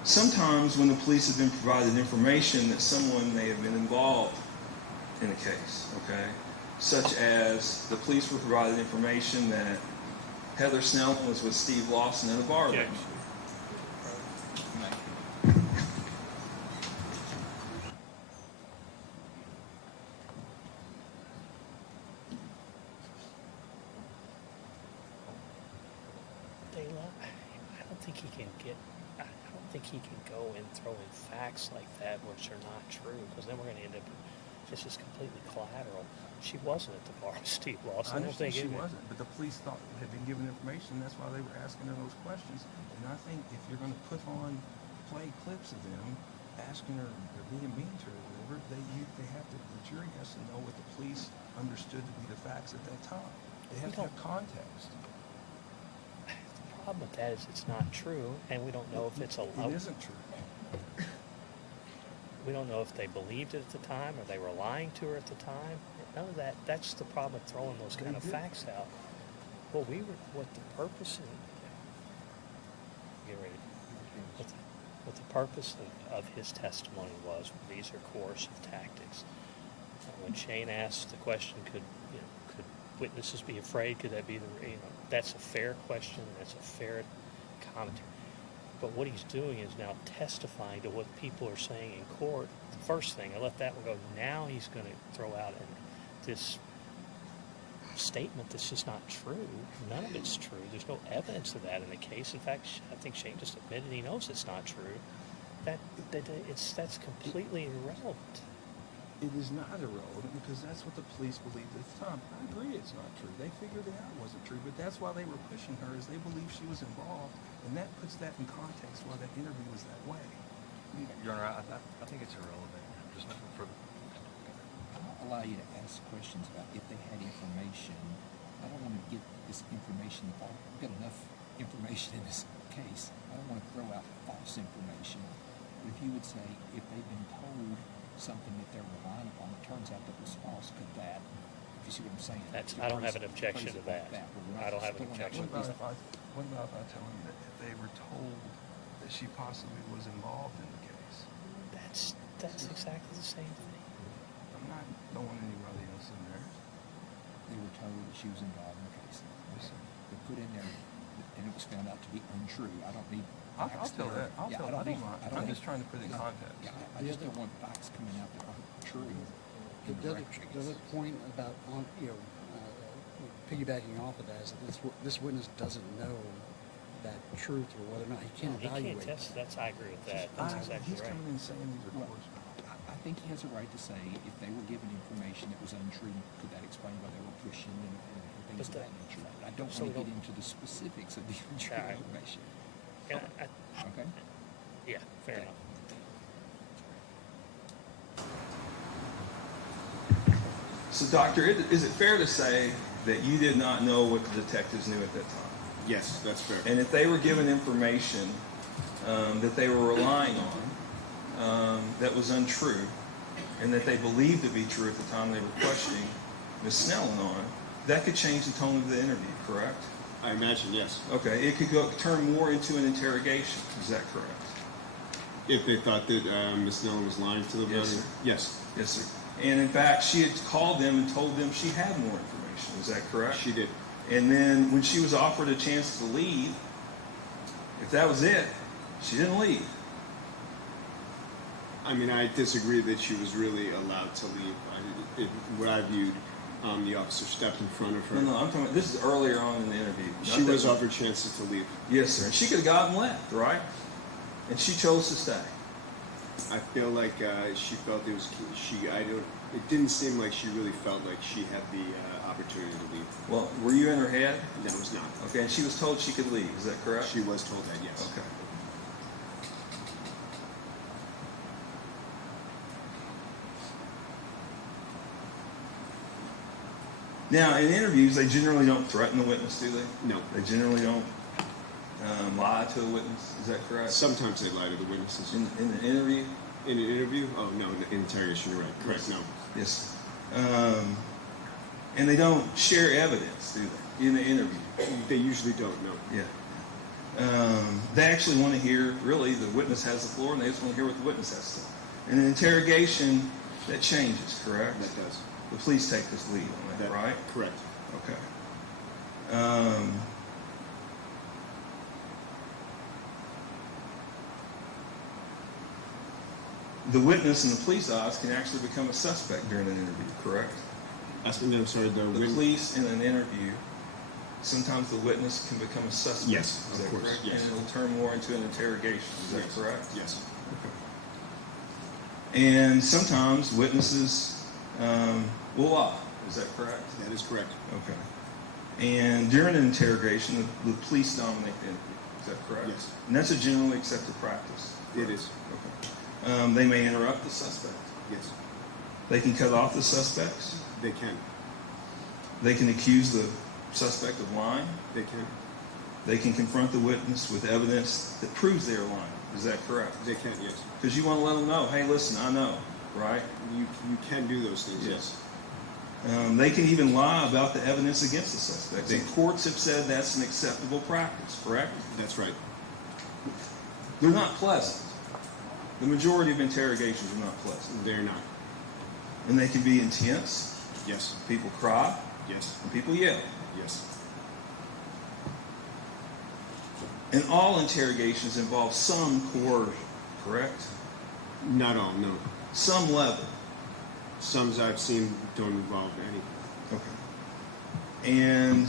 sometimes when the police have been provided information that someone may have been involved in a case, okay? Such as the police were provided information that Heather Snellman was with Steve Lawson at a bar. Yes. I don't think he can go and throw in facts like that which are not true, because then we're going to end up it's just completely collateral. She wasn't at the bar with Steve Lawson. I understand she wasn't, but the police thought had been given information. That's why they were asking her those questions. And I think if you're going to play clips of them asking her or being mean to her, or whatever, the jury has to know what the police understood to be the facts at that time. They have to have context. The problem with that is it's not true, and we don't know if it's allowed. It isn't true. We don't know if they believed it at the time or they were lying to her at the time. None of that. That's the problem with throwing those kind of facts out. What the purpose what the purpose of his testimony was, these are coercive tactics. When Shane asked the question, could witnesses be afraid? Could that be that's a fair question. That's a fair commentary. But what he's doing is now testifying to what people are saying in court. The first thing, I let that one go. Now he's going to throw out this statement that's just not true. None of it's true. There's no evidence of that in the case. In fact, I think Shane just admitted he knows it's not true. That's completely irrelevant. It is not irrelevant because that's what the police believed at the time. I agree it's not true. They figured it out it wasn't true, but that's why they were pushing her, is they believed she was involved, and that puts that in context why that interview was that way. Your Honor, I think it's irrelevant. There's nothing further. I'll allow you to ask questions about if they had information. I don't want to get this information. We've got enough information in this case. I don't want to throw out false information. But if you would say, if they've been told something that they're relying upon, it turns out that was false, could that, if you see what I'm saying? I don't have an objection to that. I don't have an objection. What about if I tell them that if they were told that she possibly was involved in the case? That's exactly the same thing. I'm not throwing anybody else in there. They were told that she was involved in the case. Yes, sir. put in there and it was found out to be untrue, I don't need I'll facts tell there. that. I'll Yeah, tell I that. don't- I don't I'm need- just trying to put it in yeah, context. Yeah, I just don't want facts coming out that aren't true. in The record, I other guess. point about, piggybacking off of that is that this witness doesn't know that truth or whether or not he can He evaluate. can't test, that's, I agree with that, that's exactly He's right. coming in saying these are Well, course. I think he has a right to say if they were given information that was untrue, could that explain why they were pushing and things of that nature? I don't So want to we get into the specifics of the untrue Alright. information. And Okay? yeah, fair enough. So, Doctor, is it fair to say that you did not know what the detectives knew at that time? Yes, that's fair. And if they were given information that they were relying on that was untrue, and that they believed to be true at the time they were questioning Ms. Snellen on, that could change the tone of the interview, correct? I imagine, yes. Okay, it could turn more into an interrogation. Is that correct? If they thought that Ms. Snellen was lying to them, Yes, sir. Yes, Yes, sir. And in fact, she had called them and told them she had more information. Is that correct? she did. And then when she was offered a chance to leave, if that was it, she didn't leave. I mean, I disagree that she was really allowed to leave. What I viewed, the officer stepped in front of her. No, I'm talking about, this is earlier on in the interview. She Not was that- offered chances to leave. Yes, sir. And she could have gotten left, right? And she chose to stay. I feel like she felt it was. It didn't seem like she really felt like she had the opportunity to leave. Well, were you in her head? That was not. Okay, and she was told she could leave. Is that correct? She was told that, yes. Okay. Now, in interviews, they generally don't threaten the witness, do they? No. They generally don't lie to the witness. Is that correct? Sometimes they lie to the witnesses. In an interview? In an interview? Oh, no, in interrogation, you're right. Correct, no. Yes. And they don't share evidence, do they, in the interview? They usually don't, no. Yeah. They actually want to hear, really, the witness has the floor, and they just want to hear what the witness has to say. In an interrogation, that changes, correct? That does. The police take this lead on that, right? Correct. Okay. The witness in the police eyes can actually become a suspect during an interview, correct? I'm sorry, The police in an interview, sometimes the witness can become a suspect. Yes, Is of that course, correct? yes. And it'll turn more into an interrogation. Is that Yes. correct? Yes. And sometimes witnesses will lie. Is that correct? That is correct. Okay. And during an interrogation, the police dominate the interview. Is that correct? Yes. And that's a generally accepted practice. It is. Okay. They may interrupt the suspect. Yes. They can cut off the suspects. They can. They can accuse the suspect of lying. They can. They can confront the witness with evidence that proves they are lying. Is that correct? They can, yes. Because you want to let them know, hey, listen, I know, right? You can do those things, yes. They can even lie about the evidence against the suspect. The courts have said that's an acceptable practice, correct? That's right. They're not pleasant. The majority of interrogations are not pleasant. They're not. And they can be intense. Yes. People cry. Yes. And people yell. Yes. And all interrogations involve some coercion, correct? Not all, no. Some level. Some I've seen don't involve any. Okay. And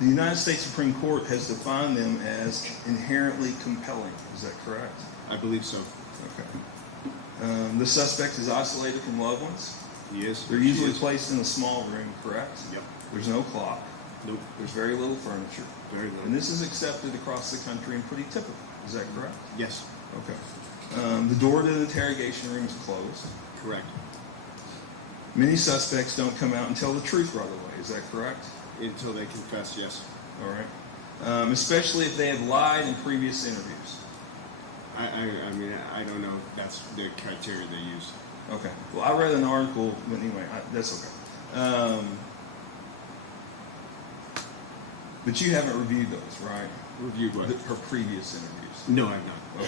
the United States Supreme Court has defined them as inherently compelling. Is that correct? I believe so. Okay. The suspect is isolated from loved ones. He is. They're usually placed in a small room, correct? Yep. There's no clock. Nope. There's very little furniture. Very little. And this is accepted across the country and pretty typical. Is that correct? Yes. Okay. The door to the interrogation room is closed. Correct. Many suspects don't come out and tell the truth right away. Is that correct? Until they confess, yes. All right. Especially if they have lied in previous interviews. I mean, I don't know if that's the criteria they use. Okay. Well, I read an article, but anyway, that's okay. But you haven't reviewed those, right? Reviewed what? Her previous interviews. No, I've not.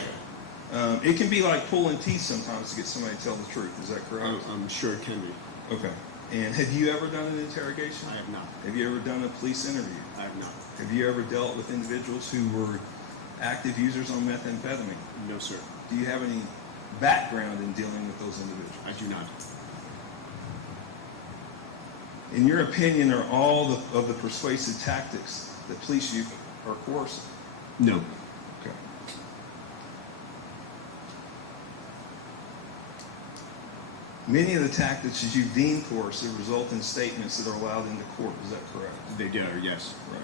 Okay. It can be like pulling teeth sometimes to get somebody to tell the truth. Is that correct? I'm sure it can be. Okay. And have you ever done an interrogation? I have not. Have you ever done a police interview? I have not. Have you ever dealt with individuals who were active users on methamphetamine? No, sir. Do you have any background in dealing with those individuals? I do not. In your opinion, are all of the persuasive tactics that police use are coercive? No. Okay. Many of the tactics that you deem coercive result in statements that are allowed into court. Is that correct? They do, yes. Right.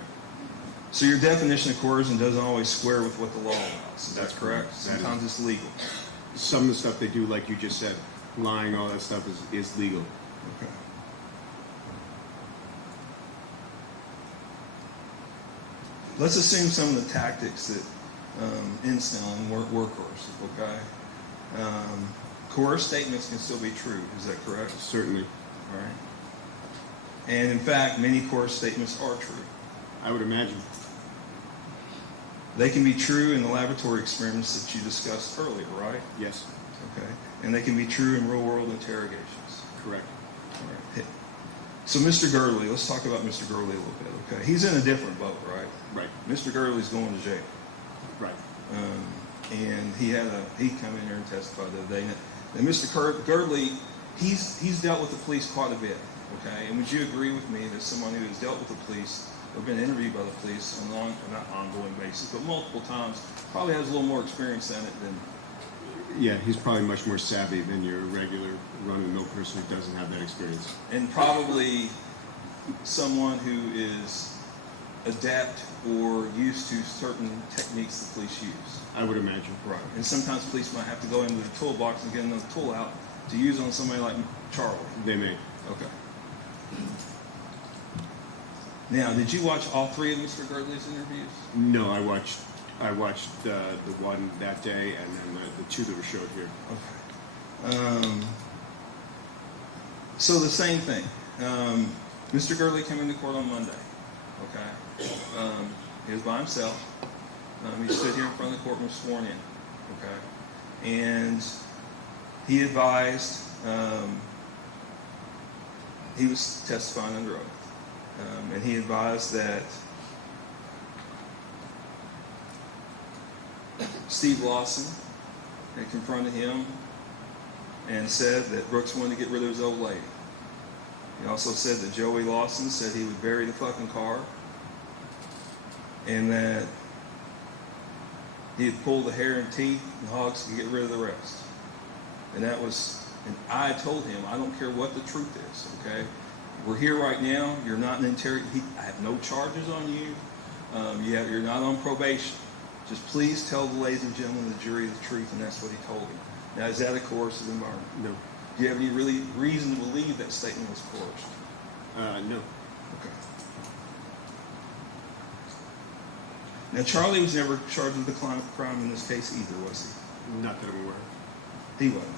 So your definition of coercion doesn't always square with what the law allows. Is that correct? Sometimes it's legal. Some of the stuff they do, like you just said, lying, all that stuff is legal. Okay. Let's assume some of the tactics that in Snelling were coercive, okay? Coerced statements can still be true, is that correct? Certainly. All right. And in fact, many coerced statements are true. I would imagine. They can be true in the laboratory experiments that you discussed earlier, right? Yes. Okay. And they can be true in real-world interrogations. Correct. All right. So Mr. Gurley, let's talk about Mr. Gurley a little bit, okay? He's in a different boat, right? Right. Mr. Gurley's going to jail. Right. And he come in here and testified the other day. And Mr. Gurley, he's dealt with the police quite a bit, okay? And would you agree with me that someone who has dealt with the police or been interviewed by the police on not ongoing basis, but multiple times, probably has a little more experience in it than... Yeah, he's probably much more savvy than your regular run-of-the-mill person who doesn't have that experience. And probably someone who is adept or used to certain techniques the police use. I would imagine. Right. And sometimes police might have to go into the toolbox and get another tool out to use on somebody like Charlie. They may. Okay. Now, did you watch all three of Mr. Gurley's interviews? No, I watched the one that day and then the two that were showed here. Okay. So the same thing. Mr. Gurley came into court on Monday. Okay. He was by himself. He stood here in front of the court and was sworn in. Okay. And he advised, he was testifying under oath. And he advised that Steve Lawson had confronted him and said that Brooks wanted to get rid of his old lady. He also said that Joey Lawson said he would bury the fucking car and that he had pulled the hair and teeth and hogs to get rid of the rest. And that was, and I told him, I don't care what the truth is, okay? We're here right now. You're not in interrogation. I have no charges on you. You're not on probation. Just please tell the ladies and gentlemen of the jury the truth, and that's what he told me. Now, is that a coercive environment? No. Do you have any really reason to believe that statement was coerced? No. Okay. Now, Charlie was never charged with a crime in this case either, was he? Not that I'm aware of. He wasn't.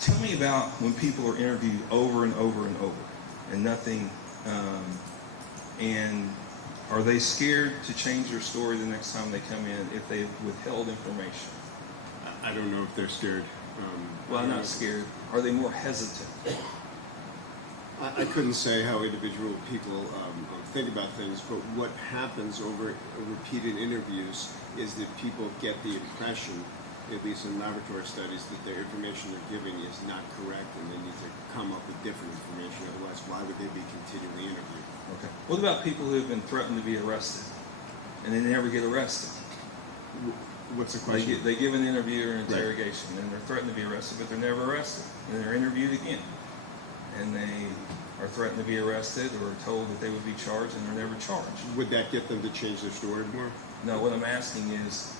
Tell me about when people are interviewed over and over and over and nothing, and are they scared to change their story the next time they come in if they've withheld information? I don't know if they're scared. Well, I'm not scared. Are they more hesitant? I couldn't say how individual people think about things, but what happens over repeated interviews is that people get the impression, at least in laboratory studies, that their information they're giving is not correct and they need to come up with different information. Otherwise, why would they be continually interviewed? Okay. What about people who have been threatened to be arrested and they never get arrested? What's the question? They give an interview or an interrogation and they're threatened to be arrested, but they're never arrested. And they're interviewed again. And they are threatened to be arrested or told that they would be charged and they're never charged. Would that get them to change their story more? No, what I'm asking is,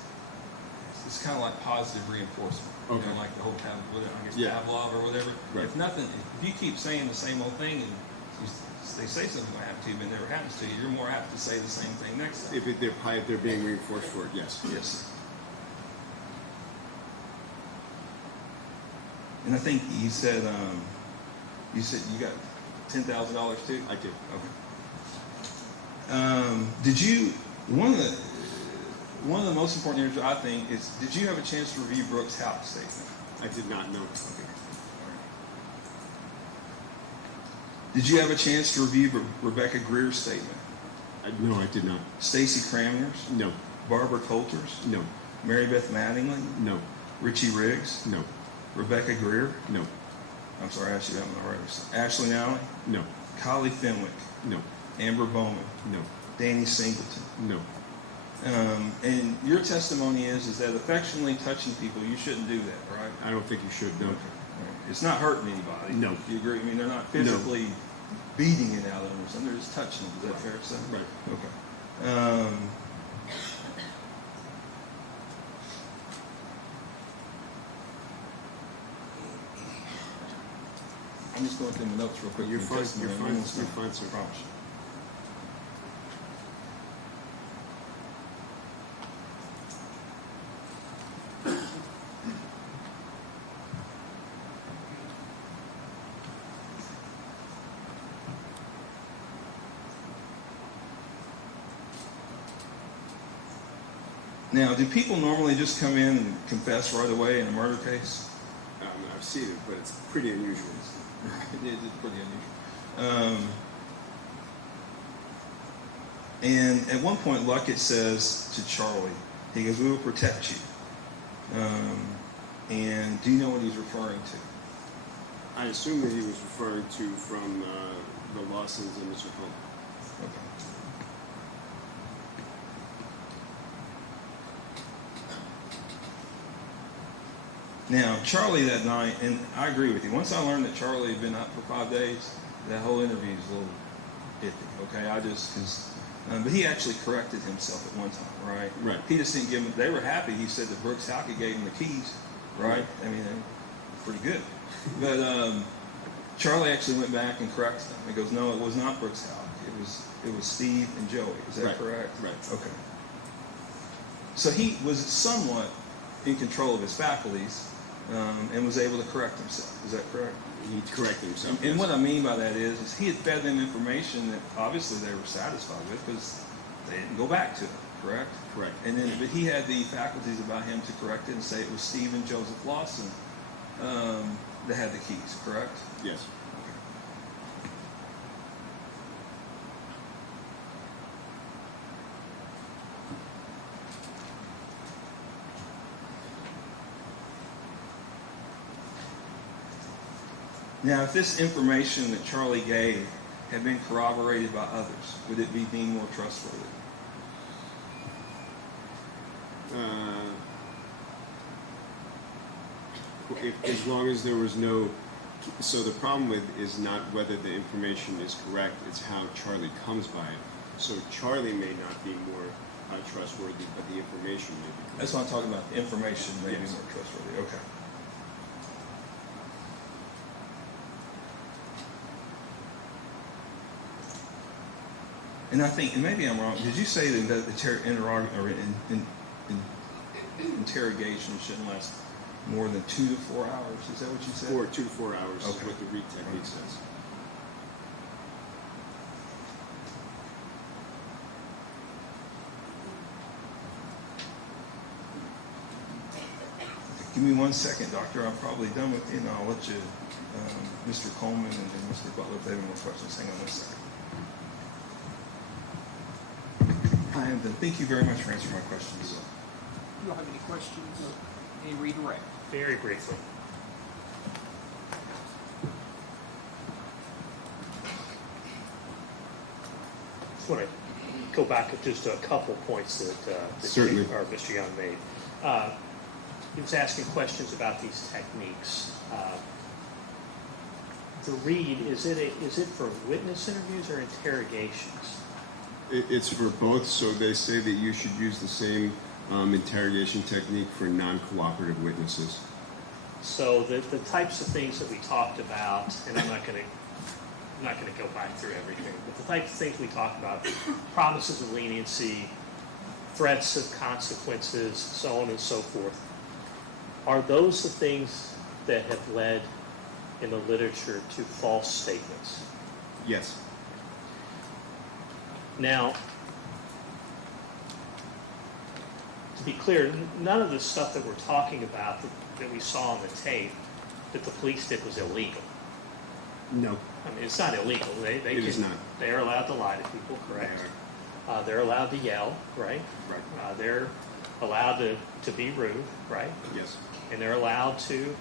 it's kind of like positive reinforcement. Okay. You know, like the whole Pavlov or whatever. Right. If you keep saying the same old thing and they say something will happen to you but it never happens to you, you're more apt to say the same thing next time. If they're being reinforced for it, yes. Yes. And I think you said you got $10,000 too? I did. Okay. Did you, one of the most important areas I think is, did you have a chance to review Brooks' Houck statement? I did not know. Okay. Did you have a chance to review Rebecca Greer's statement? No, I did not. Stacy Cramner's? No. Barbara Coulter's? No. Mary Beth Mattingly? No. Richie Riggs? No. Rebecca Greer? No. I'm sorry, I asked you that one already. Ashley Nally? No. Kylie Fenwick? No. Amber Bowman? No. Danny Singleton? No. And your testimony is that affectionately touching people, you shouldn't do that, right? I don't think you should, no. It's not hurting anybody. No. Do you agree? I mean, they're not physically beating it out of them or something. They're just touching them. Is that fair to say? Right. Okay. I'm just going through my notes real quick. You're fine. You're fine. You're You're fine, sir. Promise. Now, do people normally just come in and confess right away in a murder case? I've seen it, but it's pretty unusual. It is pretty unusual. And at one point, Luckett says to Charlie, he goes, "We will protect you." And do you know what he's referring to? I assume that he was referring to from the Lawsons and Mr. Holmes. Okay. Now, Charlie that night, and I agree with you, once I learned that Charlie had been up for 5 days, that whole interview is a little iffy, okay? But he actually corrected himself at one time, right? Right. He just didn't give them, they were happy. He said that Brooks Houck gave him the keys, right? I mean, they were pretty good. But Charlie actually went back and corrected them. He goes, "No, it was not Brooks Houck. It was Steve and Joey." Is that correct? Right. Okay. So he was somewhat in control of his faculties and was able to correct himself. Is that correct? He corrected himself. And what I mean by that is he had fed them information that obviously they were satisfied with because they didn't go back to it, correct? Correct. And then, but he had the faculties about him to correct it and say it was Steve and Joseph Lawson that had the keys, correct? Yes. Now, if this information that Charlie gave had been corroborated by others, would it be deemed more trustworthy? As long as there was no... So the problem with is not whether the information is correct, it's how Charlie comes by it. So Charlie may not be more trustworthy, but the information may be correct. That's what I'm talking about. The information may be more trustworthy. Okay. And I think, and maybe I'm wrong, did you say that the interrogation shouldn't last more than 2 to 4 hours? Is that what you said? 2 to 4 hours is what the READ technique says. Give me 1 second, Doctor. I'm probably done with you, and I'll let you, Mr. Coleman and then Mr. Butler, if they have any more questions. Hang on 1 second. I am done. Thank you very much for answering my questions. You don't have any questions? Any redirect? Very briefly. Just want to go back just to a couple points that Certainly. Mr. Young made. He was asking questions about these techniques. The READ, is it for witness interviews or interrogations? It's for both, so they say that you should use the same interrogation technique for non-cooperative witnesses. So the types of things that we talked about, and I'm not going to go back through everything, but the types of things we talked about, promises of leniency, threats of consequences, so on and so forth, are those the things that have led in the literature to false statements? Yes. Now, to be clear, none of the stuff that we're talking about that we saw on the tape that the police did was illegal. No. I mean, it's not illegal. It is not. They're allowed to lie to people, correct? They're allowed to yell, right? Right. They're allowed to be rude, right? Yes. And they're allowed to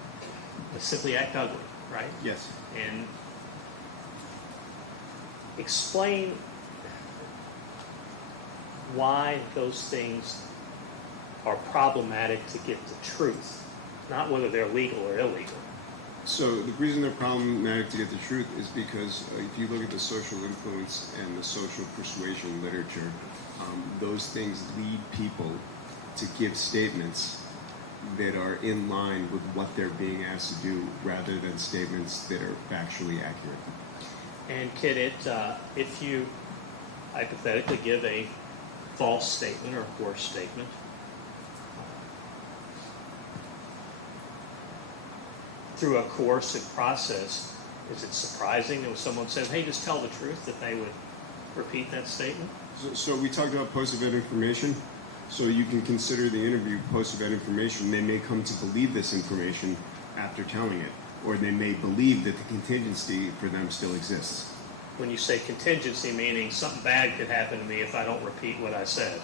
simply act ugly, right? Yes. And explain why those things are problematic to get the truth, not whether they're legal or illegal. So the reason they're problematic to get the truth is because if you look at the social influence and the social persuasion literature, those things lead people to give statements that are in line with what they're being asked to do rather than statements that are factually accurate. And can it, if you hypothetically give a false statement or a coarse statement, through a coercive process, is it surprising that when someone says, hey, just tell the truth, that they would repeat that statement? So we talked about post-event information. So you can consider the interview post-event information. They may come to believe this information after telling it, or they may believe that the contingency for them still exists. When you say contingency, meaning something bad could happen to me if I don't repeat what I said.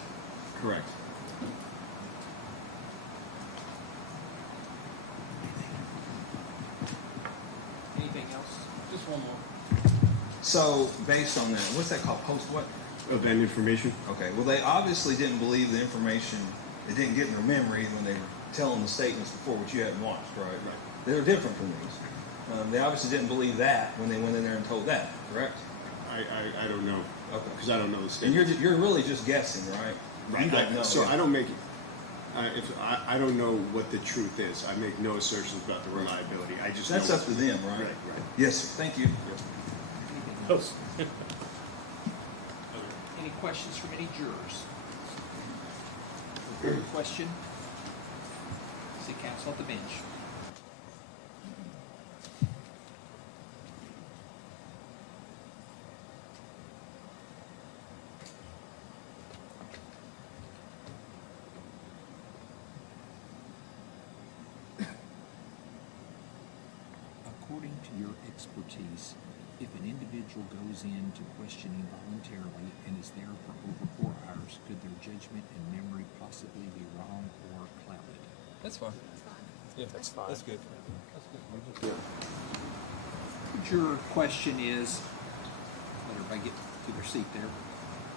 Correct. Anything else? Just one more. So, based on that, what's that called? Post what? Event information. Okay, well, they obviously didn't believe the information. They didn't get in their memory when they were telling the statements before, which you hadn't watched, right? Right. They're different from these. They obviously didn't believe that when they went in there and told that, correct? I don't know. Okay. Because I don't know the And statement. you're really just guessing, right? Right. You don't know. So I don't make it. I don't know what the truth is. I make no assertions about the reliability. I just That's know up to them, right? Right. Right. Yes, sir. Thank you. Any questions from any jurors? Question? City Council at the bench. According to your expertise, if an individual goes into questioning voluntarily and is there for over 4 hours, could their judgment and memory possibly be wrong or clouded? That's fine. Yeah, that's fine. That's good. Your question is, let everybody get to their seat there.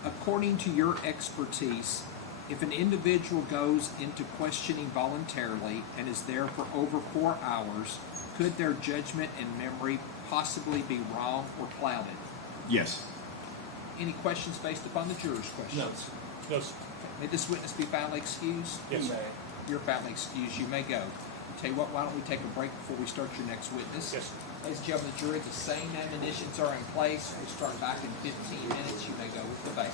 According to your expertise, if an individual goes into questioning voluntarily and is there for over 4 hours, could their judgment and memory possibly be wrong or clouded? Yes. Any questions based upon the jurors' questions? No, sir. May this witness be finally excused? Yes, sir. You're finally excused. You may go. Tell you what, why don't we take a break before we start your next witness? Yes, sir. Ladies and gentlemen, the jury, the same admonitions are in place. We'll start back in 15 minutes. You may go with the bail.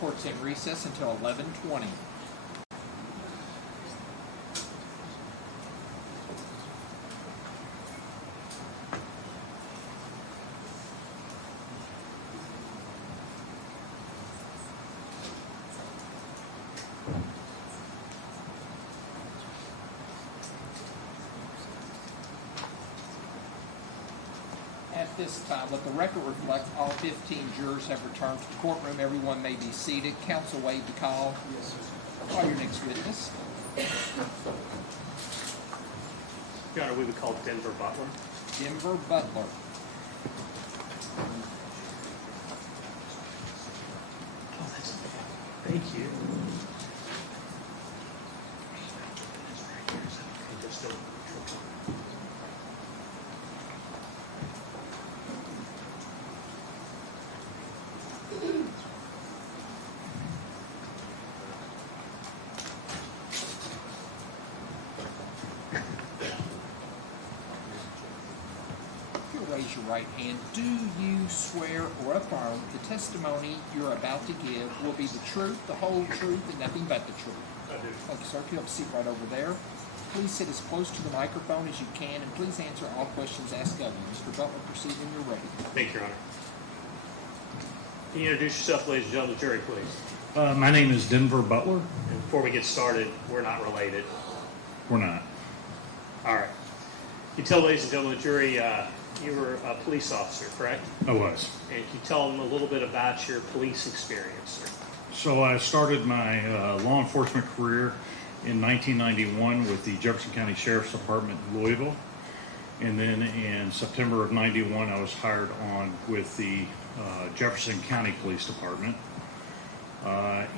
Court's in recess until 11:20. At this time, let the record reflect all 15 jurors have returned to the courtroom. Everyone may be seated. Counsel waive the call. Yes, sir. Call your next witness. Your Honor, we would call Denver Butler. Denver Butler. Thank you. your right hand. Do you swear or affirm the testimony you're about to give will be the truth, the whole truth, and nothing but the truth? I do. Thank you, sir. You have a seat right over there. Please sit as close to the microphone as you can, and please answer all questions asked of you. Mr. Butler, proceed when you're ready. Thank you, Your Honor. Can you introduce yourself, ladies and gentlemen of the jury, please? My name is Denver Butler. And before we get started, we're not related. We're not. All right. You tell ladies and gentlemen of the jury, you were a police officer, correct? I was. And can you tell them a little bit about your police experience, sir? So I started my law enforcement career in 1991 with the Jefferson County Sheriff's Department in Louisville. And then in September of 91, I was hired on with the Jefferson County Police Department.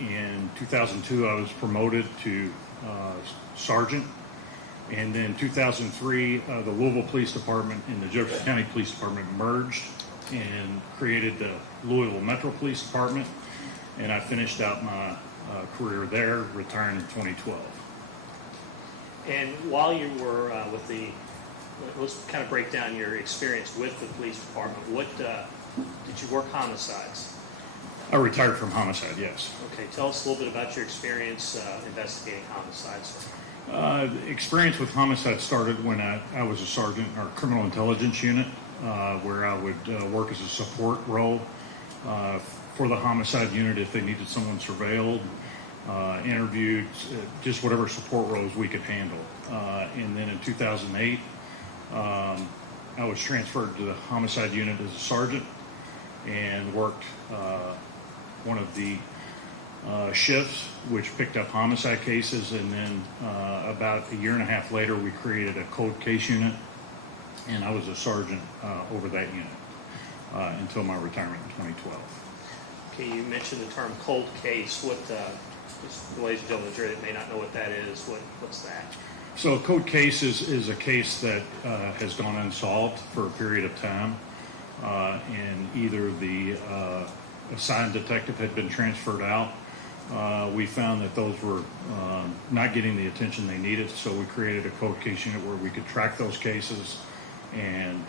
In 2002, I was promoted to sergeant. And then 2003, the Louisville Police Department and the Jefferson County Police Department merged and created the Louisville Metro Police Department. And I finished out my career there, retiring in 2012. And while you were with the, let's kind of break down your experience with the police department. What, did you work homicides? I retired from homicide, yes. Okay, tell us a little bit about your experience investigating homicides. Experience with homicide started when I was a sergeant in our criminal intelligence unit, where I would work as a support role for the homicide unit if they needed someone surveilled, interviewed, just whatever support roles we could handle. And then in 2008, I was transferred to the homicide unit as a sergeant and worked one of the shifts which picked up homicide cases, and then about a year and a half later we created a cold case unit, and I was a sergeant over that unit until my retirement in 2012. Okay, you mentioned the term cold case. What, just ladies and gentlemen of the jury that may not know what that is, what's that? So a cold case is a case that has gone unsolved for a period of time, and either the assigned detective had been transferred out. We found that those were not getting the attention they needed, so we created a cold case unit where we could track those cases and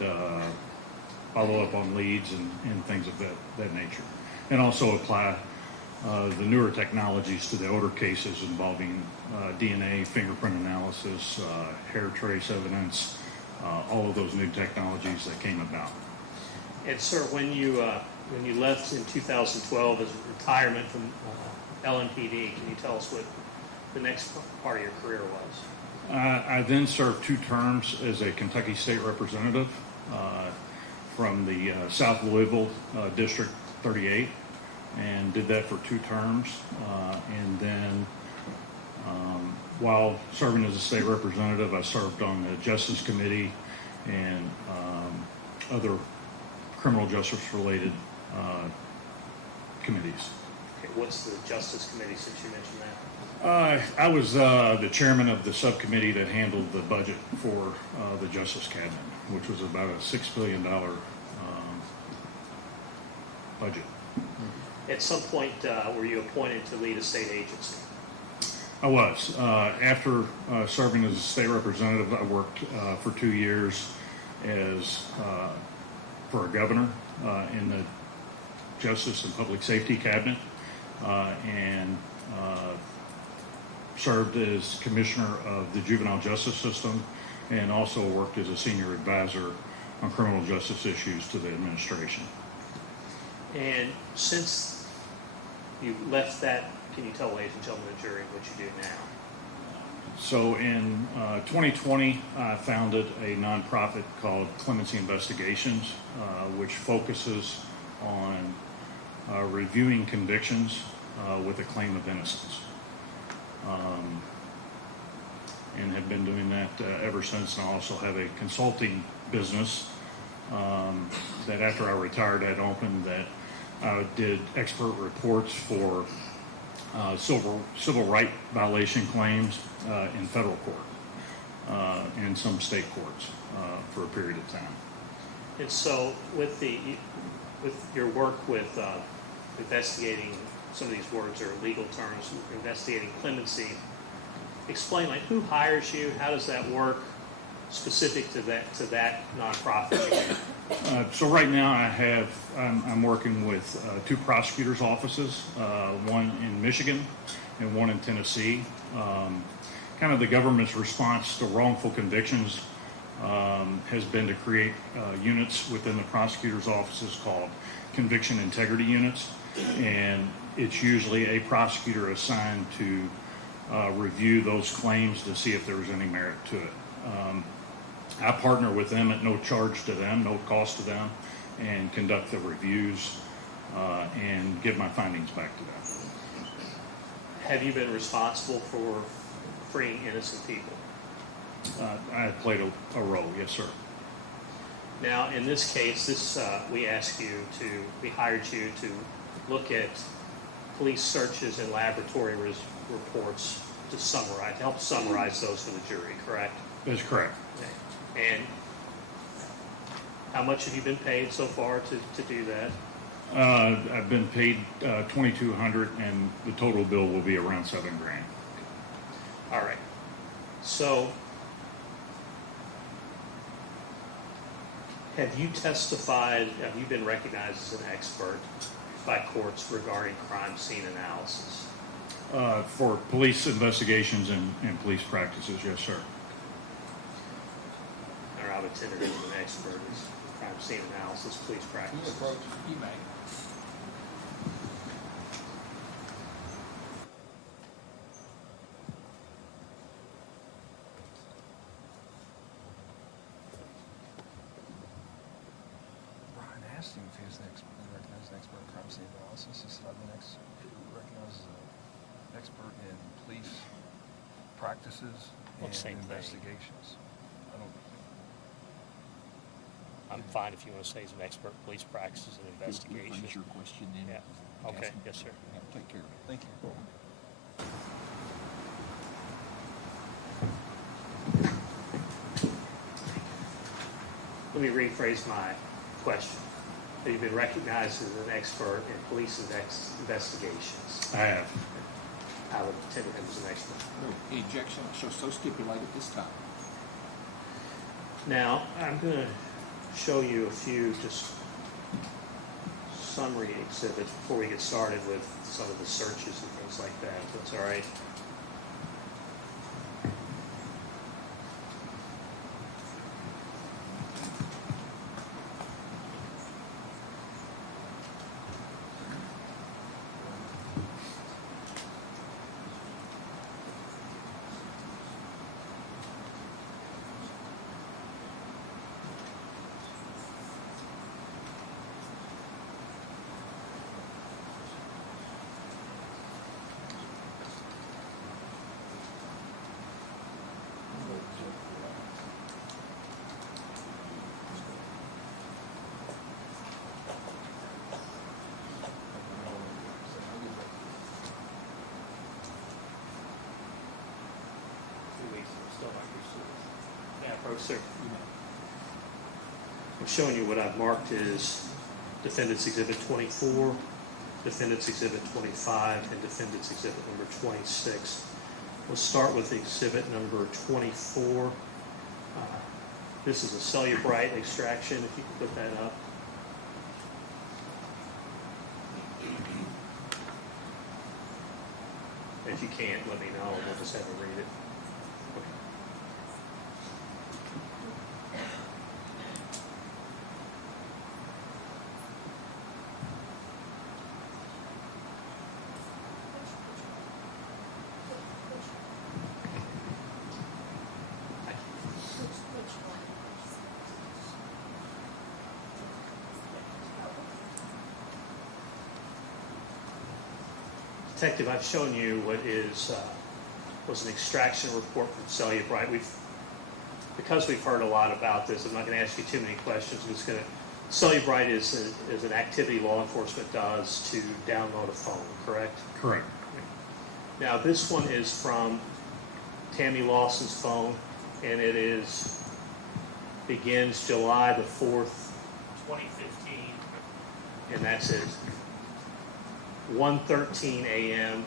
follow up on leads and things of that nature, and also apply the newer technologies to the older cases involving DNA, fingerprint analysis, hair trace evidence, all of those new technologies that came about. And sir, when you left in 2012 as a retirement from LMPD, can you tell us what the next part of your career was? I then served 2 terms as a Kentucky State Representative from the South Louisville District 38, and did that for 2 terms. And then while serving as a state representative, I served on the Justice Committee and other criminal justice related committees. Okay, what's the Justice Committee, since you mentioned that? I was the chairman of the subcommittee that handled the budget for the Justice Cabinet, which was about a $6 billion budget. At some point, were you appointed to lead a state agency? I was. After serving as a state representative, I worked for 2 years as for a governor in the Justice and Public Safety Cabinet, and served as commissioner of the juvenile justice system, and also worked as a senior advisor on criminal justice issues to the administration. And since you left that, can you tell ladies and gentlemen of the jury what you do now? So in 2020, I founded a nonprofit called Clemency Investigations, which focuses on reviewing convictions with a claim of innocence. And have been doing that ever since. And I also have a consulting business that after I retired I'd opened, that I did expert reports for civil right violation claims in federal court and some state courts for a period of time. And so with your work with investigating, some of these words are legal terms, investigating clemency, explain, like, who hires you, how does that work, specific to that nonprofit? So right now I'm working with two prosecutors' offices, one in Michigan and one in Tennessee. Kind of the government's response to wrongful convictions has been to create units within the prosecutor's offices called conviction integrity units, and it's usually a prosecutor assigned to review those claims to see if there was any merit to it. I partner with them at no charge to them, no cost to them, and conduct the reviews and give my findings back to them. Have you been responsible for freeing innocent people? I have played a role, yes, sir. Now, in this case, we hired you to look at police searches and laboratory reports to help summarize those for the jury, correct? That's correct. And how much have you been paid so far to do that? I've been paid $2,200, and the total bill will be around $7,000. All right. So, have you been recognized as an expert by courts regarding crime scene analysis? For police investigations and police practices, yes, sir. Or I would tend to be an expert in crime scene analysis, police practices. You may. Brian asked him if he was recognized an expert in crime scene analysis. He said, I've been recognized as an expert in police practices and investigations. I'm fine if you want to say he's an expert in police practices and investigations. Raise your question then. Yeah. Okay. Yes, sir. Yeah, take care of it. Thank you. Let me rephrase my question. Have you been recognized as an expert in police investigations? I have. I would tend to him as an expert. No ejection shall so stipulate at this time. Now, I'm going to show you a few just summary exhibits before we get started with some of the searches and things like that. That's all right. Sir, I'm showing you what I've marked as Defendant's Exhibit 24, Defendant's Exhibit 25, and Defendant's Exhibit number 26. We'll start with Exhibit number 24. This is a Cellubrite extraction, if you can put that up. If you can't, let me know, and we'll just have to read it. Detective, I've shown you what was an extraction report from Cellubrite. Because we've heard a lot about this, I'm not going to ask you too many questions. I'm just going to. Cellubrite is an activity law enforcement does to download a phone, correct? Correct. Now this one is from Tammy Lawson's phone, and it begins July the 4th, 2015, and that's it. 1:13 a.m.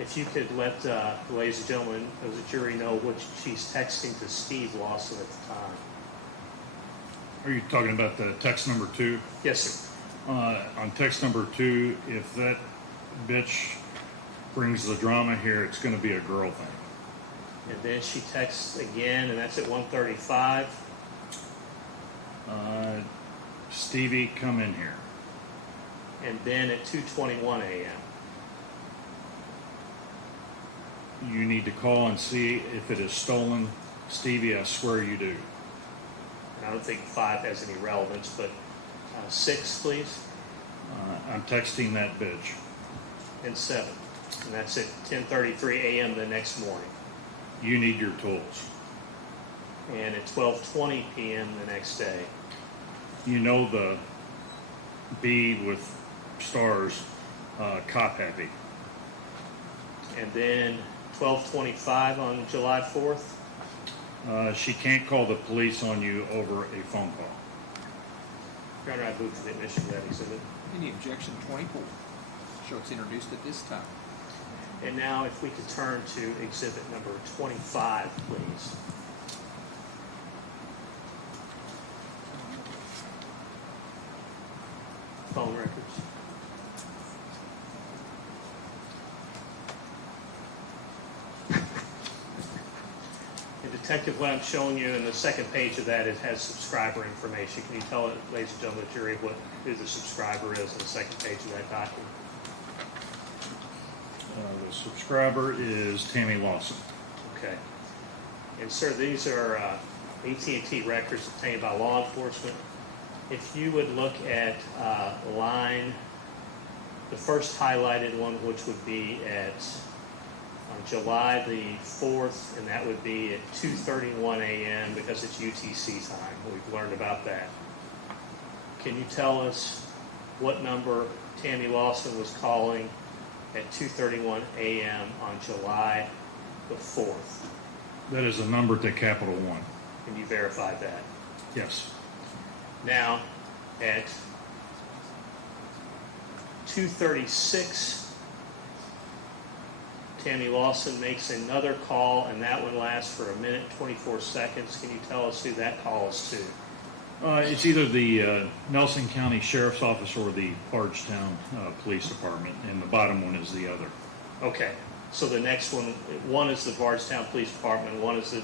If you could let ladies and gentlemen of the jury know what she's texting to Steve Lawson at the time. Are you talking about the text number 2? Yes, sir. On text number 2, if that bitch brings the drama here, it's going to be a girl thing. And then she texts again, and that's at 1:35. Stevie, come in here. And then at 2:21 a.m. You need to call and see if it is stolen. Stevie, I swear you do. And I don't think 5 has any relevance, but 6, please. I'm texting that bitch. And 7. And that's at 10:33 a.m. the next morning. You need your tools. And at 12:20 p.m. the next day. You know the B with stars, cop happy. And then 12:25 on July 4th. She can't call the police on you over a phone call. Your Honor, I move for the admission of that exhibit. Any objection 24? Show it's introduced at this time. And now if we could turn to exhibit number 25, please. Phone records. And Detective, what I'm showing you in the second page of that, it has subscriber information. Can you tell, ladies and gentlemen of the jury, who the subscriber is on the second page of that document? The subscriber is Tammy Lawson. Okay. And sir, these are AT&T records obtained by law enforcement. If you would look at the first highlighted one, which would be on July the 4th, and that would be at 2:31 a.m. because it's UTC time. We've learned about that. Can you tell us what number Tammy Lawson was calling at 2:31 a.m. on July the 4th? That is a number to Capital One. Can you verify that? Yes. Now, at 2:36, Tammy Lawson makes another call, and that one lasts for 1:24 seconds. Can you tell us who that call is to? It's either the Nelson County Sheriff's Office or the Bardstown Police Department, and the bottom one is the other. Okay, so the next one is the Bardstown Police Department, one is the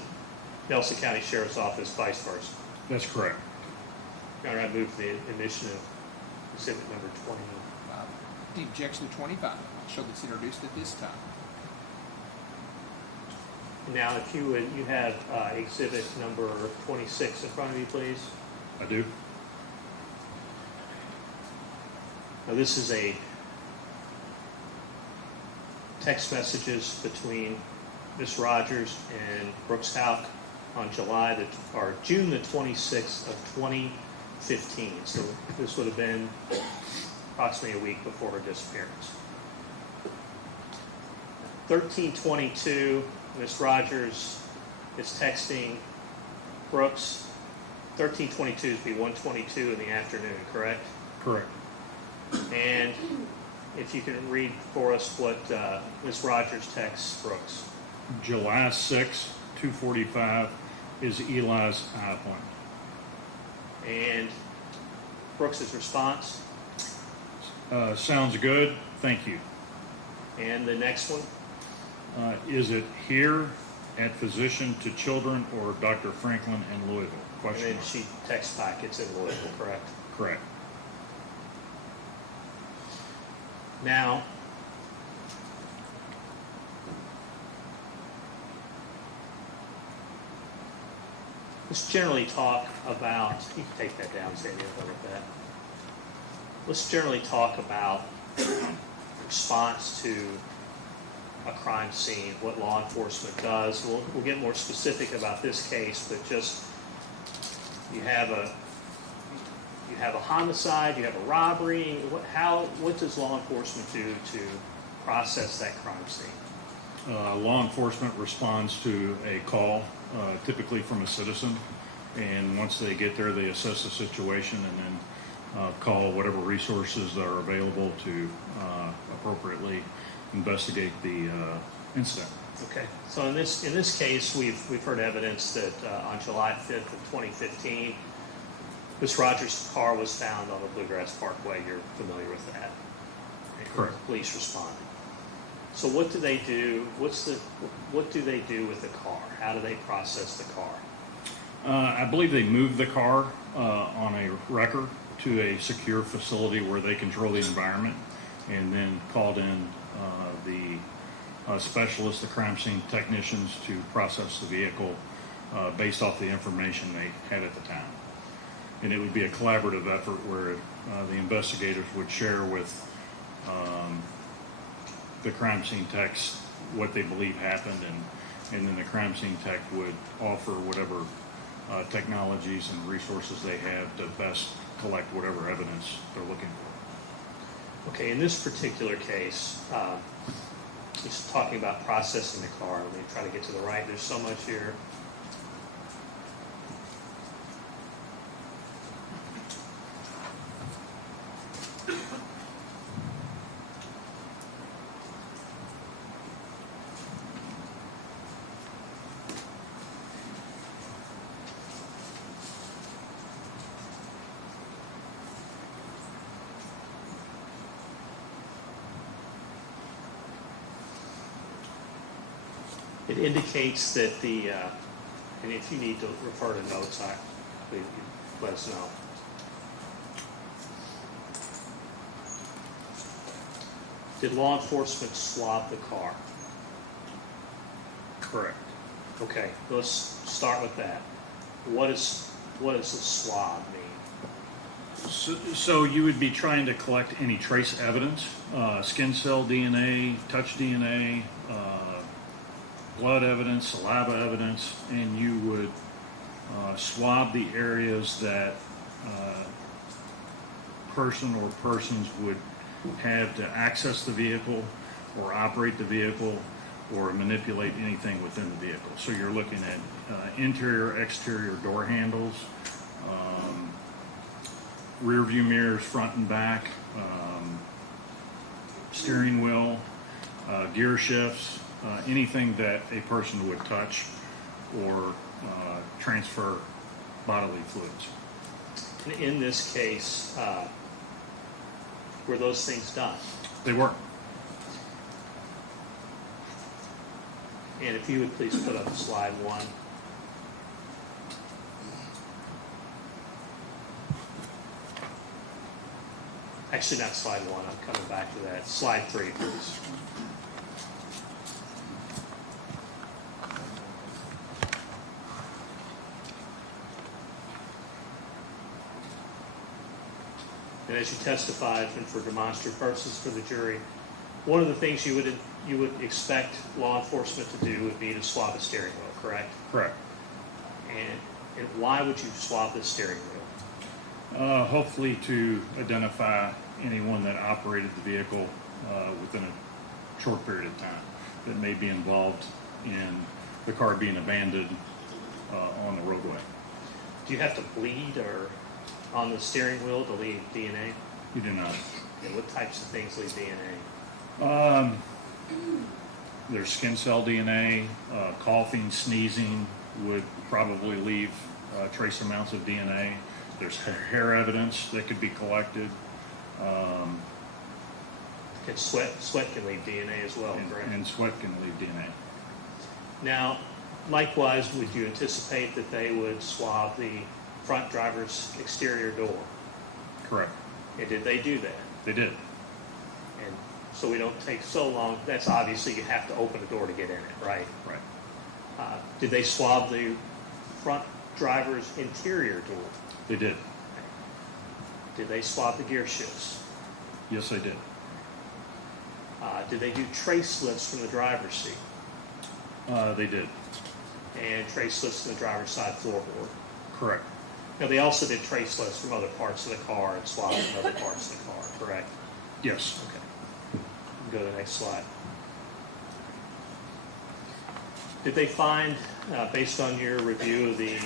Nelson County Sheriff's Office, vice versa. That's correct. Your Honor, I move the admission of exhibit number 20. The objection to 25. Show that's introduced at this time. Now, if you would, you have exhibit number 26 in front of you, please. I do. Now, this is a text messages between Ms. Rogers and Brooks Houck on June the 26th of 2015. So this would have been approximately a week before her disappearance. 13:22, Ms. Rogers is texting Brooks. 13:22 would be 1:22 in the afternoon, correct? Correct. And if you can read for us what Ms. Rogers texts Brooks. July 6, 2:45 is Eli's eye appointment. And Brooks's response. Sounds good. Thank you. And the next one. Is it here at Physician to Children or Dr. Franklin in Louisville? Question And then mark. she texts back, it's in Louisville, correct? Correct. Now, let's generally talk about, you can take that down, Sandy, I'll look at that. Let's generally talk about response to a crime scene, what law enforcement does. We'll get more specific about this case, but just you have a homicide, you have a robbery. What does law enforcement do to process that crime scene? Law enforcement responds to a call, typically from a citizen, and once they get there, they assess the situation and then call whatever resources that are available to appropriately investigate the incident. Okay. So in this case, we've heard evidence that on July 5th of 2015, Ms. Rogers' car was found on the Bluegrass Parkway. You're familiar with that? Correct. The police responded. So what do they do? What do they do with the car? How do they process the car? I believe they moved the car on a wrecker to a secure facility where they control the environment, and then called in the specialists, the crime scene technicians, to process the vehicle based off the information they had at the time. And it would be a collaborative effort where the investigators would share with the crime scene techs what they believe happened, and then the crime scene tech would offer whatever technologies and resources they have to best collect whatever evidence they're looking for. Okay, in this particular case, he's talking about processing the car. Let me try to get to the right. There's so much here. It indicates that the, and if you need to refer to notes, please let us know. Did law enforcement swab the car? Correct. Okay, let's start with that. What does the swab mean? So you would be trying to collect any trace evidence, skin cell DNA, touch DNA, blood evidence, saliva evidence, and you would swab the areas that person or persons would have to access the vehicle or operate the vehicle or manipulate anything within the vehicle. So you're looking at interior, exterior door handles, rear view mirrors, front and back, steering wheel, gear shifts, anything that a person would touch or transfer bodily fluids. In this case, were those things done? They were. And if you would please put up slide 1. Actually, not slide 1. I'm coming back to that. Slide 3, please. And as you testified, and for demonstrative purposes for the jury, one of the things you would expect law enforcement to do would be to swab the steering wheel, correct? Correct. And why would you swab the steering wheel? Hopefully to identify anyone that operated the vehicle within a short period of time that may be involved in the car being abandoned on the roadway. Do you have to bleed or on the steering wheel to leave DNA? You do not. And what types of things leave DNA? There's skin cell DNA, coughing, sneezing would probably leave trace amounts of DNA. There's hair evidence that could be collected. Sweat can leave DNA as well, correct? And sweat can leave DNA. Now, likewise, would you anticipate that they would swab the front driver's exterior door? Correct. And did they do that? They did. And so we don't take so long. That's obviously you have to open the door to get in it, right? Right. Did they swab the front driver's interior door? They did. Did they swab the gear shifts? Yes, they did. Did they do trace lifts from the driver's seat? They did. And trace lifts from the driver's side floorboard? Correct. Now, they also did trace lifts from other parts of the car and swabbed from other parts of the car, correct? Yes. Okay. Go to the next slide. Did they find, based on your review of the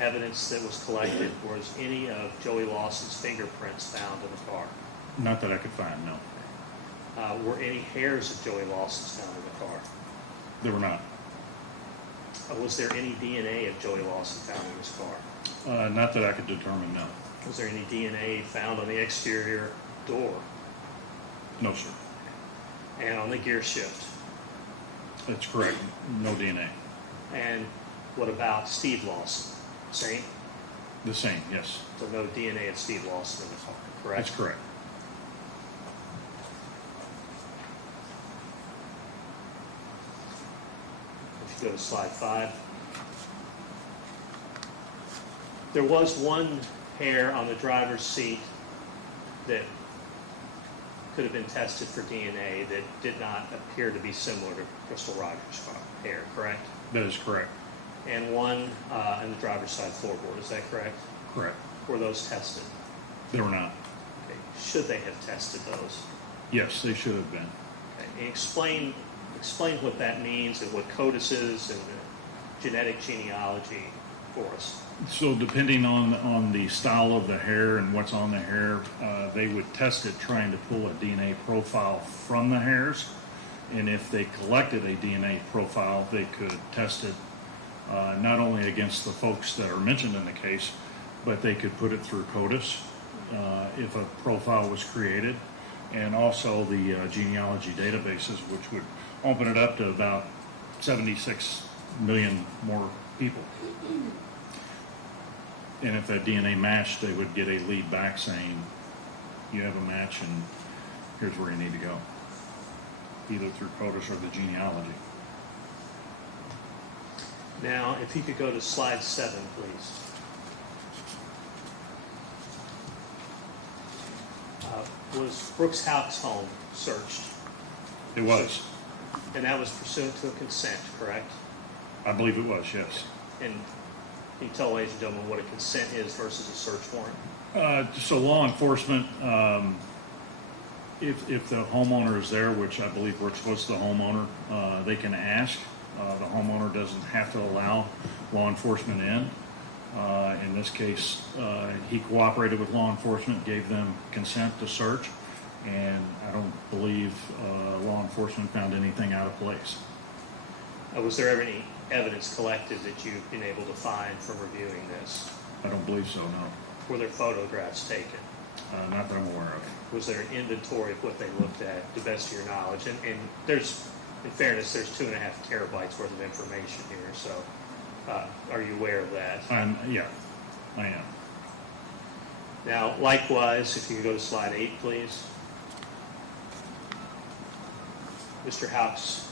evidence that was collected, was any of Joey Lawson's fingerprints found in the car? Not that I could find, no. Were any hairs of Joey Lawson's found in the car? There were not. Was there any DNA of Joey Lawson found in his car? Not that I could determine, no. Was there any DNA found on the exterior door? No, sir. And on the gear shift? That's correct. No DNA. And what about Steve Lawson? Same? The same, yes. So no DNA of Steve Lawson in the car, correct? That's correct. If you go to slide 5. There was one hair on the driver's seat that could have been tested for DNA that did not appear to be similar to Crystal Rogers' hair, correct? That is correct. And one in the driver's side floorboard, is that correct? Correct. Were those tested? They were not. Okay. Should they have tested those? Yes, they should have been. Okay. And explain what that means and what CODIS is and the genetic genealogy for us. So depending on the style of the hair and what's on the hair, they would test it trying to pull a DNA profile from the hairs. And if they collected a DNA profile, they could test it not only against the folks that are mentioned in the case, but they could put it through CODIS if a profile was created, and also the genealogy databases, which would open it up to about 76 million more people. And if that DNA matched, they would get a lead back saying, you have a match and here's where you need to go, either through CODIS or the genealogy. Now, if you could go to slide 7, please. Was Brooks Houck's home searched? It was. And that was pursuant to a consent, correct? I believe it was, yes. And can you tell, ladies and gentlemen, what a consent is versus a search warrant? So law enforcement, if the homeowner is there, which I believe Brooks was the homeowner, they can ask. The homeowner doesn't have to allow law enforcement in. In this case, he cooperated with law enforcement, gave them consent to search, and I don't believe law enforcement found anything out of place. Was there ever any evidence collected that you've been able to find from reviewing this? I don't believe so, no. Were there photographs taken? Not that I'm aware of. Was there an inventory of what they looked at, to the best of your knowledge? And there's, in fairness, there's 2.5 terabytes worth of information here, so are you aware of that? Yeah, I am. Now, likewise, if you could go to slide 8, please. Mr. Houck's,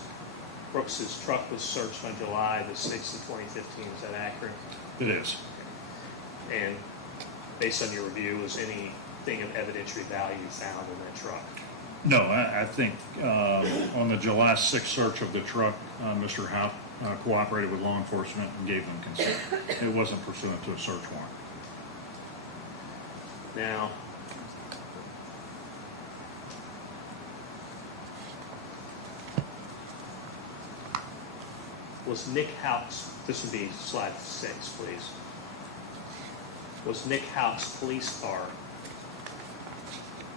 Brooks's truck was searched on July the 6th of 2015. Is that accurate? It is. And based on your review, was anything of evidentiary value found in that truck? No, I think on the July 6th search of the truck, Mr. Houck cooperated with law enforcement and gave them consent. It wasn't pursuant to a search warrant. Now, was Nick Houck's, this would be slide 6, please. Was Nick Houck's police car,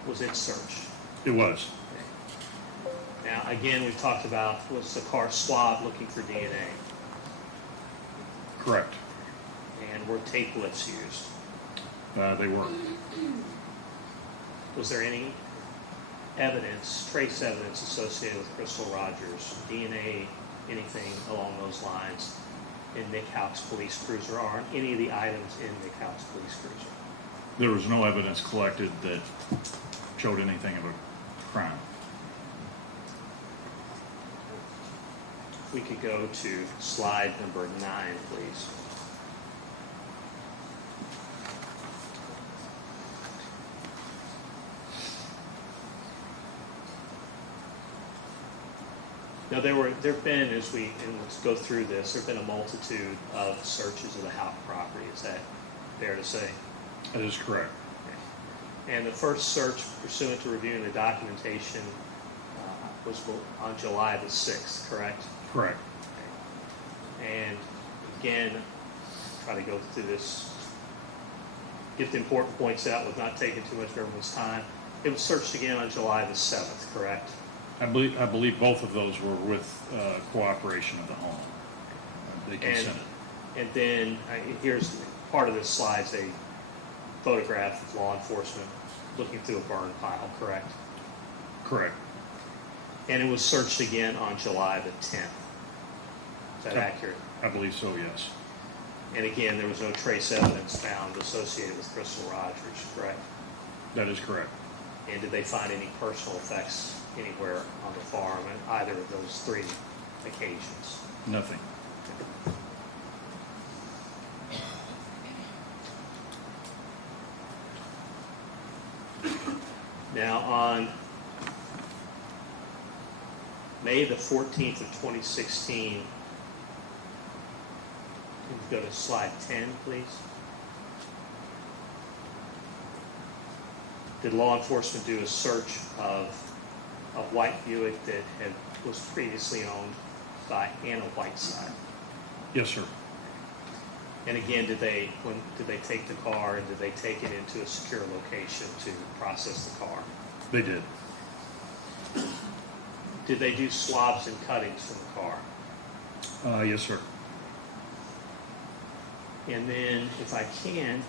was it searched? It was. Now, again, we've talked about, was the car swabbed looking for DNA? Correct. And were tape lifts used? They were. Was there any evidence, trace evidence associated with Crystal Rogers, DNA, anything along those lines in Nick Houck's police cruiser or on any of the items in Nick Houck's police cruiser? There was no evidence collected that showed anything of a crime. We could go to slide number 9, please. Now, there've been, and let's go through this, there've been a multitude of searches of the Houck property. Is that fair to say? That is correct. Okay. And the first search pursuant to reviewing the documentation was on July the 6th, correct? Correct. Okay. And again, try to go through this, get the important points out with not taking too much of everyone's time. It was searched again on July the 7th, correct? I believe both of those were with cooperation of the home. They consented. And then here's part of this slide's a photograph of law enforcement looking through a burn pile, correct? Correct. And it was searched again on July the 10th. Is that accurate? I believe so, yes. And again, there was no trace evidence found associated with Crystal Rogers, correct? That is correct. And did they find any personal effects anywhere on the farm on either of those 3 occasions? Nothing. Now, on May the 14th of 2016, can you go to slide 10, please? Did law enforcement do a search of a white Buick that was previously owned by Anna Whiteside? Yes, sir. And again, did they take the car and did they take it into a secure location to process the car? They did. Did they do swabs and cuttings from the car? Yes, sir. And then, if I can,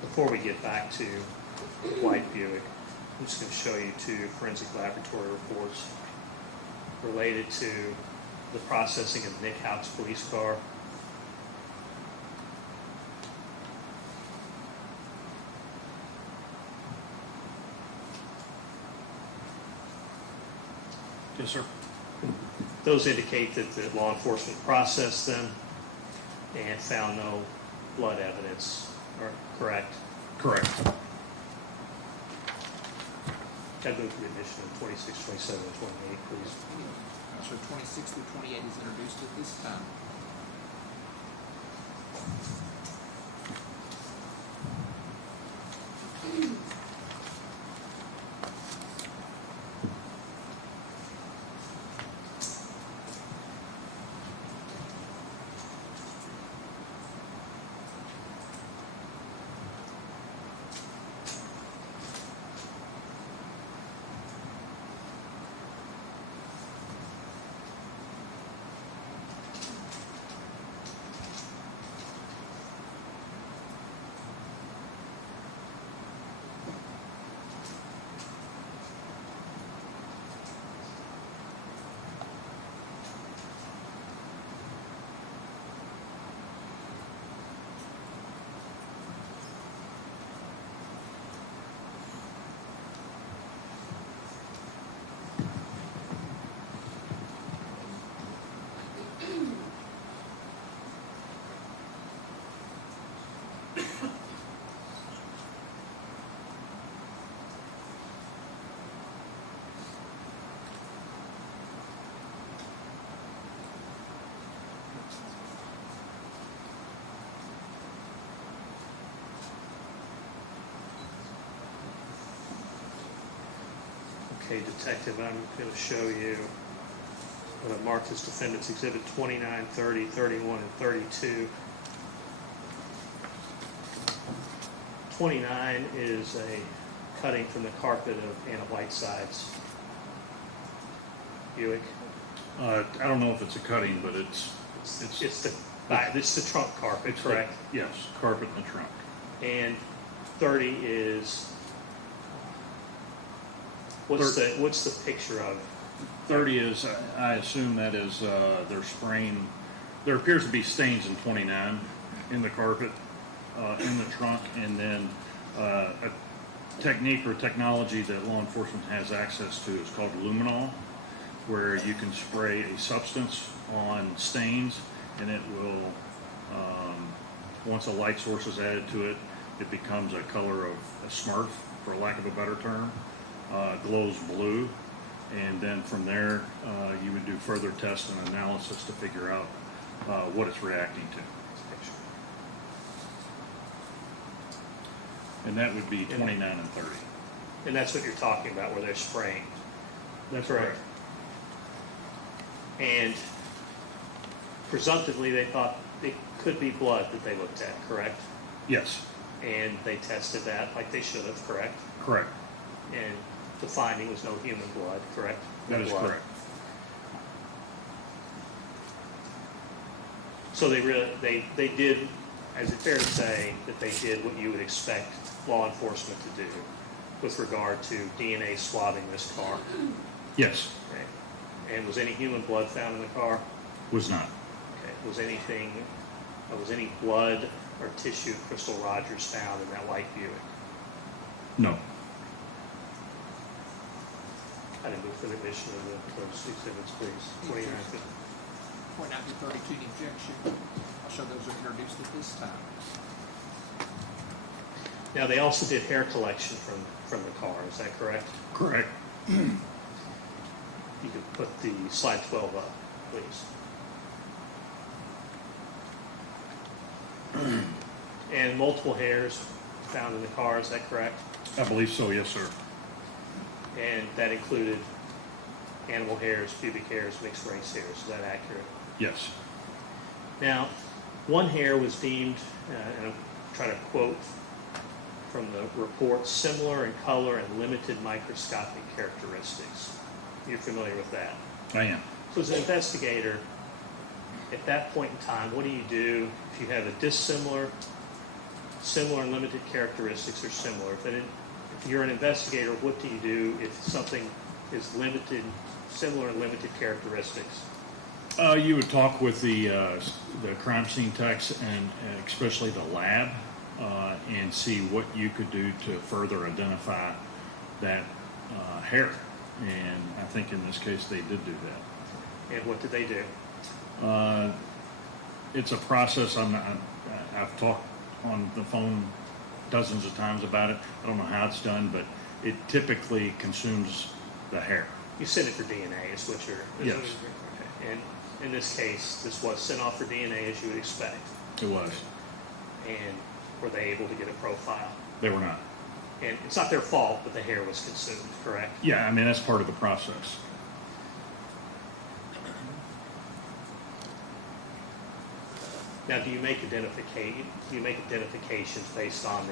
before we get back to White Buick, I'm just going to show you 2 forensic laboratory reports related to the processing of Nick Houck's police car. Yes, sir. Those indicate that the law enforcement processed them and found no blood evidence, correct? Correct. Can I move to the addition of 26, 27, and 28, please? So 26 through 28 is introduced at this time. Okay, Detective, I'm going to show you what I've marked as Defendants Exhibit 29, 30, 31, and 32. 29 is a cutting from the carpet of Anna Whiteside's Buick. I don't know if it's a cutting, but it's the trunk carpet, correct? Yes, carpet in the trunk. And 30 is, what's the picture of? 30 is, I assume that is, they're spraying, there appears to be stains in 29 in the carpet, in the trunk, and then a technique or technology that law enforcement has access to is called luminol, where you can spray a substance on stains, and it will, once a light source is added to it, it becomes a color of a smurf, for lack of a better term, glows blue, and then from there you would do further tests and analysis to figure out what it's reacting to. And that would be 29 and 30. And that's what you're talking about, where they're spraying. That's correct. And presumptively, they thought it could be blood that they looked at, correct? Yes. And they tested that like they should have, correct? Correct. And the finding was no human blood, correct? That is correct. So they did, is it fair to say that they did what you would expect law enforcement to do with regard to DNA swabbing this car? Yes. Okay. And was any human blood found in the car? Was not. Okay. Was any blood or tissue of Crystal Rogers found in that white Buick? No. I didn't move for the admission of those exhibits, please. 29 Point out to 32 the objection. I'll show those are introduced at this time. Now, they also did hair collection from the car, is that correct? Correct. You could put the slide 12 up, please. And multiple hairs found in the car, is that correct? I believe so, yes, sir. And that included animal hairs, pubic hairs, mixed race hairs, is that accurate? Yes. Now, one hair was deemed, and I'm trying to quote from the report, similar in color and limited microscopic characteristics. You're familiar with that? I am. So as an investigator, at that point in time, what do you do if you have a dissimilar, similar and limited characteristics or similar? If you're an investigator, what do you do if something is limited, similar and limited characteristics? You would talk with the crime scene techs and especially the lab and see what you could do to further identify that hair. And I think in this case they did do that. And what did they do? It's a process. I've talked on the phone dozens of times about it. I don't know how it's done, but it typically consumes the hair. You send it for DNA, is what you're... Yes. Okay. And in this case, this was sent off for DNA as you would expect. It was. And were they able to get a profile? They were not. And it's not their fault, but the hair was consumed, correct? Yeah, I mean, that's part of the process. Now, do you make identifications based on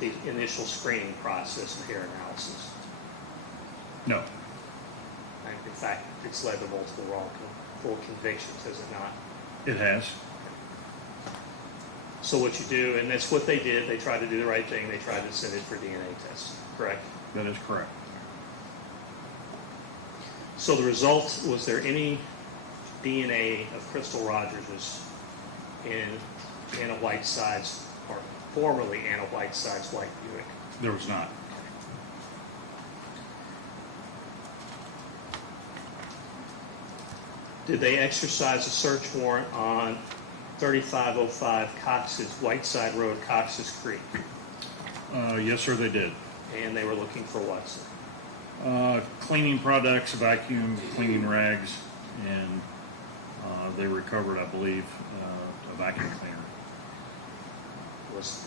the initial screening process of hair analysis? No. And in fact, it's led to multiple wrongful convictions, has it not? It has. So what you do, and that's what they did, they tried to do the right thing, they tried to send it for DNA tests, correct? That is correct. So the result, was there any DNA of Crystal Rogers in Anna Whiteside's, or formerly Anna Whiteside's white Buick? There was not. Did they exercise a search warrant on 3505 Whiteside Road, Cox's Creek? Yes, sir, they did. And they were looking for what, sir? Cleaning products, vacuum cleaning rags, and they recovered, I believe, a vacuum cleaner.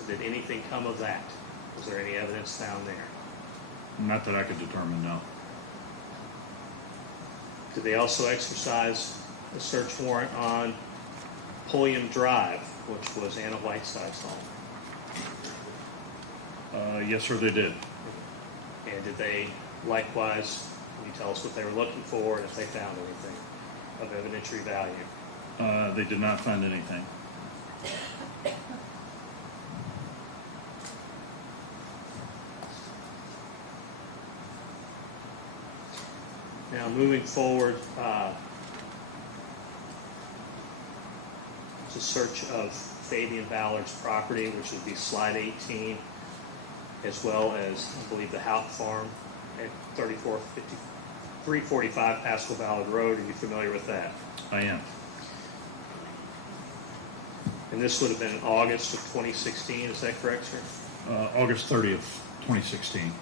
Did anything come of that? Was there any evidence found there? Not that I could determine, no. Did they also exercise a search warrant on Pulliam Drive, which was Anna Whiteside's home? Yes, sir, they did. And did they likewise, can you tell us what they were looking for and if they found anything of evidentiary value? They did not find anything. Now, moving forward, it's a search of Fabian Ballard's property, which would be slide 18, as well as, I believe, the Houck farm at 345 Pascal Ballard Road. Are you familiar with that? I am. And this would have been in August of 2016, is that correct, sir? August 30th, 2016.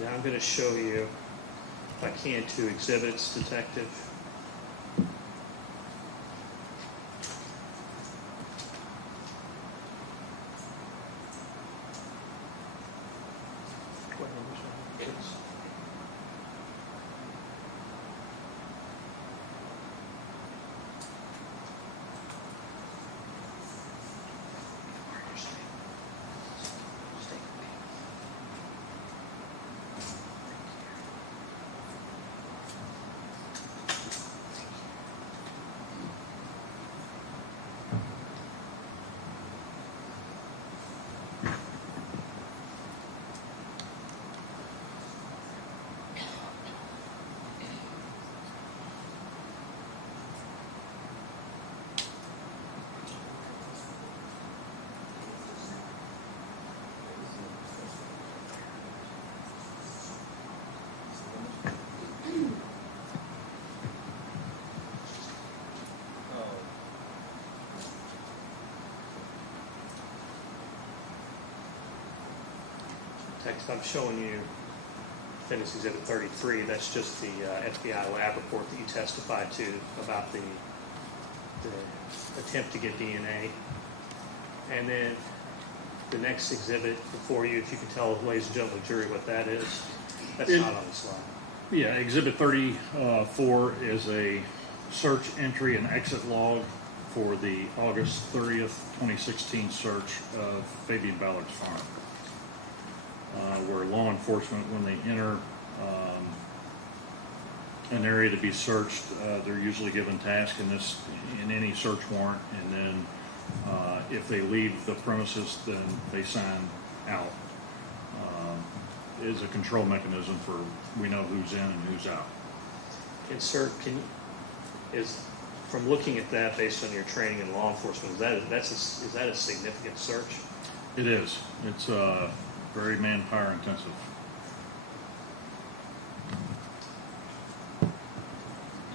Now I'm going to show you, if I can, two exhibits, Detective. What numbers are these? Text, I'm showing you Defendant's Exhibit 33. That's just the FBI lab report that you testified to about the attempt to get DNA. And then the next exhibit before you, if you can tell, ladies and gentlemen of the jury, what that is. That's not on the slide. Yeah, Exhibit 34 is a search entry and exit log for the August 30th, 2016 search of Fabian Ballard's farm. Where law enforcement, when they enter an area to be searched, they're usually given tasks in any search warrant, and then if they leave the premises, then they sign out. It is a control mechanism for we know who's in and who's out. And sir, from looking at that based on your training in law enforcement, is that a significant search? It is. It's very manpower intensive.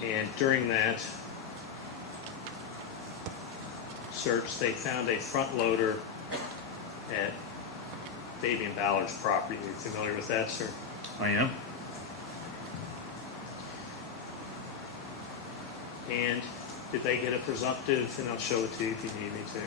And during that search, they found a front loader at Fabian Ballard's property. Are you familiar with that, sir? I am. And did they get a presumptive, and I'll show it to you if you need me to.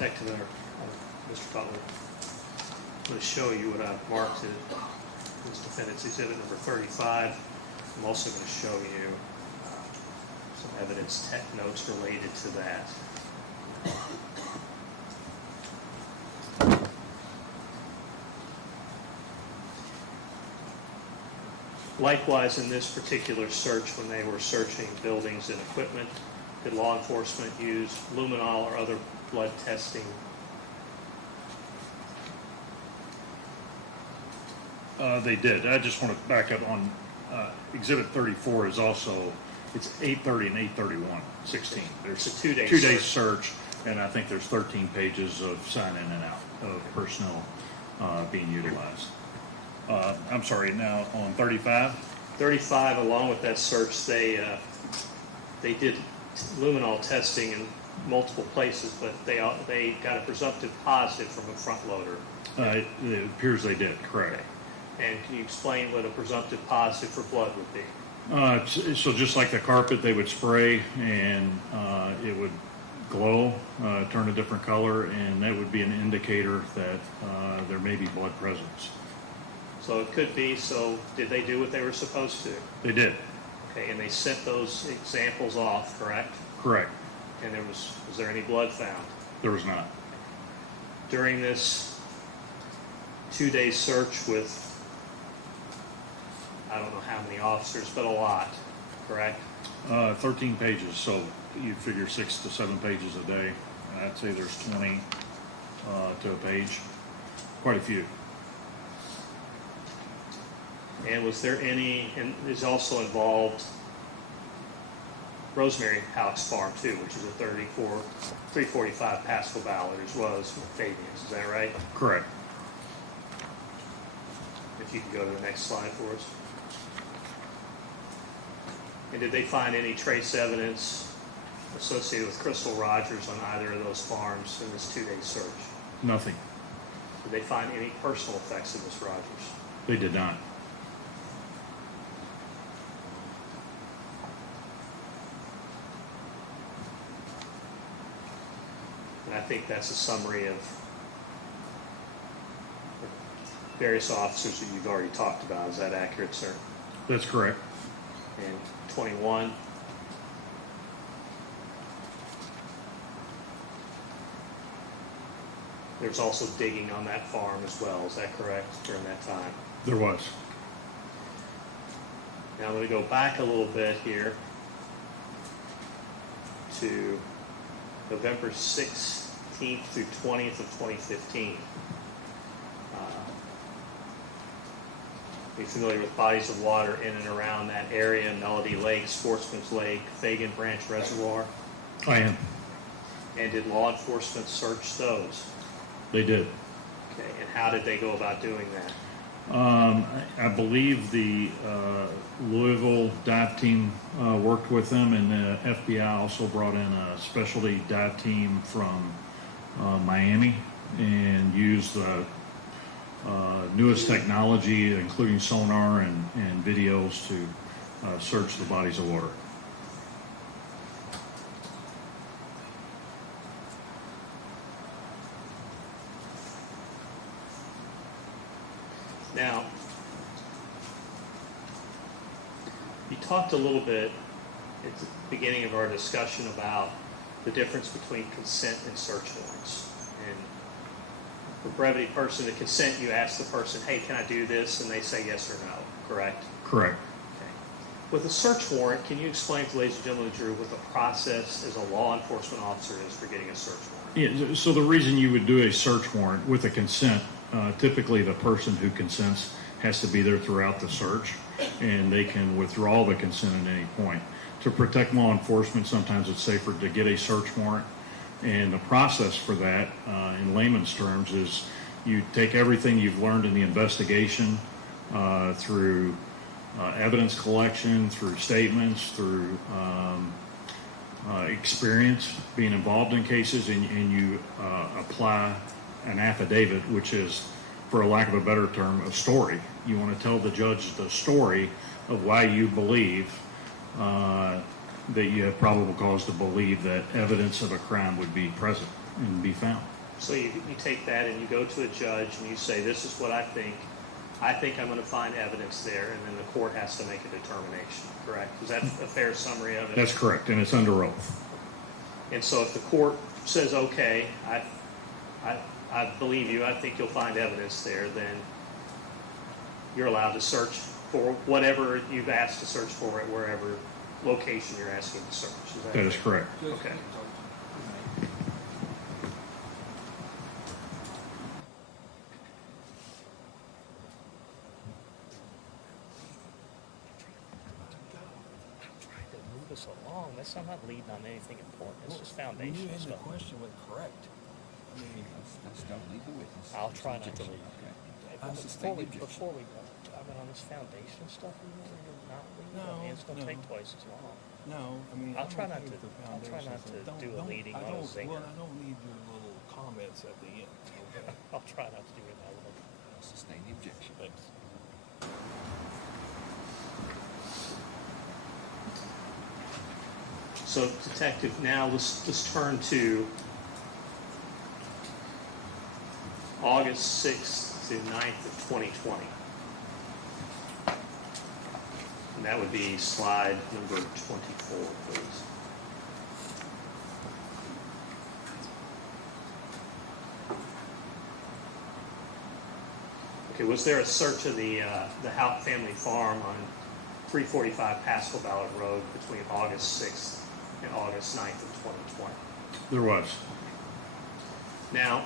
Detective Mr. Butler, I'm going to show you what I've marked as Defendant's Exhibit number 35. I'm also going to show you some evidence tech notes related to that. Likewise, in this particular search, when they were searching buildings and equipment, did law enforcement use luminol or other blood testing? They did. I just want to back up on Exhibit 34 is also, it's 8:30 and 8:31, 16. There's It's a two-day two-day search. search, and I think there's 13 pages of sign in and out of personnel being utilized. I'm sorry, now on 35? 35, along with that search, they did luminol testing in multiple places, but they got a presumptive positive from a front loader. It appears they did, correct. And can you explain what a presumptive positive for blood would be? So just like the carpet, they would spray and it would glow, turn a different color, and that would be an indicator that there may be blood presence. So it could be, so did they do what they were supposed to? They did. Okay, and they sent those examples off, correct? Correct. And was there any blood found? There was not. During this 2-day search with, I don't know how many officers, but a lot, correct? 13 pages, so you figure 6 to 7 pages a day. I'd say there's 20 to a page, quite a few. And was there any, and is also involved Rosemary Houck's farm too, which is a 345 Pascal Ballard, as well as Fabian's, is that right? Correct. If you can go to the next slide for us. And did they find any trace evidence associated with Crystal Rogers on either of those farms in this 2-day search? Nothing. Did they find any personal effects of Miss Rogers? They did not. And I think that's a summary of various officers that you've already talked about. Is that accurate, sir? That's correct. And 21. There's also digging on that farm as well. Is that correct, during that time? There was. Now I'm going to go back a little bit here to November 16th through 20th of 2015. Are you familiar with bodies of water in and around that area? Melody Lake, Sportsman's Lake, Fagan Branch Reservoir? I am. And did law enforcement search those? They did. Okay, and how did they go about doing that? I believe the Louisville dive team worked with them, and the FBI also brought in a specialty dive team from Miami and used the newest technology, including sonar and videos, to search the bodies of water. Now, you talked a little bit at the beginning of our discussion about the difference between consent and search warrants. And for brevity person, the consent, you ask the person, hey, can I do this? And they say yes or no, correct? Correct. Okay. With a search warrant, can you explain to ladies and gentlemen of the jury what the process as a law enforcement officer is for getting a search warrant? Yeah, so the reason you would do a search warrant with a consent, typically the person who consents has to be there throughout the search, and they can withdraw the consent at any point. To protect law enforcement, sometimes it's safer to get a search warrant, and the process for that, in layman's terms, is you take everything you've learned in the investigation through evidence collection, through statements, through experience being involved in cases, and you apply an affidavit, which is, for a lack of a better term, a story. You want to tell the judge the story of why you believe that you have probable cause to believe that evidence of a crime would be present and be found. So you take that and you go to a judge and you say, this is what I think. I think I'm going to find evidence there, and then the court has to make a determination, correct? Is that a fair summary of it? That's correct, and it's under oath. And so if the court says, okay, I believe you, I think you'll find evidence there, then you're allowed to search for whatever you've asked to search for at wherever location you're asking to search. That is correct. Okay. Move us along. That's not leading on anything important. It's just When foundational you end the stuff. question with correct, I mean, That's don't lead the witness. I'll try not to lead. Okay. Before we go, I mean, on this foundational stuff, you know, you're not leading. I mean, it's going to take twice as long. no, I mean, I'll try I'm not okay to- with the I'll try not foundation to stuff. do a leading on a zinger. Well, I don't need your little comments at the end, okay? I'll try not to do it that way. Sustain the objection. Thanks. So, Detective, now let's turn to August 6th to 9th of 2020. And that would be slide number 24, please. Okay, was there a search of the Houck family farm on 345 Pascal Ballard Road between August 6th and August 9th of 2020? There was. Now,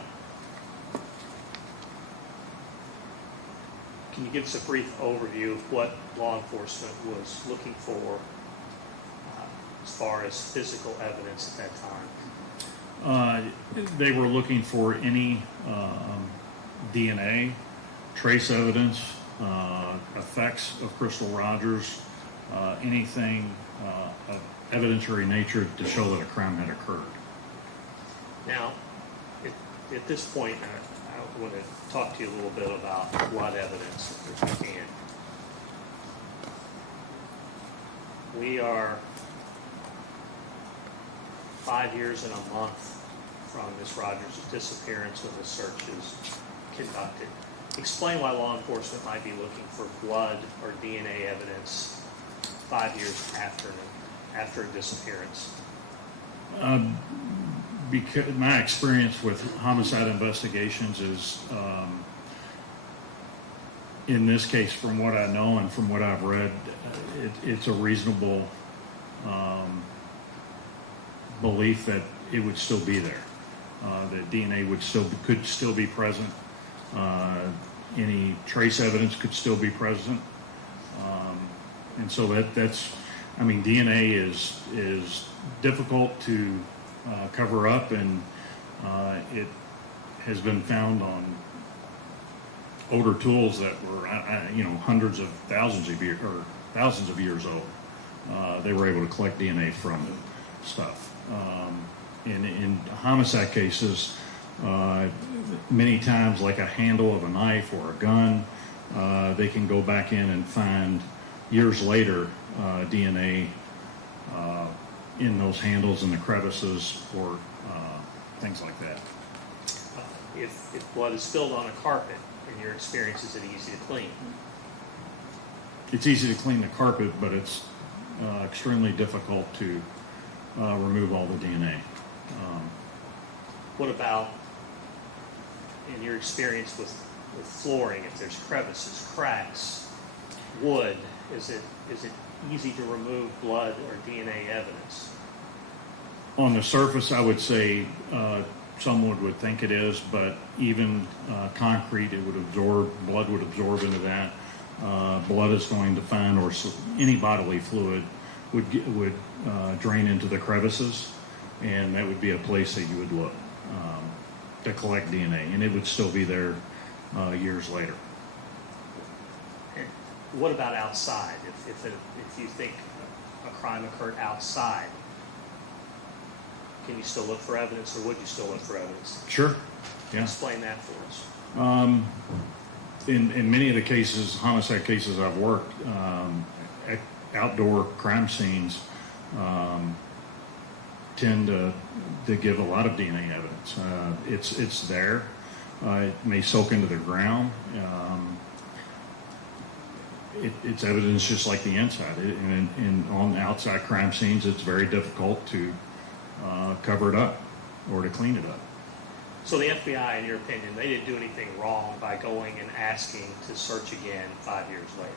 can you give us a brief overview of what law enforcement was looking for as far as physical evidence at that time? They were looking for any DNA, trace evidence, effects of Crystal Rogers, anything of evidentiary nature to show that a crime had occurred. Now, at this point, I want to talk to you a little bit about blood evidence, if we can. We are 5 years and a month from Ms. Rogers' disappearance when the search is conducted. Explain why law enforcement might be looking for blood or DNA evidence 5 years after a disappearance. Because my experience with homicide investigations is, in this case, from what I know and from what I've read, it's a reasonable belief that it would still be there. That DNA could still be present. Any trace evidence could still be present. And so that's, I mean, DNA is difficult to cover up, and it has been found on older tools that were, hundreds of thousands of years old. They were able to collect DNA from stuff. In homicide cases, many times, like a handle of a knife or a gun, they can go back in and find years later DNA in those handles and the crevices or things like that. If blood is spilled on a carpet, in your experience, is it easy to clean? It's easy to clean the carpet, but it's extremely difficult to remove all the DNA. What about, in your experience with flooring, if there's crevices, cracks, wood, is it easy to remove blood or DNA evidence? On the surface, I would say someone would think it is, but even concrete, blood would absorb into that. Blood is going to find, or any bodily fluid would drain into the crevices, and that would be a place that you would look to collect DNA, and it would still be there years later. And what about outside? If you think a crime occurred outside, can you still look for evidence, or would you still look for evidence? Sure. Yeah. Explain that for us. In many of the cases, homicide cases I've worked, outdoor crime scenes tend to give a lot of DNA evidence. It's there. It may soak into the ground. It's evidence just like the inside. And on outside crime scenes, it's very difficult to cover it up or to clean it up. So the FBI, in your opinion, they didn't do anything wrong by going and asking to search again 5 years later?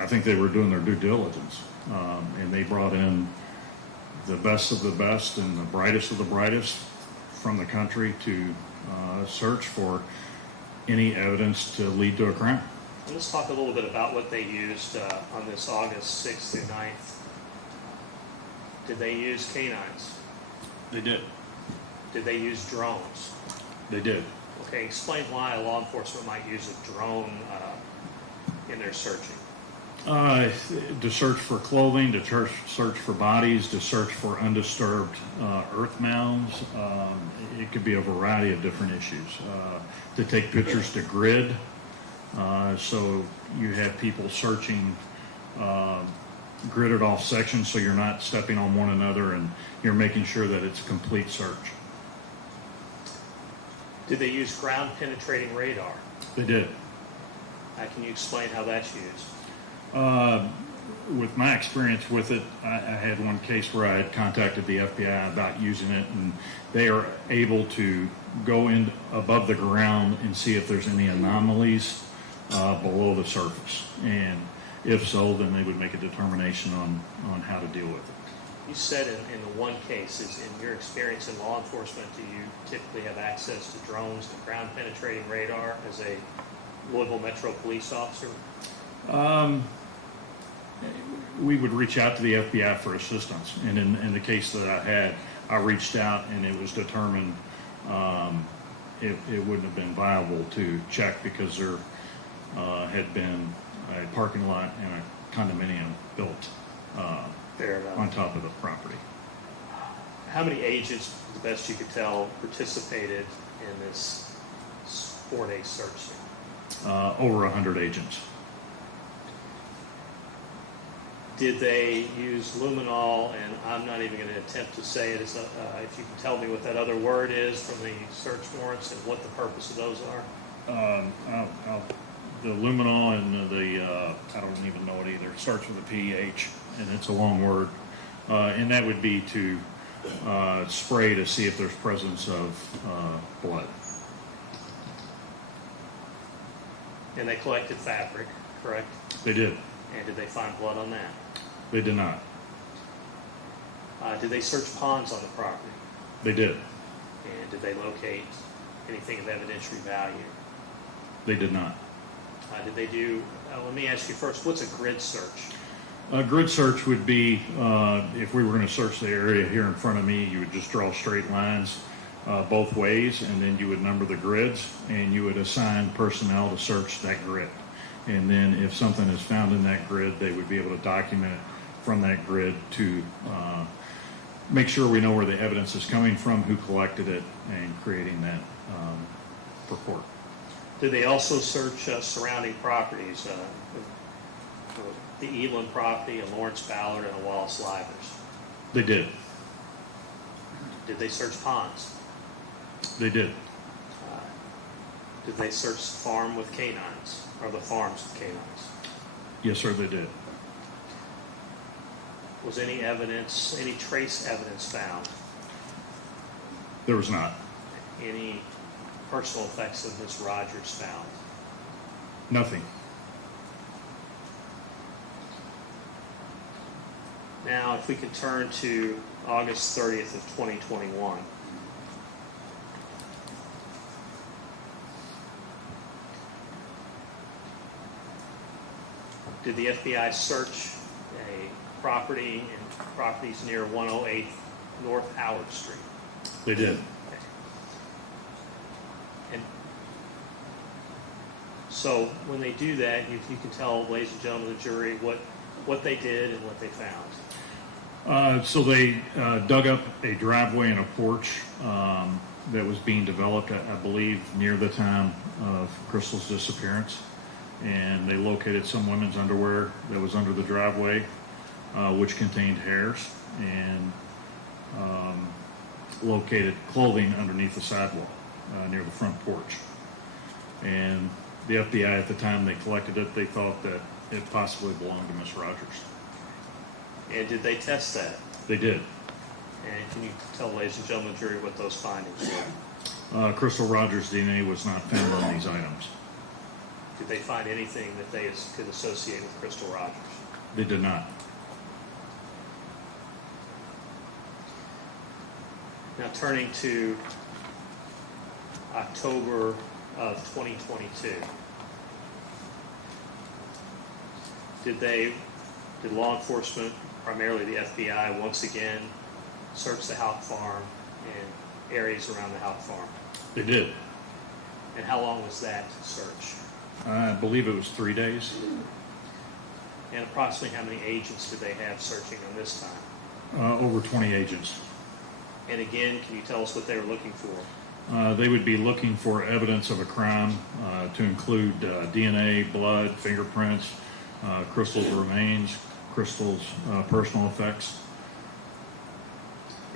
I think they were doing their due diligence, and they brought in the best of the best and the brightest of the brightest from the country to search for any evidence to lead to a crime. And let's talk a little bit about what they used on this August 6th through 9th. Did they use canines? They did. Did they use drones? They did. Okay, explain why a law enforcement might use a drone in their searching. To search for clothing, to search for bodies, to search for undisturbed earth mounds. It could be a variety of different issues. To take pictures to grid, so you have people searching gridded off sections so you're not stepping on one another and you're making sure that it's a complete search. Did they use ground penetrating radar? They did. Can you explain how that's used? With my experience with it, I had one case where I had contacted the FBI about using it, and they are able to go in above the ground and see if there's any anomalies below the surface. And if so, then they would make a determination on how to deal with it. You said in the one case, is in your experience in law enforcement, do you typically have access to drones and ground penetrating radar as a Louisville Metro police officer? We would reach out to the FBI for assistance, and in the case that I had, I reached out and it was determined it wouldn't have been viable to check because there had been a parking lot and a condominium built on top of the property. How many agents, the best you could tell, participated in this 4-day search? Over 100 agents. Did they use luminol, and I'm not even going to attempt to say it, if you can tell me what that other word is from the search warrants and what the purpose of those are? The luminol and the, I don't even know it either. It starts with a PH, and it's a long word. And that would be to spray to see if there's presence of blood. And they collected fabric, correct? They did. And did they find blood on that? They did not. Did they search ponds on the property? They did. And did they locate anything of evidentiary value? They did not. Did they do, let me ask you first, what's a grid search? A grid search would be, if we were going to search the area here in front of me, you would just draw straight lines both ways, and then you would number the grids, and you would assign personnel to search that grid. And then if something is found in that grid, they would be able to document it from that grid to make sure we know where the evidence is coming from, who collected it, and creating that report. Did they also search surrounding properties, the Elam property, a Lawrence Ballard, and a Wallace Livers? They did. Did they search ponds? They did. Did they search farm with canines, or the farms with canines? Yes, sir, they did. Was any evidence, any trace evidence found? There was not. Any personal effects of Ms. Rogers found? Nothing. Now, if we could turn to August 30th of 2021. Did the FBI search a property and properties near 108 North Howard Street? They did. And so when they do that, you can tell, ladies and gentlemen of the jury, what they did and what they found. So they dug up a driveway and a porch that was being developed, I believe, near the time of Crystal's disappearance. And they located some women's underwear that was under the driveway, which contained hairs, and located clothing underneath the sidewalk near the front porch. And the FBI, at the time they collected it, they thought that it possibly belonged to Miss Rogers. And did they test that? They did. And can you tell, ladies and gentlemen of the jury, what those findings were? Crystal Rogers' DNA was not found on these items. Did they find anything that they could associate with Crystal Rogers? They did not. Now turning to October of 2022, did law enforcement, primarily the FBI, once again search the Houck farm and areas around the Houck farm? They did. And how long was that search? I believe it was 3 days. And approximately how many agents did they have searching on this time? Over 20 agents. And again, can you tell us what they were looking for? They would be looking for evidence of a crime to include DNA, blood, fingerprints, Crystal's remains, Crystal's personal effects.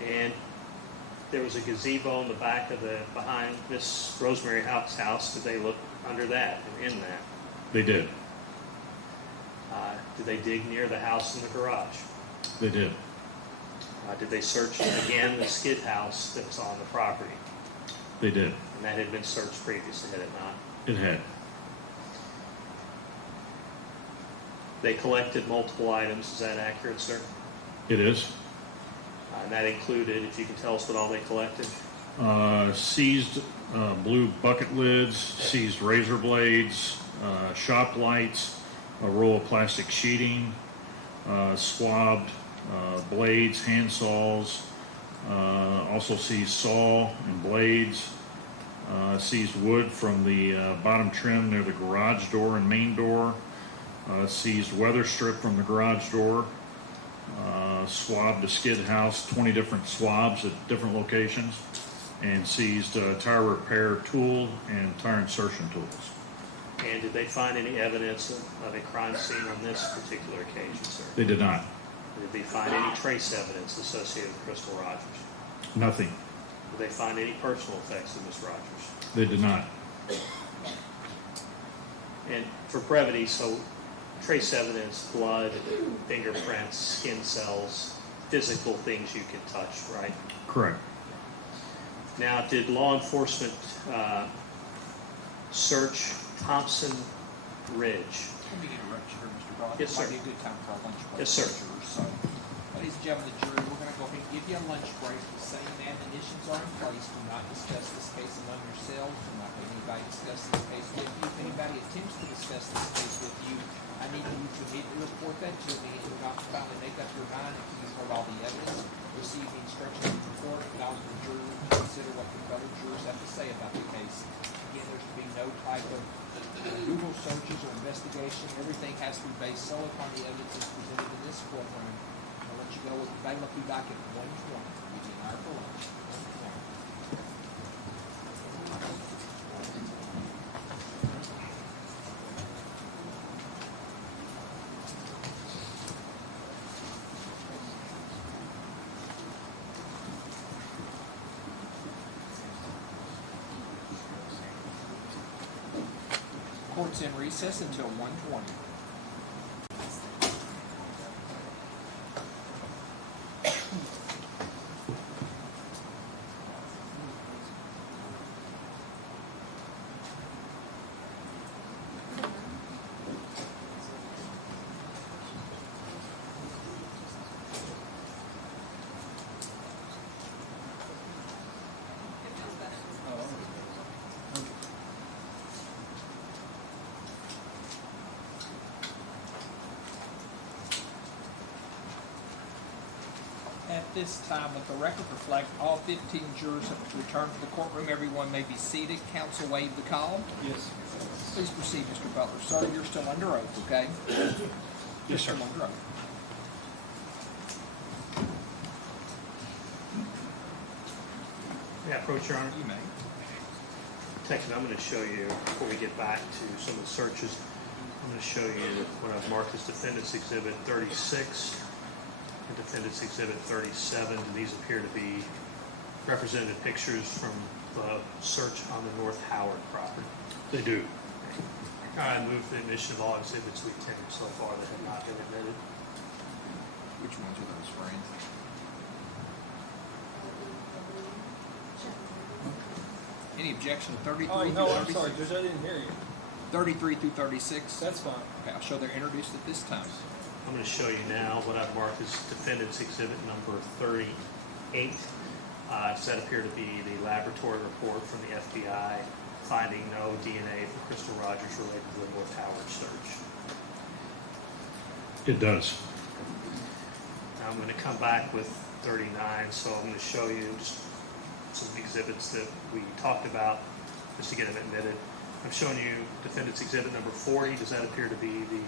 And there was a gazebo in the back of behind Miss Rosemary Houck's house. Did they look under that and in that? They did. Did they dig near the house and the garage? They did. Did they search again the skid house that was on the property? They did. And that had been searched previously, had it not? It had. They collected multiple items. Is that accurate, sir? It is. And that included, if you can tell us what all they collected? Seized blue bucket lids, seized razor blades, shop lights, a roll of plastic sheeting, swabbed blades, hand saws, also seized saw and blades, seized wood from the bottom trim near the garage door and main door, seized weather strip from the garage door, swabbed the skid house, 20 different swabs at different locations, and seized tire repair tool and tire insertion tools. And did they find any evidence of a crime scene on this particular occasion, sir? They did not. Did they find any trace evidence associated with Crystal Rogers? Nothing. Did they find any personal effects of Miss Rogers? They did not. And for brevity, so trace evidence, blood, fingerprints, skin cells, physical things you can touch, right? Correct. Now, did law enforcement search Thompson Ridge? Let me interrupt you here, Mr. Brock. Yes, sir. It might be a good time for our lunch break. Yes, sir. So, ladies and gentlemen of the jury, we're going to go ahead and give you a lunch break. The same admonitions are in place. Do not discuss this case among yourselves. Do not let anybody discuss this case with you. If anybody attempts to discuss this case with you, I need you to immediately report that to me. Do not finally make up your mind until you've heard all the evidence, receive the instructions of the court, acknowledge the jury, and consider what the fellow jurors have to say about the case. Again, there's to be no type of Google searches or investigation. Everything has to be based solely upon the evidence that's presented in this courtroom. I'll let you go. They will be back at 1:20. We'll be an hour for lunch. 1:20. Court's in recess until 1:20. At this time, let the record reflect all 15 jurors have returned to the courtroom. Everyone may be seated. Counsel waive the call. Yes. Please proceed, Mr. Butler. Sir, you're still under oath, okay? You're still under oath. May I approach, Your Honor? You may. Detective, I'm going to show you, before we get back to some of the searches, I'm going to show you what I've marked as Defendant's Exhibit 36 and Defendant's Exhibit 37. And these appear to be representative pictures from the search on the North Howard property. They do. I move the admission of all exhibits we've tendered so far that have not been admitted. Which ones are those, Frank? Any objection to 33 Oh, through no, I'm 36? sorry, Judge, I didn't hear you. 33 through 36? That's fine. Okay, I'll show they're introduced at this time. I'm going to show you now what I've marked as defendant's exhibit number 38. Does that appear to be the laboratory report from the FBI finding no DNA for Crystal Rogers related to the North Howard search? It does. Now I'm going to come back with 39, so I'm going to show you just some exhibits that we talked about just to get them admitted. I'm showing you defendant's exhibit number 40. Does that appear to be the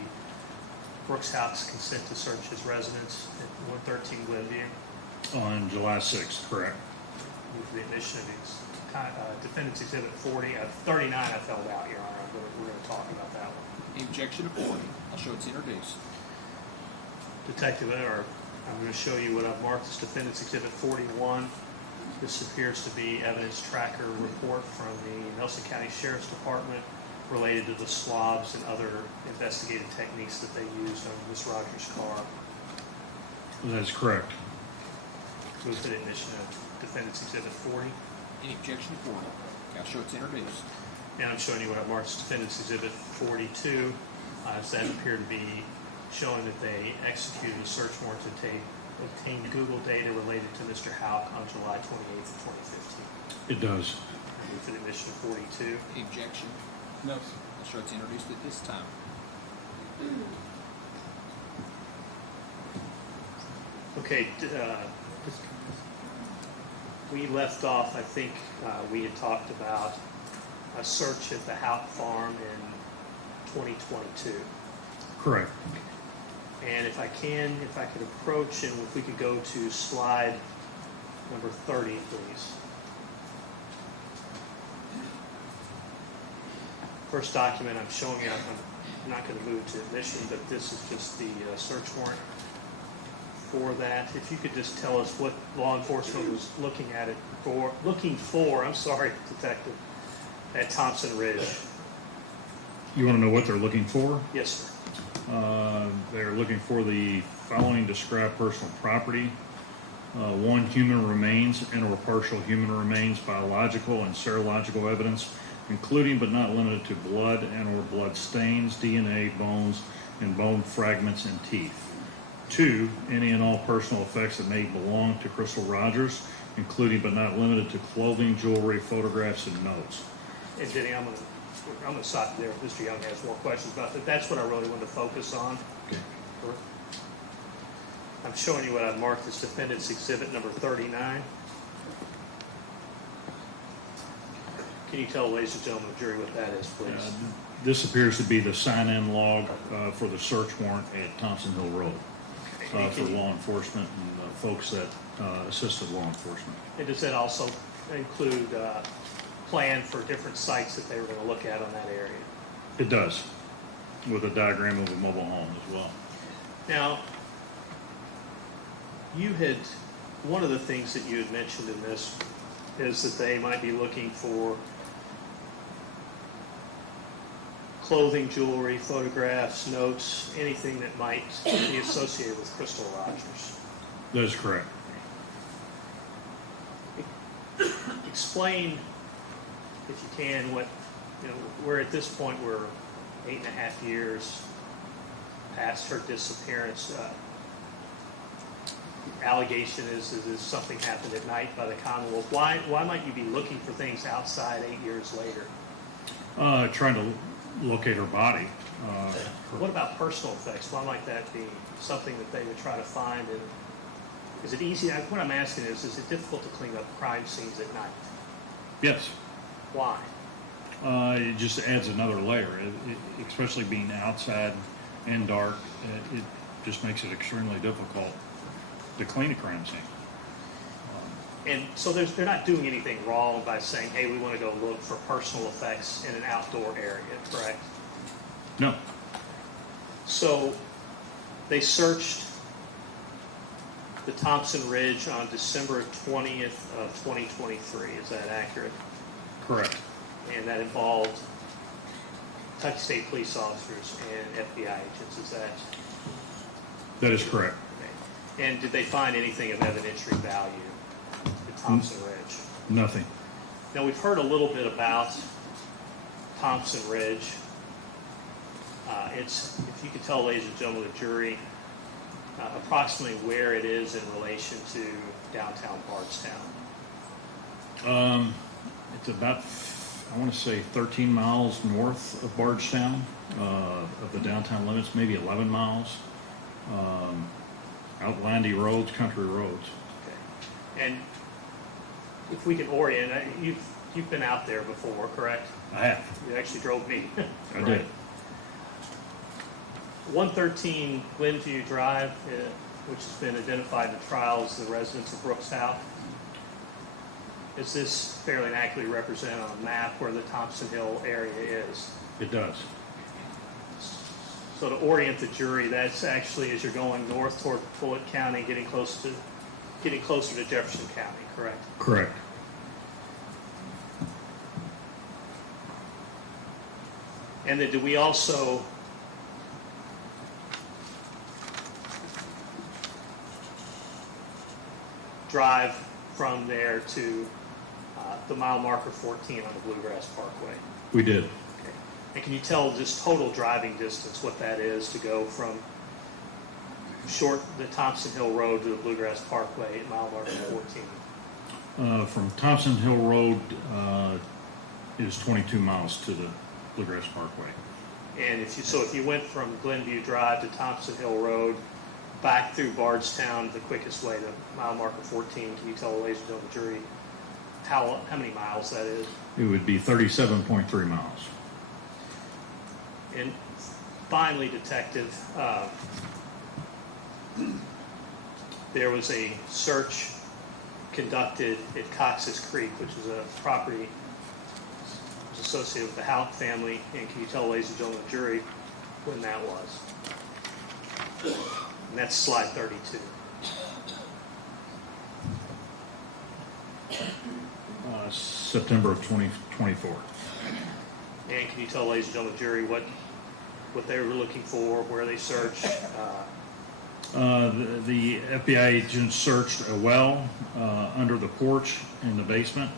Brooks House consent to search his residence at 113 Glenview? On July 6th, correct. With the admission of defendant's exhibit 40. 39 I filled out, Your Honor. We're going to talk about that one. The objection to 40. I'll show it's introduced. Detective, I'm going to show you what I've marked as defendant's exhibit 41. This appears to be evidence tracker report from the Nelson County Sheriff's Department related to the swabs and other investigative techniques that they used on Ms. Rogers' car. That's correct. Move to the admission of defendant's exhibit 40. Any objection to 40? Okay, I'll show it's introduced. And I'm showing you what I've marked as defendant's exhibit 42. Does that appear to be showing that they executed a search warrant to obtain Google data related to Mr. Houck on July 28th of 2015? It does. Move to the admission of 42. Any objection? No. I'll show it's introduced at this time. Okay, we left off, I think we had talked about a search at the Houck farm in 2022. Correct. And if I could approach and if we could go to slide number 30, please. First document I'm showing you, I'm not going to move to admission, but this is just the search warrant for that. If you could just tell us what law enforcement was looking for, Detective, at Thompson Ridge. You want to know what they're looking for? Yes, sir. They're looking for the following described personal property. 1, human remains and or partial human remains, biological and serological evidence, including but not limited to blood and or blood stains, DNA, bones, and bone fragments and teeth. 2, any and all personal effects that may belong to Crystal Rogers, including but not limited to clothing, jewelry, photographs, and notes. And Jenny, I'm going to stop there if Mr. Young has more questions about that. That's what I really wanted to focus on. Okay. I'm showing you what I've marked as defendant's exhibit number 39. Can you tell, ladies and gentlemen of the jury, what that is, please? This appears to be the sign-in log for the search warrant at Thompson Hill Road for law enforcement and folks that assisted law enforcement. And does that also include plan for different sites that they were going to look at on that area? It does, with a diagram of a mobile home as well. Now, one of the things that you had mentioned in this is that they might be looking for clothing, jewelry, photographs, notes, anything that might be associated with Crystal Rogers. That is correct. Explain, if you can, we're at this point, we're 8.5 years past her disappearance. Allegation is that something happened at night by the Commonwealth. Why might you be looking for things outside 8 years later? Trying to locate her body. What about personal effects? Why might that be something that they would try to find? And is it easy? What I'm asking is it difficult to clean up crime scenes at night? Yes. Why? It just adds another layer, especially being outside and dark. It just makes it extremely difficult to clean a crime scene. And so they're not doing anything wrong by saying, hey, we want to go look for personal effects in an outdoor area, correct? No. So they searched the Thompson Ridge on December 20th of 2023. Is that accurate? Correct. And that involved Kentucky State police officers and FBI agents. Is that? That is correct. Okay. And did they find anything of evidentiary value at Thompson Ridge? Nothing. Now, we've heard a little bit about Thompson Ridge. It's, if you could tell, ladies and gentlemen, the jury, approximately where it is in relation to downtown Bardstown. It's about, I want to say 13 miles north of Bardstown, of the downtown limits, maybe 11 miles. Outlandy roads, country roads. Okay. And if we can orient, you've been out there before, correct? I have. You actually drove me. I did. 113 Glenview Drive, which has been identified in the trial as the residence of Brooks Houck. Is this fairly accurately represented on a map where the Thompson Hill area is? It does. So to orient the jury, that's actually as you're going north toward Bullitt County, getting closer to Jefferson County, correct? Correct. And then do we also drive from there to the mile marker 14 on the Bluegrass Parkway? We did. Okay. And can you tell just total driving distance what that is to go from the Thompson Hill Road to the Bluegrass Parkway at mile marker 14? From Thompson Hill Road is 22 miles to the Bluegrass Parkway. And if you went from Glenview Drive to Thompson Hill Road, back through Bardstown, the quickest way to mile marker 14, can you tell the ladies and gentlemen of the jury how many miles that is? It would be 37.3 miles. And finally, Detective, there was a search conducted at Cox's Creek, which is a property associated with the Houck family. And can you tell, ladies and gentlemen of the jury, when that was? And that's slide 32. September of 2024. And can you tell, ladies and gentlemen of the jury, what they were looking for, where they searched? The FBI agents searched a well under the porch in the basement,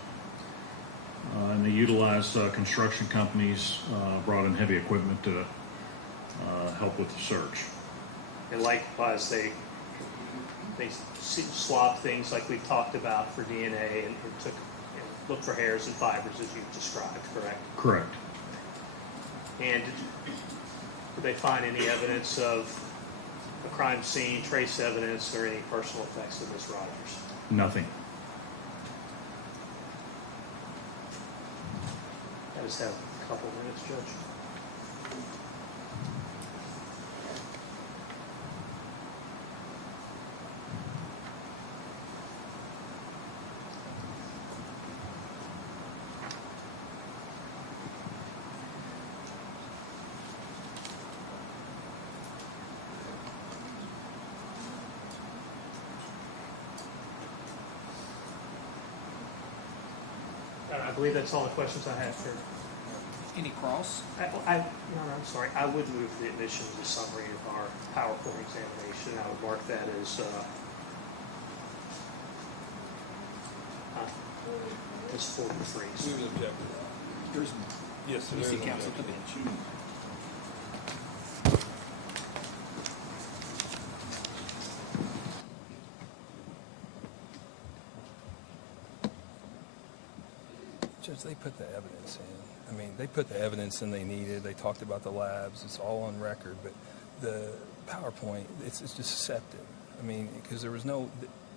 and they utilized construction companies, brought in heavy equipment to help with the search. And likewise, they swabbed things like we've talked about for DNA and looked for hairs and fibers as you've described, correct? Correct. And did they find any evidence of a crime scene, trace evidence, or any personal effects of Ms. Rogers? Nothing. I just have a couple minutes, Judge. I believe that's all the questions I have for. Any cross? I'm sorry. I would move the admission of the summary of our PowerPoint examination. I would mark that as as 43. Yes, there is an counsel to bench. Judge, they put the evidence in. I mean, they put the evidence in they needed. They talked about the labs. It's all on record. But the PowerPoint, it's just deceptive. I mean, because there was no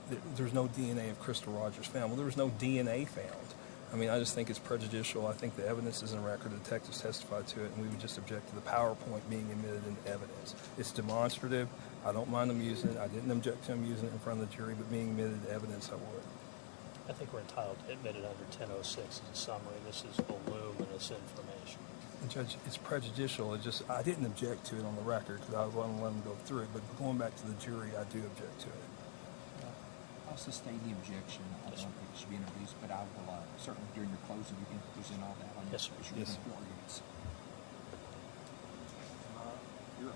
DNA of Crystal Rogers found. Well, there was no DNA found. I mean, I just think it's prejudicial. I think the evidence is in record. The detectives testified to it, and we would just object to the PowerPoint being admitted into evidence. It's demonstrative. I don't mind them using it. I didn't object to them using it in front of the jury, but being admitted into evidence, I would. I think we're entitled to admit it under 1006 as a summary. This is voluminous information. And Judge, it's prejudicial. I didn't object to it on the record because I was going to let them go through it. But going back to the jury, I do object to it. I'll sustain the objection. I don't think it should be introduced, but I will certainly during your closing you can present all that on yes, your arguments. You're up.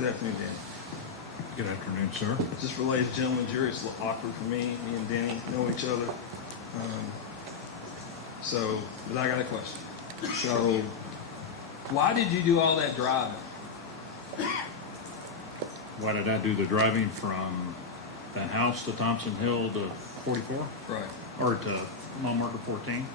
Good afternoon, Danny. Good afternoon, sir. Just for ladies and gentlemen, jury, it's a little awkward for me. Me and Danny know each other. But I got a question. So, why did you do all that driving? Why did I do the driving from the house to Thompson Hill to 44? Right. Or to mile marker 14?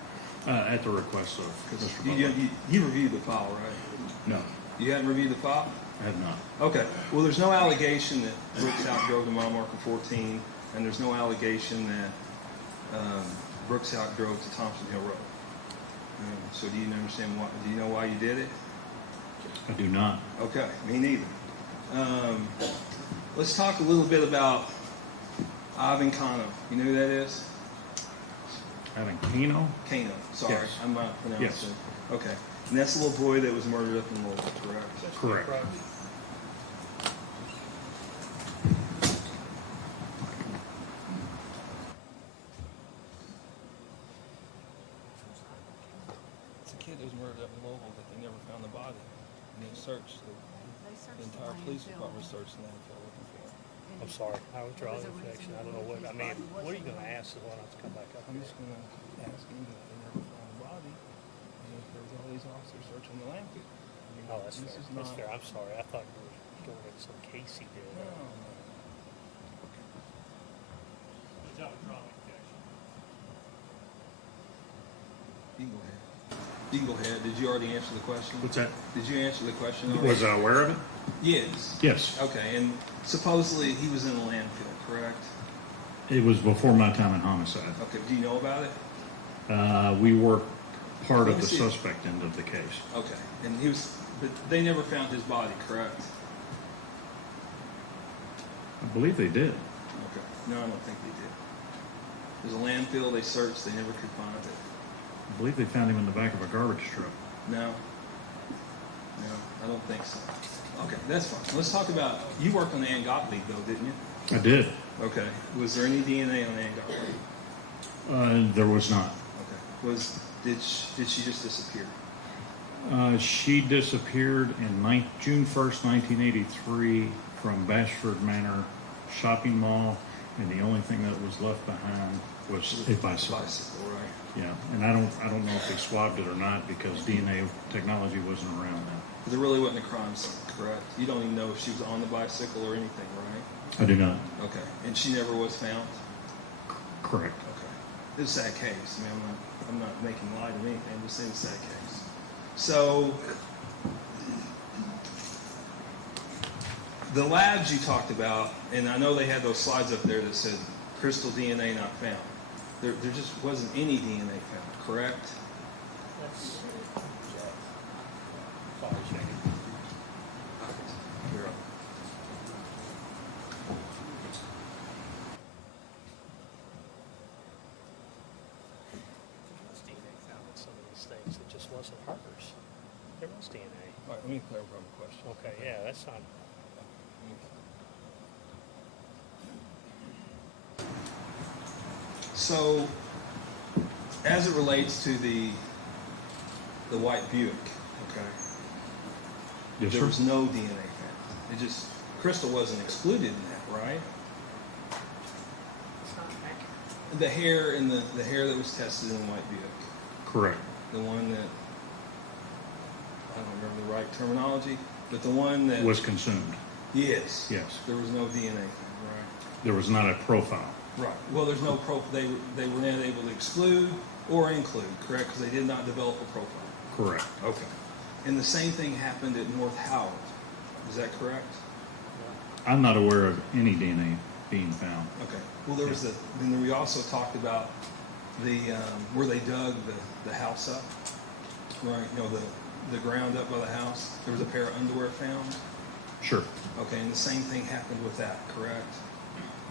At the request of Mr. Butler. You reviewed the file, right? No, You hadn't reviewed the file? I have not. Okay. Well, there's no allegation that Brooks Houck drove to mile marker 14, and there's no allegation that Brooks Houck drove to Thompson Hill Road. So do you understand why? Do you know why you did it? I do not. Okay, me neither. Let's talk a little bit about Ivan Kano. You know who that is? Ivan Kano? Kano. Sorry, Yes. I'm not pronouncing Yes. it. Okay. And that's the little boy that was murdered up in Louisville, correct? Correct. It's a kid that was murdered up in Louisville, but they never found the body. And they searched. The entire police department searched the landfill looking for it. I'm sorry, I withdraw the objection. I don't know what, I mean, what are you gonna ask the one to come back up I'm here? just going to ask him that they never found the body. And if there was all these officers searching the landfill. I mean, Oh, that's this fair, is that's not- fair, I'm sorry, I thought you were going into some case he did. No, no. Withdraw the objection. You can go ahead. You can go ahead. Did you already answer the question? What's that? Did you answer the question already? Was I aware of it? Yes. Yes. Okay, and supposedly he was in a landfill, correct? It was before my time in homicide. Okay, do you know about it? We were part Let of me the see. suspect end of the case. Okay, and he was, but they never found his body, correct? I believe they did. Okay, no, I don't think they did. There's a landfill, they searched, they never could find it. I believe they found him in the back of a garbage truck. No, I don't think so. Okay, that's fine. Let's talk about, you worked on Ann Gottlieb though, didn't you? I did. Okay, was there any DNA on Ann Gottlieb? There was not. Okay, did she just disappear? She disappeared in June 1st, 1983 from Bashford Manor Shopping Mall, and the only thing that was left behind was a bicycle. Bicycle, right. Yeah, and I don't know if they swabbed it or not because DNA technology wasn't around then. There really wasn't a crime scene, correct? You don't even know if she was on the bicycle or anything, right? I do not. Okay, and she never was found? Correct. Okay. It's a sad case. I mean, I'm not making light of anything. I'm just saying it's a sad case. So, the labs you talked about, and I know they had those slides up there that said crystal DNA not found. There just wasn't any DNA found, correct? That's, sorry, Shane. You're up. There was DNA found in some of these things, it just wasn't hers. There was DNA. All right, let me clarify my question. Okay, yeah, that's not, So, as it relates to the white Buick, okay, Yes, there sir. was no DNA found. It just, crystal wasn't excluded in that, right? The hair and the hair that was tested in the white Buick, Correct. the one that, I don't remember the right terminology, but the one that Was consumed. yes, Yes. there was no DNA found, right? There was not a profile. Right. Well, there's no they were not able to exclude or include, correct? Because they did not develop a profile. Correct. Okay. And the same thing happened at North Howard. Is that correct? I'm not aware of any DNA being found. Okay. Well, there was then we also talked about the where they dug the house up, right? You know, the ground up by the house. There was a pair of underwear found. Sure. Okay, and the same thing happened with that, correct?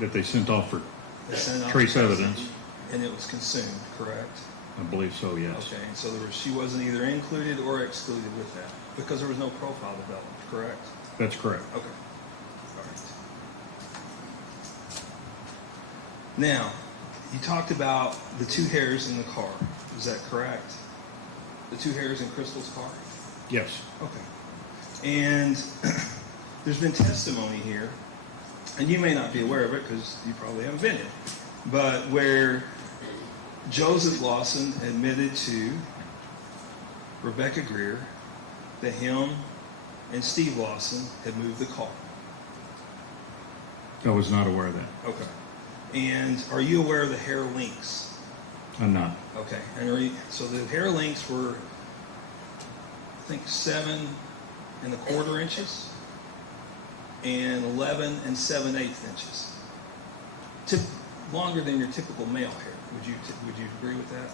That they sent off for They sent out trace the evidence. and it was consumed, correct? I believe so, yes. Okay, and so she wasn't either included or excluded with that because there was no profile developed, correct? That's correct. Okay. All right. Now, you talked about the two hairs in the car. Is that correct? The two hairs in Crystal's car? Yes. Okay. And there's been testimony here, and you may not be aware of it because you probably haven't been here, but where Joseph Lawson admitted to Rebecca Greer that him and Steve Lawson had moved the car. I was not aware of that. Okay. And are you aware of the hair links? I'm not. Okay. And so the hair links were, I think, 7 1/4 inches and 11 7/8 inches. Longer than your typical male hair. Would you agree with that?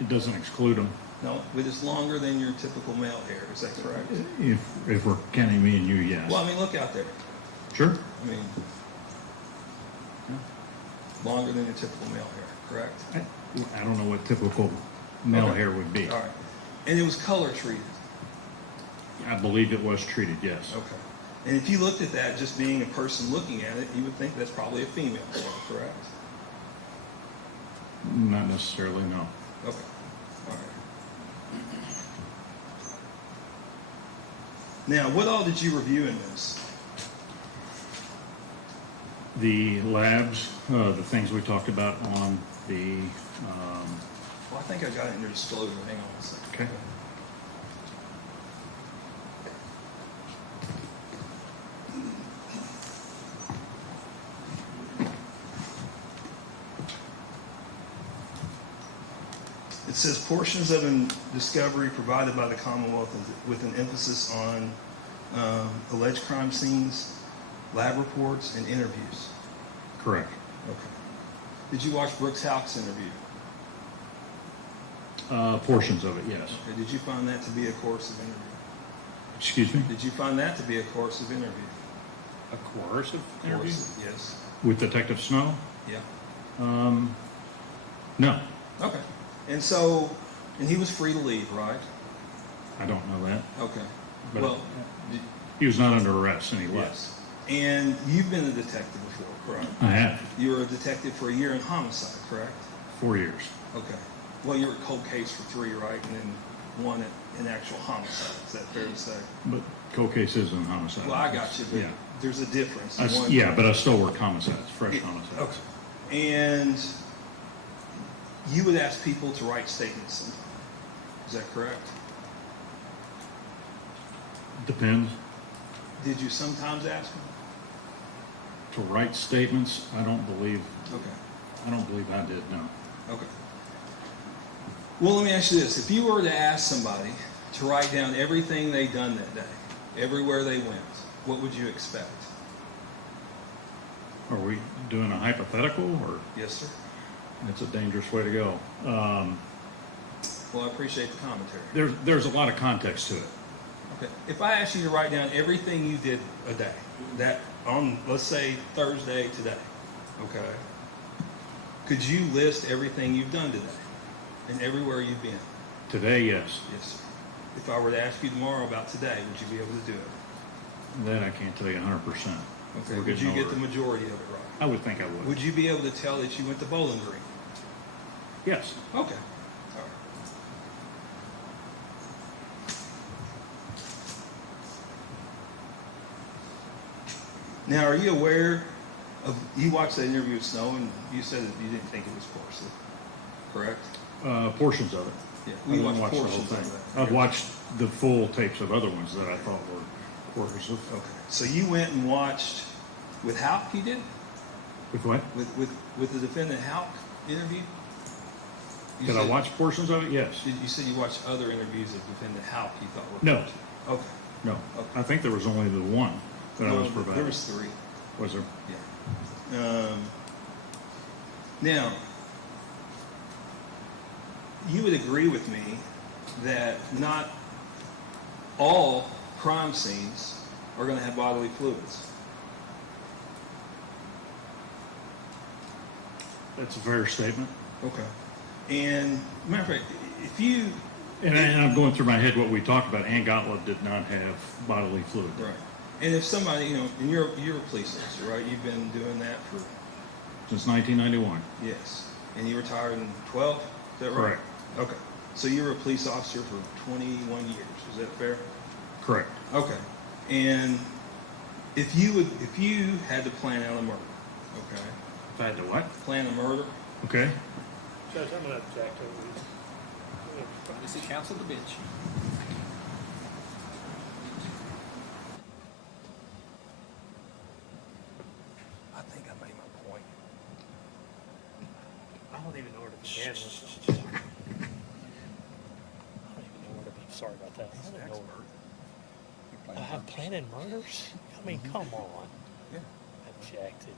It doesn't exclude them. No, but it's longer than your typical male hair. Is that correct? If we're counting me and you, yes. Well, I mean, look out there. Sure. I mean, longer than your typical male hair, correct? I don't know what typical male hair would be. All right. And it was color treated. I believe it was treated, yes. Okay. And if you looked at that, just being a person looking at it, you would think that's probably a female hair, correct? Not necessarily, no. Okay. All right. Now, what all did you review in this? The labs, the things we talked about on the... Well, I think I got it in your disclosure. Hang on a second. Okay. It says portions of a discovery provided by the Commonwealth with an emphasis on alleged crime scenes, lab reports, and interviews. Correct. Okay. Did you watch Brooks Houck's interview? Portions of it, yes. Okay. Did you find that to be a coercive interview? Excuse me? Did you find that to be a coercive interview? A coercive interview? Coercive, yes. With Detective Snow? Yeah. No. Okay. And so, and he was free to leave, right? I don't know that. Okay. But Well, he was not under arrest and he left. yes. And you've been a detective before, correct? I have. You were a detective for a year in homicide, correct? 4 years. Okay. Well, you were a cold case for 3, right? And then 1 in actual homicide. Is that fair to say? But cold case isn't homicide. Well, I got you, but Yeah. there's a difference. Yeah, but I still work homicides, fresh homicides. Okay. And you would ask people to write statements sometimes. Is that correct? Depends. Did you sometimes ask them? To write statements, I don't believe Okay. I did, no. Okay. Well, let me ask you this. If you were to ask somebody to write down everything they'd done that day, everywhere they went, what would you expect? Are we doing a hypothetical or? Yes, sir. That's a dangerous way to go. Well, I appreciate the commentary. There's a lot of context to it. Okay. If I asked you to write down everything you did a day, that on, let's say, Thursday today, okay, could you list everything you've done today and everywhere you've been? Today, yes. Yes, sir. If I were to ask you tomorrow about today, would you be able to do it? That I can't tell you 100%. Okay. Would you get the majority of it right? I would think I would. Would you be able to tell that you went to Bowling Green? Yes. Okay. All right. Now, are you aware of, you watched that interview with Snow and you said that you didn't think it was coercive, correct? Portions of it. Yeah, I we didn't watched watch the whole portions of thing. that. I've watched the full tapes of other ones that I thought were coercive. Okay. So you went and watched with Houck, you did? With what? With the defendant Houck interview? Did I watch portions of it? Yes. You said you watched other interviews of defendant Houck you thought were No. coercive. Okay. No. Okay. I think there was only the one that I was provided. There was 3. Was there? Yeah. Now, you would agree with me that not all crime scenes are going to have bodily fluids. That's a fair statement. Okay. And, matter of fact, if you... And I'm going through my head what we talked about. Ann Gottlieb did not have bodily fluid. Right. And if somebody, you know, and you're a police officer, right? You've been doing that for... Since 1991. Yes. And you retired in 12? Is that right? Correct. Okay. So you were a police officer for 21 years. Is that fair? Correct. Okay. And if you had to plan out a murder, okay? If I had to what? Plan a murder. Okay. Judge, I'm going to object to these. Let me see counsel at the bench. I think I made my point. I don't even know where to begin with this. I don't even know where to be. Sorry about that. I don't know where. Planning murders? I mean, come on. Yeah. Objected.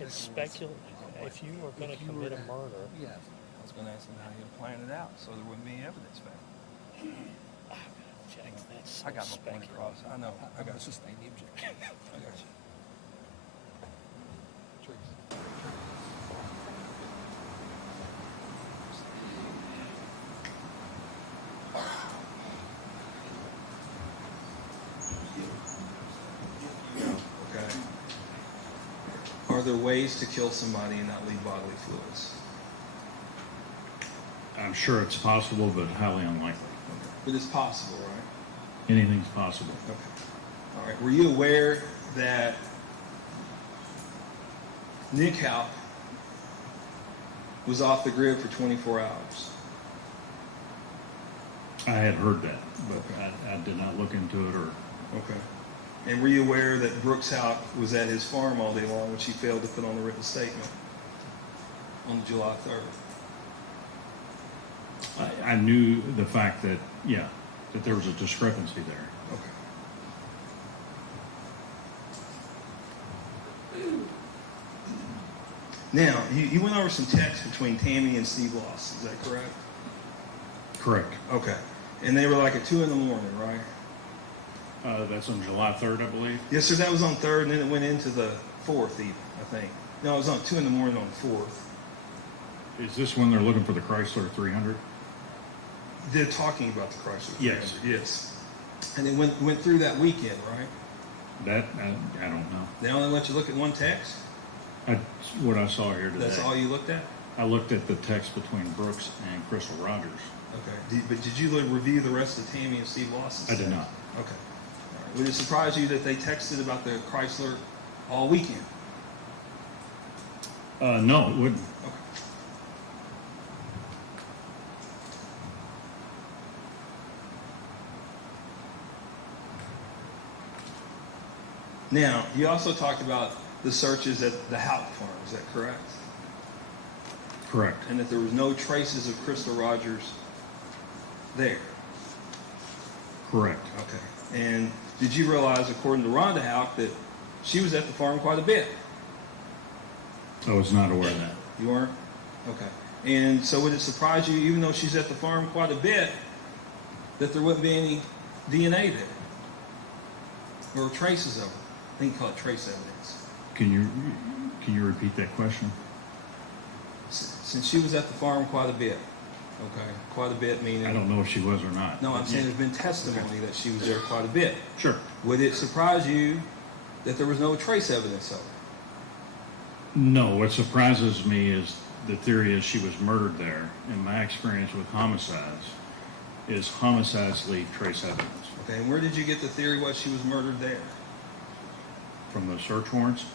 It's speculative. If you were going to commit a murder. Yeah. I was going to ask him how he'd plan it out so there wouldn't be evidence found. Object. That's I got my point across. I know. I got you. Sustain the objection. I got you. Okay. Are there ways to kill somebody and not leave bodily fluids? I'm sure it's possible, but highly unlikely. But it's possible, right? Anything's possible. Okay. All right. Were you aware that Nick Houck was off the grid for 24 hours? I had heard that, but I did not look into it or. Okay. And were you aware that Brooks Houck was at his farm all day long, which he failed to put on the written statement on July 3rd? I knew the fact that, yeah, that there was a discrepancy there. Okay. Now, you went over some text between Tammy and Steve Lawson, is that correct? Correct. Okay. And they were like at 2 in the morning, right? That's on July 3rd, I believe. Yes, sir, that was on 3rd, and then it went into the 4th even, I think. No, it was on 2 in the morning on the 4th. Is this when they're looking for the Chrysler 300? They're talking about the Chrysler 300. Yes. Yes. And it went through that weekend, right? That, I don't know. They only let you look at one text? That's what I saw here today. That's all you looked at? I looked at the text between Brooks and Crystal Rogers. Okay. But did you review the rest of Tammy and Steve Lawson's I did text? not. Okay. All right. Would it surprise you that they texted about the Chrysler all weekend? No, it wouldn't. Okay. Now, you also talked about the searches at the Houck farm, is that correct? Correct. And that there was no traces of Crystal Rogers there? Correct. Okay. And did you realize, according to Rhonda Houck, that she was at the farm quite a bit? I was not aware of that. You weren't? Okay. And so would it surprise you, even though she's at the farm quite a bit, that there wouldn't be any DNA there? Or traces of it? I think you call it trace evidence. Can you repeat that question? Since she was at the farm quite a bit, okay? Quite a bit meaning... I don't know if she was or not. No, I'm saying there's been testimony that she was there quite a bit. Sure. Would it surprise you that there was no trace evidence of it? No, what surprises me is the theory is she was murdered there. In my experience with homicides, is homicides leave trace evidence. Okay, and where did you get the theory was she was murdered there? From the search warrants.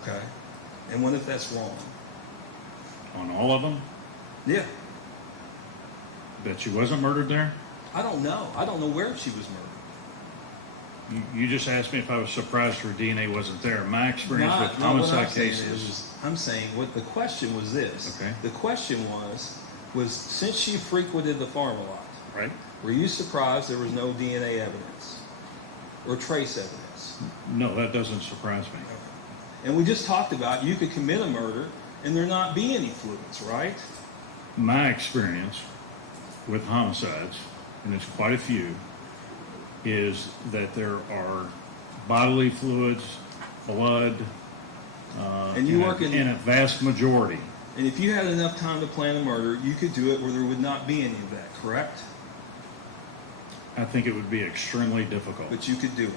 Okay. And what if that's wrong? On all of them? Yeah. That she wasn't murdered there? I don't know. I don't know where she was murdered. You just asked me if I was surprised her DNA wasn't there. My experience with homicide cases... I'm saying what the question was this. Okay. The question was since she frequented the farm a lot, right? Were you surprised there was no DNA evidence or trace evidence? No, that doesn't surprise me. Okay. And we just talked about you could commit a murder and there not be any fluids, right? My experience with homicides, and it's quite a few, is that there are bodily fluids, blood, and you work in a vast majority. And if you had enough time to plan a murder, you could do it where there would not be any of that, correct? I think it would be extremely difficult. But you could do it.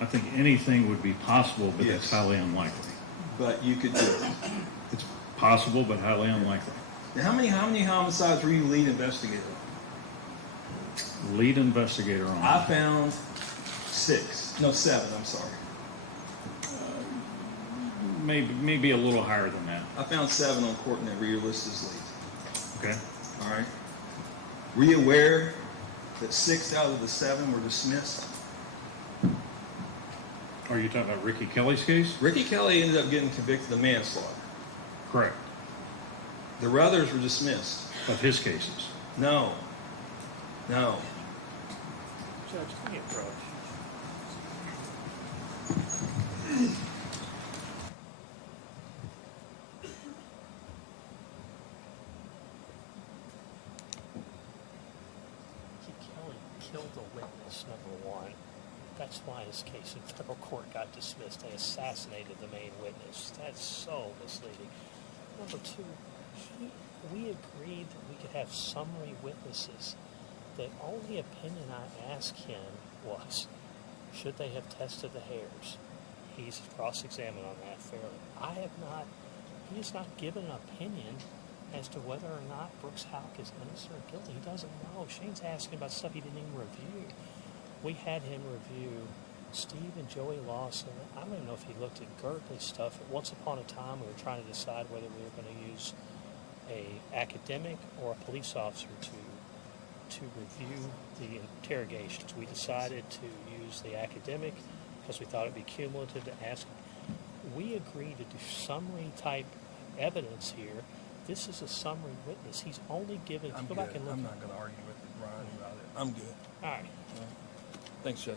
I think anything would be possible, but Yes. it's highly unlikely. But you could do it. It's possible, but highly unlikely. Now, how many homicides were you lead investigator on? Lead investigator on. I found 7, I'm sorry. Maybe a little higher than that. I found 7 on court net where you're listed as lead. Okay. All right. Were you aware that 6 out of the 7 were dismissed? Are you talking about Ricky Kelly's case? Ricky Kelly ended up getting convicted of manslaughter. Correct. The others were dismissed. Of his cases? No. No. Judge, can you approach? Kelly killed a witness, number one. That's why his case in federal court got dismissed. They assassinated the main witness. That's so misleading. Number two, we agreed that we could have summary witnesses. The only opinion I asked him was, should they have tested the hairs? He's cross-examined on that fairly. He has not given an opinion as to whether or not Brooks Houck is innocent or guilty. He doesn't know. Shane's asking about stuff he didn't even review. We had him review Steve and Joey Lawson. I don't even know if he looked at Gertley's stuff. Once upon a time, we were trying to decide whether we were going to use a academic or a police officer to review the interrogations. We decided to use the academic because we thought it'd be cumulative to ask. We agreed to do summary type evidence here. This is a summary witness. He's only given. I'm go good. back and look. I'm not going to argue with Brian about it. I'm good. All right. Thanks, Judge.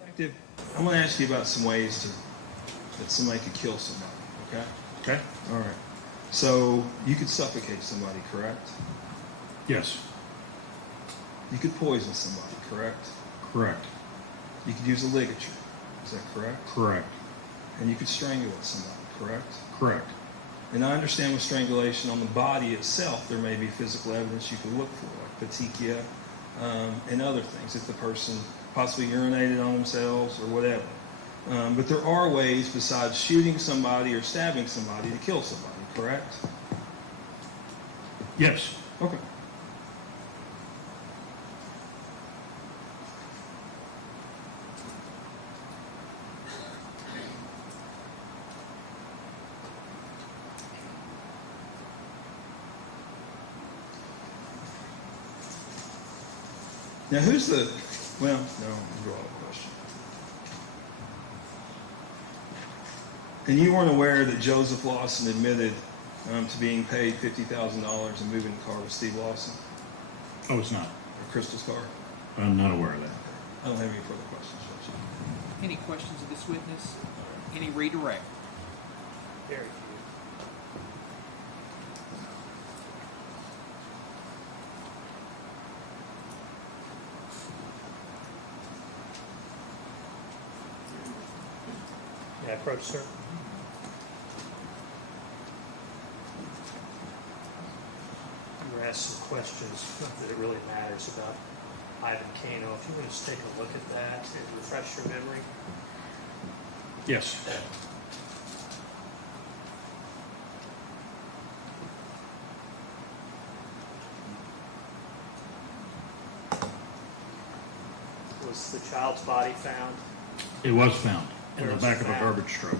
Detective, I'm going to ask you about some ways that somebody could kill somebody, okay? Okay. All right. So you could suffocate somebody, correct? Yes. You could poison somebody, correct? Correct. You could use a ligature. Is that correct? Correct. And you could strangulate somebody, correct? Correct. And I understand with strangulation on the body itself, there may be physical evidence you could look for, like petechia and other things, if the person possibly urinated on themselves or whatever. But there are ways besides shooting somebody or stabbing somebody to kill somebody, correct? Yes. Okay. Now, who's the, well, no, I'll draw a question. And you weren't aware that Joseph Lawson admitted to being paid $50,000 and moving the car with Steve Lawson? Oh, it's not. Or Crystal's car? I'm not aware of that. I don't have any further questions, Judge. Any questions of this witness? Any redirect? Very few. May I approach, sir? You were asked some questions, not that it really matters, about Ivan Kano. If you want to just take a look at that and refresh your memory. Yes. Was the child's body found? It was found in Where the was back it of a found? garbage truck.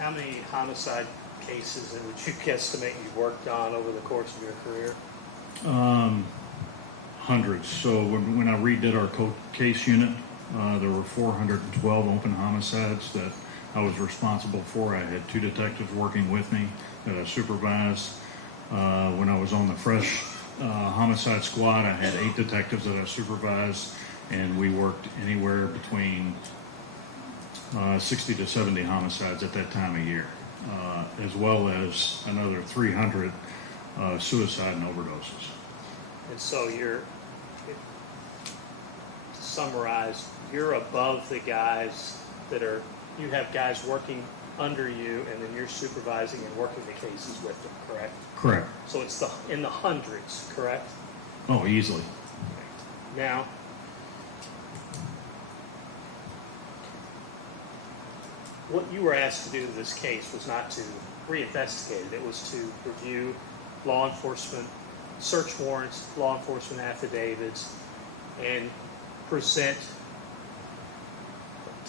How many homicide cases would you guesstimate you worked on over the course of your career? Hundreds. So when I redid our case unit, there were 412 open homicides that I was responsible for. I had 2 detectives working with me that I supervised. When I was on the fresh homicide squad, I had 8 detectives that I supervised, and we worked anywhere between 60 to 70 homicides at that time of year, as well as another 300 suicide and overdoses. And so to summarize, you're above the guys you have guys working under you, and then you're supervising and working the cases with them, correct? Correct. So it's in the hundreds, correct? Oh, easily. Now, what you were asked to do in this case was not to reinvestigate it. It was to review law enforcement search warrants, law enforcement affidavits, and present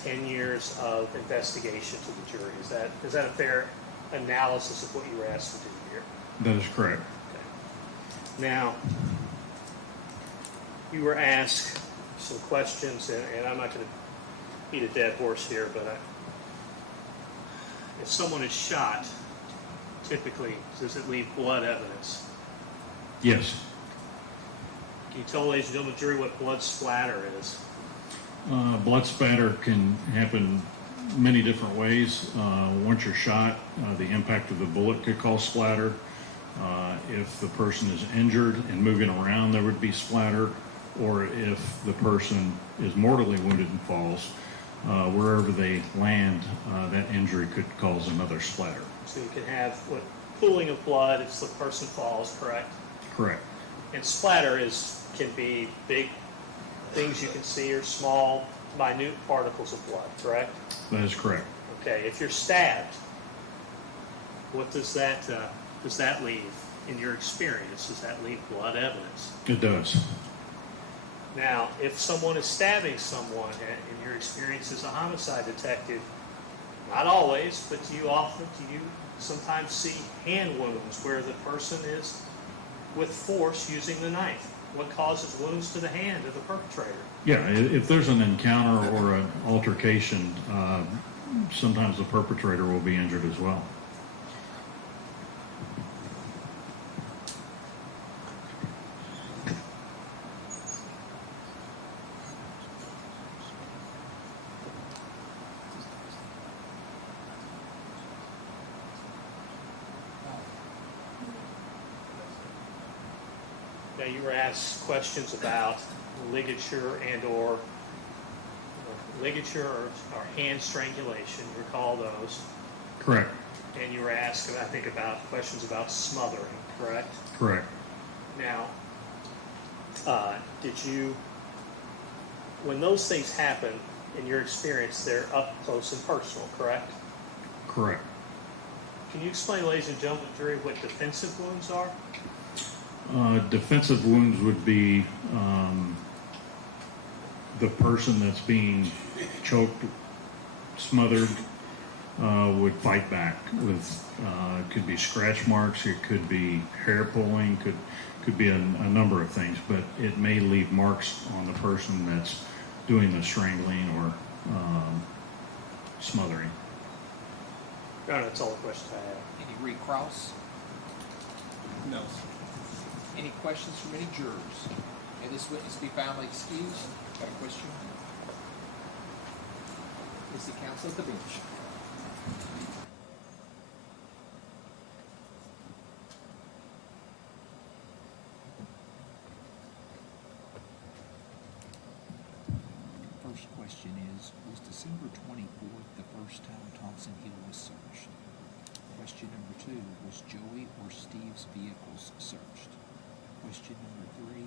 10 years of investigation to the jury. Is that a fair analysis of what you were asked to do here? That is correct. Okay. Now, you were asked some questions, and I'm not going to beat a dead horse here, but if someone is shot, typically, does it leave blood evidence? Yes. Can you tell ladies and gentlemen of the jury what blood splatter is? Blood spatter can happen many different ways. Once you're shot, the impact of the bullet could cause splatter. If the person is injured and moving around, there would be splatter. Or if the person is mortally wounded and falls, wherever they land, that injury could cause another splatter. So you can have what pooling of blood if the person falls, correct? Correct. And splatter can be big things you can see or small, minute particles of blood, correct? That is correct. Okay, if you're stabbed, what does that leave in your experience? Does that leave blood evidence? It does. Now, if someone is stabbing someone, in your experience as a homicide detective, not always, but do you sometimes see hand wounds where the person is with force using the knife? What causes wounds to the hand of the perpetrator? Yeah, if there's an encounter or an altercation, sometimes the perpetrator will be injured as well. Now, you were asked questions about ligature or hand strangulation. You recall those? Correct. And you were asked, I think, about questions about smothering, correct? Correct. Now, when those things happen, in your experience, they're up close and personal, correct? Correct. Can you explain, ladies and gentlemen of the jury, what defensive wounds are? Defensive wounds would be the person that's being choked, smothered, would fight back with, could be scratch marks, it could be hair pulling, could be a number of things, but it may leave marks on the person that's doing the strangling or smothering. That's all the questions I have. Any recross? No. Any questions from any jurors? May this witness be found excused? Got a question? Is the counsel at the bench? First question is, was December 24th the first time Thompson Hill was searched? Question number 2, was Joey or Steve's vehicles searched? Question number 3,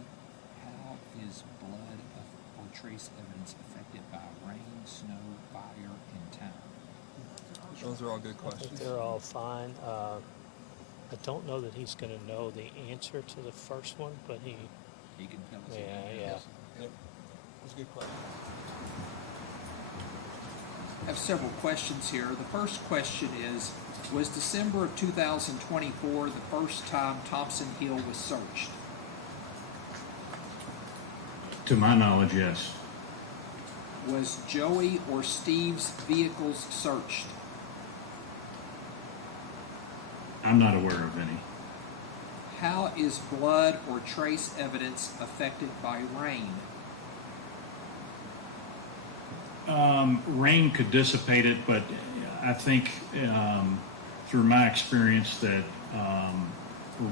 how is blood or trace evidence affected by rain, snow, fire, and time? Those are all good I questions. think they're all fine. I don't know that he's going to know the answer to the first one, but he can tell us. Yeah. Yep. Those are good questions. I have several questions here. The first question is, was December of 2024 the first time Thompson Hill was searched? To my knowledge, yes. Was Joey or Steve's vehicles searched? I'm not aware of any. How is blood or trace evidence affected by rain? Rain could dissipate it, but I think through my experience that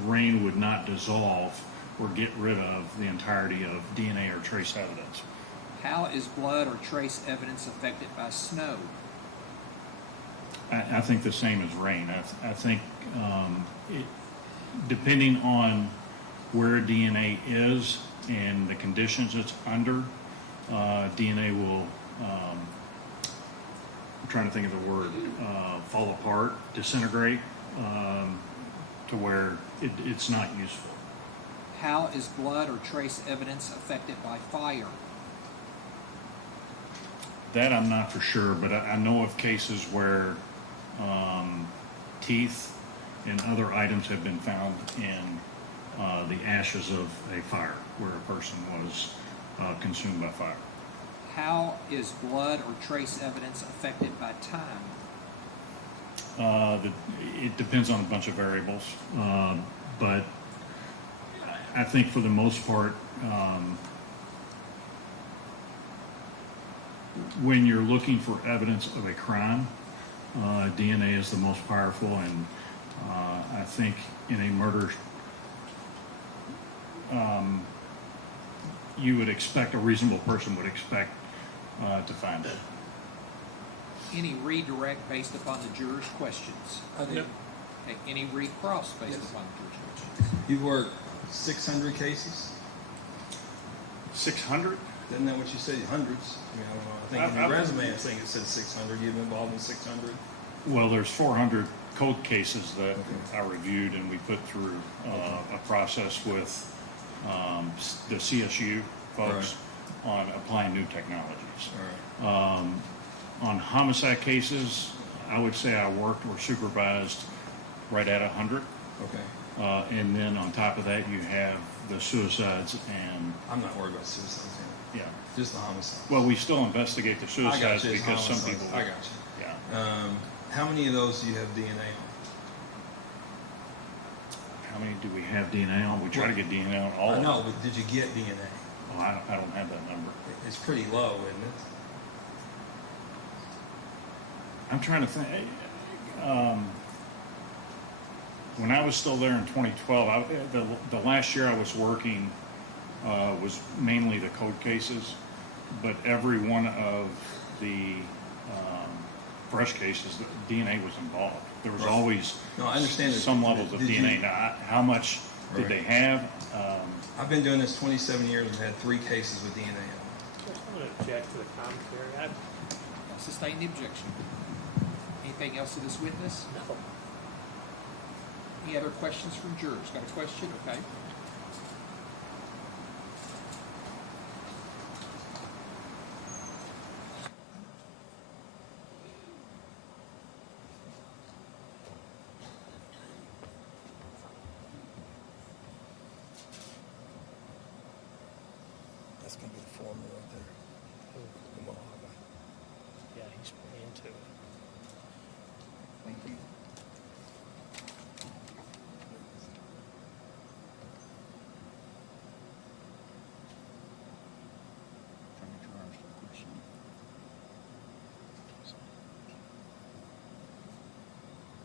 rain would not dissolve or get rid of the entirety of DNA or trace evidence. How is blood or trace evidence affected by snow? I think the same as rain. I think depending on where DNA is and the conditions it's under, DNA will trying to think of the word, fall apart, disintegrate, to where it's not useful. How is blood or trace evidence affected by fire? That I'm not for sure, but I know of cases where teeth and other items have been found in the ashes of a fire where a person was consumed by fire. How is blood or trace evidence affected by time? It depends on a bunch of variables, but I think for the most part, when you're looking for evidence of a crime, DNA is the most powerful, and I think in a murder, you would expect, a reasonable person would expect to find it. Any redirect based upon the jurors' questions? No. Okay, any recross based upon the jurors' questions? You worked 600 cases? 600? Isn't that what you said? Hundreds? I mean, I don't know. I think in your resume, I think it said 600. You've been involved in 600? Well, there's 400 code cases that I reviewed, and we put through a process with the CSU folks on applying new technologies. On homicide cases, I would say I worked or supervised right at 100. Okay. And then on top of that, you have the suicides and... I'm not worried about suicides. Yeah. Just the homicides. Well, we still investigate the suicides you, because some homicides. people... I got you. Yeah. How many of those do you have DNA on? How many do we have DNA on? We try to get DNA on all of them. I know, but did you get DNA? Oh, I don't have that number. It's pretty low, isn't it? I'm trying to think. When I was still there in 2012, the last year I was working was mainly the code cases, but every one of the fresh cases, the DNA was involved. There was always I understand some levels of DNA. Now, how much did they have? I've been doing this 27 years and had 3 cases with DNA on it. I'm going to object to the commentary. I'll sustain the objection. Anything else to this witness? No. Any other questions from jurors? Got a question? Okay. That's going to be the foreman right there. Yeah, he's pretty into it. Thank you.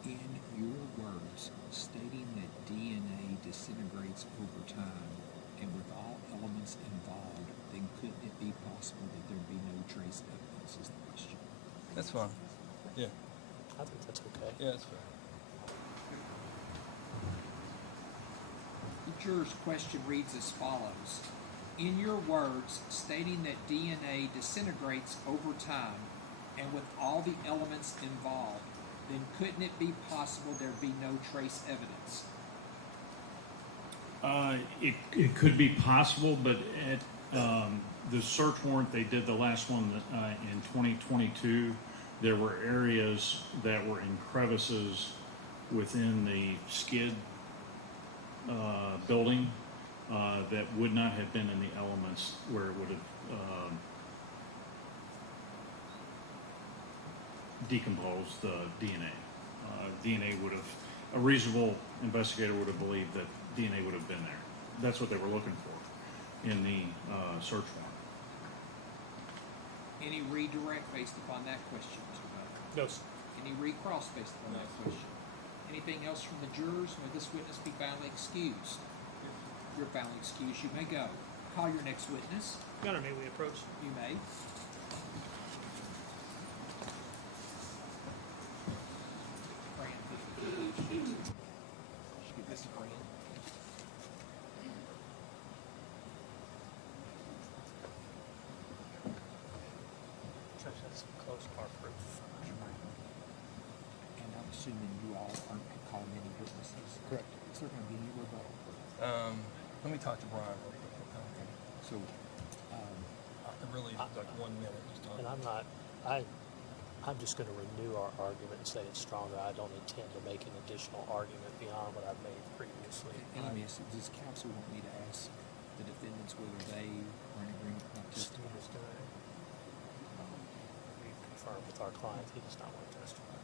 In your words, stating that DNA disintegrates over time, and with all elements involved, then couldn't it be possible that there'd be no trace evidence is the question. That's fine. Yeah. I think that's okay. Yeah, that's fair. The juror's question reads as follows. In your words, stating that DNA disintegrates over time, and with all the elements involved, then couldn't it be possible there'd be no trace evidence? It could be possible, but at the search warrant they did, the last one in 2022, there were areas that were in crevices within the skid building that would not have been in the elements where it would have decomposed the DNA. DNA would have, a reasonable investigator would have believed that DNA would have been there. That's what they were looking for in the search warrant. Any redirect based upon that question, Mr. Bud? No, sir. Any recross based upon that question? Anything else from the jurors? May this witness be found excused? You're found excused. You may go. Call your next witness. Your Honor, may we approach? You may. Mr. Brand. Judge, that's close part proof. call many witnesses. Correct. Is there going to be any rebuttal proof? Let me talk to Brian real quick. Okay. So, Really, like 1 minute, just talk. And I'm just going to renew our argument and say it's stronger. I don't intend to make an additional argument beyond what I've made previously. Amy, does counsel want me to ask the defendants whether they are in agreement with my testimony? We've confirmed with our client he does not want to testify.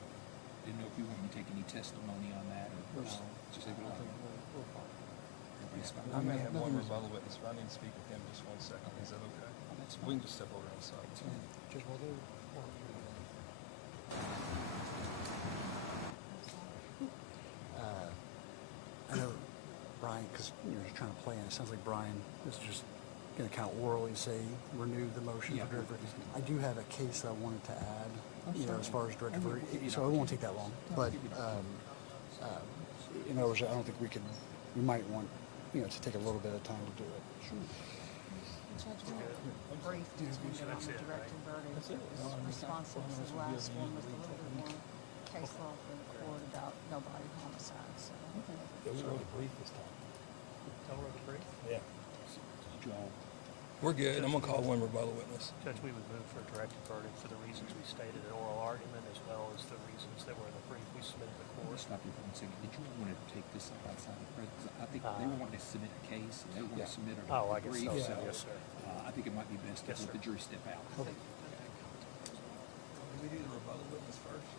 Didn't know if you want me to take any testimony on that or no. Just leave it alone. I may have one rebuttal witness, but I need to speak with him just 1 second. Is that okay? We can just step over outside. Just while they're I know Brian, because you're trying to plan. It sounds like Brian is just going to kind of orally say renew the motion for direct verdict. I do have a case that I wanted to add, as far as direct verdict, so it won't take that long. But in other words, I don't think we might want to take a little bit of time to do it. Sure. Judge, brief discussion on the directed verdict was responsive to the last one with a little bit more case law for the court about nobody homicide. So. It was really brief this time. Don't really brief? Yeah. Joel. We're good. I'm going to call one rebuttal witness. Judge, we would move for a directed verdict for the reasons we stated in oral argument as well as the reasons that were in the brief we submitted to the court. Stop you for 1 second. Did you want to take this up outside of the presence? I think they were wanting to submit a case and they want to submit a I guess brief. so. Yes, sir. I think it might be best to let the jury step out. Okay. Can we do the rebuttal witness first?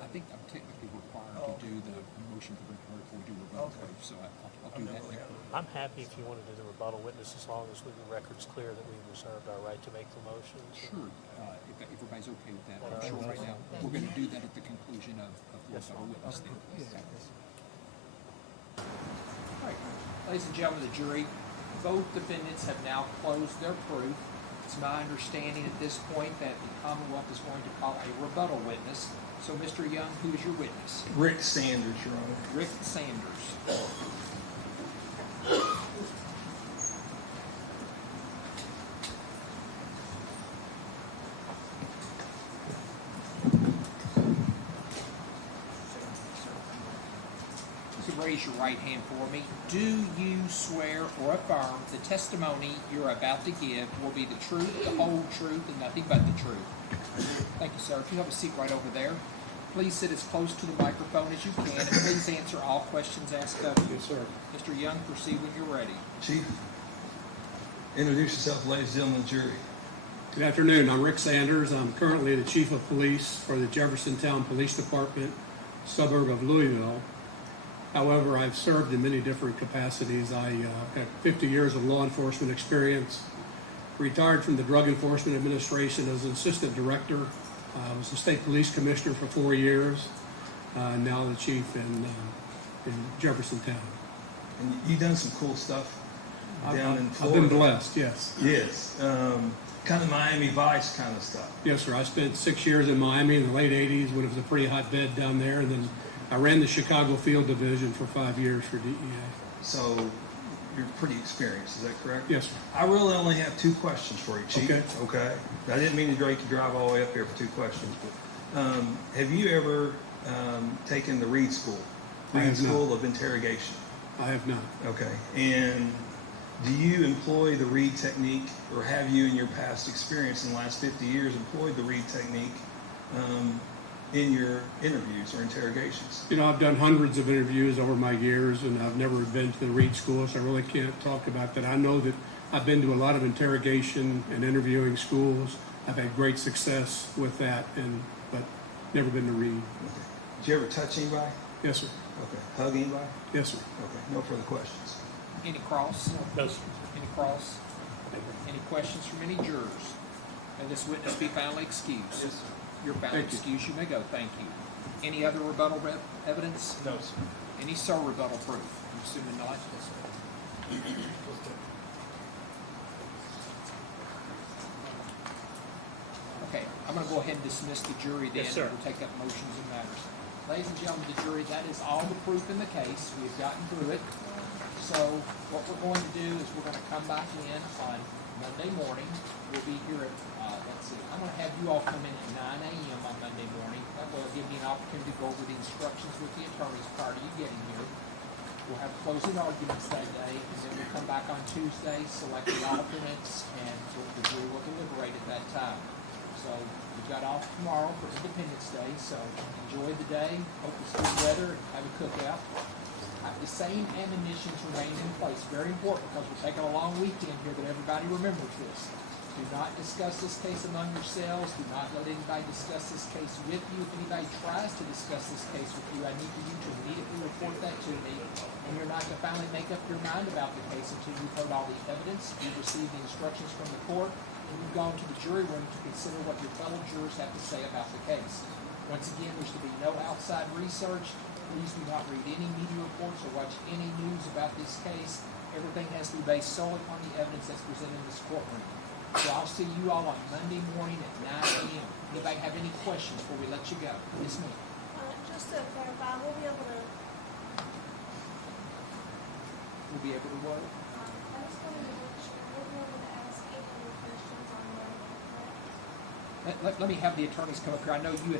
I think I'm technically required to do the motion for direct verdict before we do rebuttal proof, so I'll do that now. I'm happy if you want to do the rebuttal witness as long as the record's clear that we've reserved our right to make the motions. Sure. If everybody's okay with that, I'm sure right now we're going to do that at the conclusion of the rebuttal witness then. All right, ladies and gentlemen of the jury, both defendants have now closed their proof. It's my understanding at this point that the Commonwealth is going to call a rebuttal witness. So, Mr. Young, who is your witness? Rick Sanders, Your Honor. Rick Sanders. Raise your right hand for me. Do you swear or affirm the testimony you're about to give will be the truth, the whole truth, and nothing but the truth? Thank you, sir. If you have a seat right over there, please sit as close to the microphone as you can, and please answer all questions asked of you. Yes, sir. Mr. Young, proceed when you're ready. Chief, introduce yourself, ladies and gentlemen of the jury. Good afternoon. I'm Rick Sanders. I'm currently the Chief of Police for the Jeffersontown Police Department, suburb of Louisville. However, I've served in many different capacities. I had 50 years of law enforcement experience, retired from the Drug Enforcement Administration as an assistant director. I was the state police commissioner for 4 years, now the chief in Jeffersontown. And you've done some cool stuff down in Florida. I've been blessed, yes. Yes. Kind of Miami Vice kind of stuff. Yes, sir. I spent 6 years in Miami in the late 80s when it was a pretty hot bed down there, and then I ran the Chicago Field Division for 5 years for DEA. So you're pretty experienced, is that correct? Yes, sir. I really only have 2 questions for you, Chief. Okay. Okay. I didn't mean to drag you drive all the way up here for 2 questions, but have you ever taken the Reed School? Reed School of Interrogation? I have not. Okay. And do you employ the Reed technique, or have you in your past experience in the last 50 years employed the Reed technique in your interviews or interrogations? You know, I've done hundreds of interviews over my years, and I've never been to the Reed School, so I really can't talk about that. I know that I've been to a lot of interrogation and interviewing schools. I've had great success with that, but never been to Reed. Okay. Did you ever touch anybody? Yes, sir. Okay. Hug anybody? Yes, sir. Okay. No further questions. Any cross? No, sir. Any cross? Any questions from any jurors? May this witness be found excused? Yes, sir. You're found excused. You may go. Thank you. Any other rebuttal evidence? No, sir. Any rebuttal proof? I'm assuming not. Yes, sir. Okay, I'm going to go ahead and dismiss the jury then. Yes, sir. We'll take up motions and matters. Ladies and gentlemen of the jury, that is all the proof in the case. We've gotten through it. So what we're going to do is we're going to come back in on Monday morning. We'll be here at, let's see, I'm going to have you all come in at 9 a.m. on Monday morning. That will give me an opportunity to go over the instructions with the attorneys prior to you getting here. We'll have closing arguments that day, and then we'll come back on Tuesday, select the alternates, and the jury will deliberate at that time. So we've got off tomorrow for Independence Day, so enjoy the day. Hope it's good weather and have a cookout. The same admonitions remain in place. Very important, because we're taking a long weekend here, that everybody remembers this. Do not discuss this case among yourselves. Do not let anybody discuss this case with you. If anybody tries to discuss this case with you, I need for you to immediately report that to me. And you're not going to finally make up your mind about the case until you've heard all the evidence, you've received the instructions from the court, and you've gone to the jury room to consider what your fellow jurors have to say about the case. Once again, there's to be no outside research. Please do not read any media reports or watch any news about this case. Everything has to be based solely on the evidence that's presented in this courtroom. So I'll see you all on Monday morning at 9 a.m. Anybody have any questions before we let you go? Yes, ma'am. Just to clarify, we'll be able to... We'll be able to what? I just wanted to make sure we'll be able to ask any questions on Monday, correct? Let me have the attorneys come up here. I know you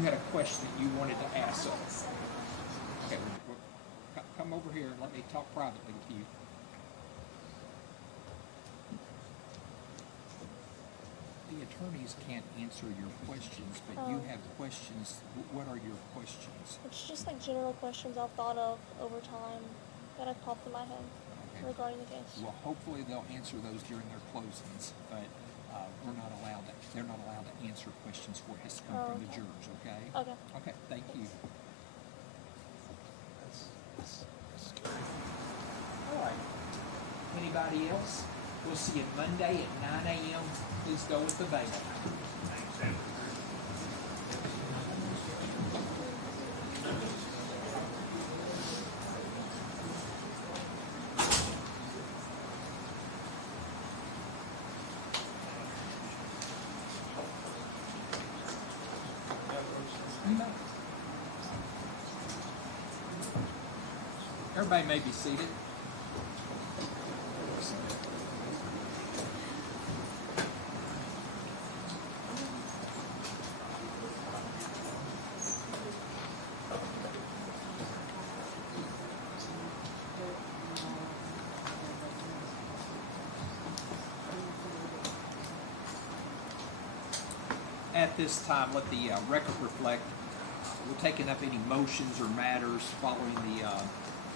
had a question that you wanted to ask. So. Okay, come over here and let me talk privately with you. The attorneys can't answer your questions, but you have questions. What are your questions? It's just like general questions I've thought of over time that have popped in my head regarding the case. Well, hopefully they'll answer those during their closings, but they're not allowed to answer questions for it. It has to come from the jurors, okay? Okay. Okay, thank you. All right. Anybody else? We'll see you Monday at 9 a.m. Please go with the baby. Thanks, Sam. Everybody may be seated. At this time, let the record reflect, we're taking up any motions or matters following the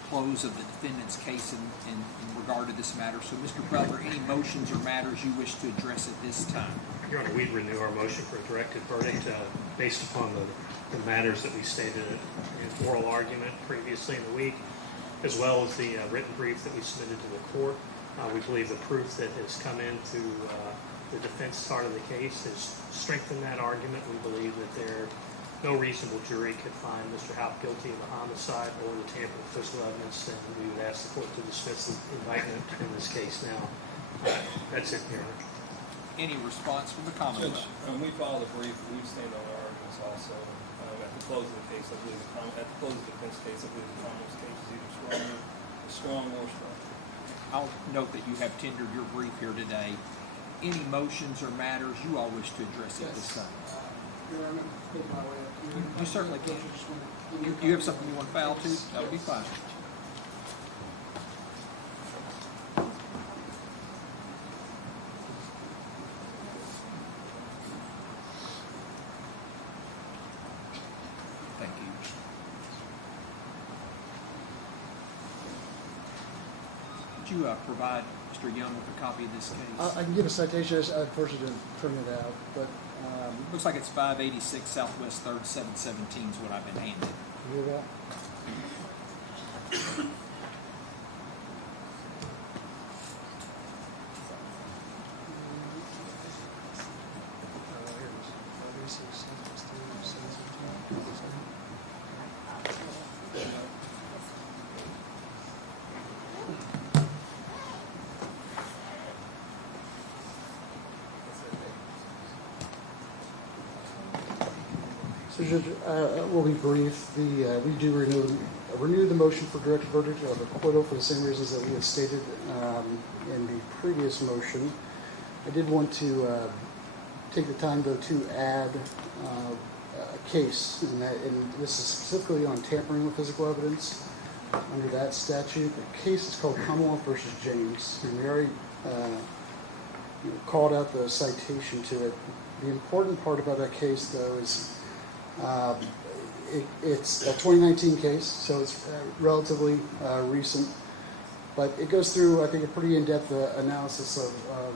close of the defendant's case in regard to this matter. So, Mr. Butler, any motions or matters you wish to address at this time? Your Honor, we renew our motion for a directed verdict based upon the matters that we stated in oral argument previously in the week, as well as the written brief that we submitted to the court. We believe the proof that has come into the defense side of the case has strengthened that argument. We believe that no reasonable jury could find Mr. Houck guilty of the homicide or the tampering with physical evidence, and we would ask the court to dismiss the indictment in this case now. That's it, Your Honor. Any response from the Commonwealth? Judge, we filed a brief. We stand on our arguments also. At the close of the case, I believe at the close of the defense case, I believe the Commonwealth's case is either strong or stronger. I'll note that you have tendered your brief here today. Any motions or matters you all wish to address at this time? Your Honor, make my way up. You certainly can. You have something you want to file too? That would be fine. Thank you. Could you provide Mr. Young with a copy of this case? I can give a citation. I unfortunately didn't print it out, but looks like it's 586 Southwest 3rd 717 is what I've been handed. hear that? So, Judge, we'll be brief. We do renew renew the motion for directed verdict of acquittal for the same reasons that we had stated in the previous motion. I did want to take the time, though, to add a case, and this is specifically on tampering with physical evidence under that statute. The case is called Commonwealth versus James, and we already called out the citation to it. The important part about that case, though, is it's a 2019 case, so it's relatively recent, but it goes through, I think, a pretty in-depth analysis of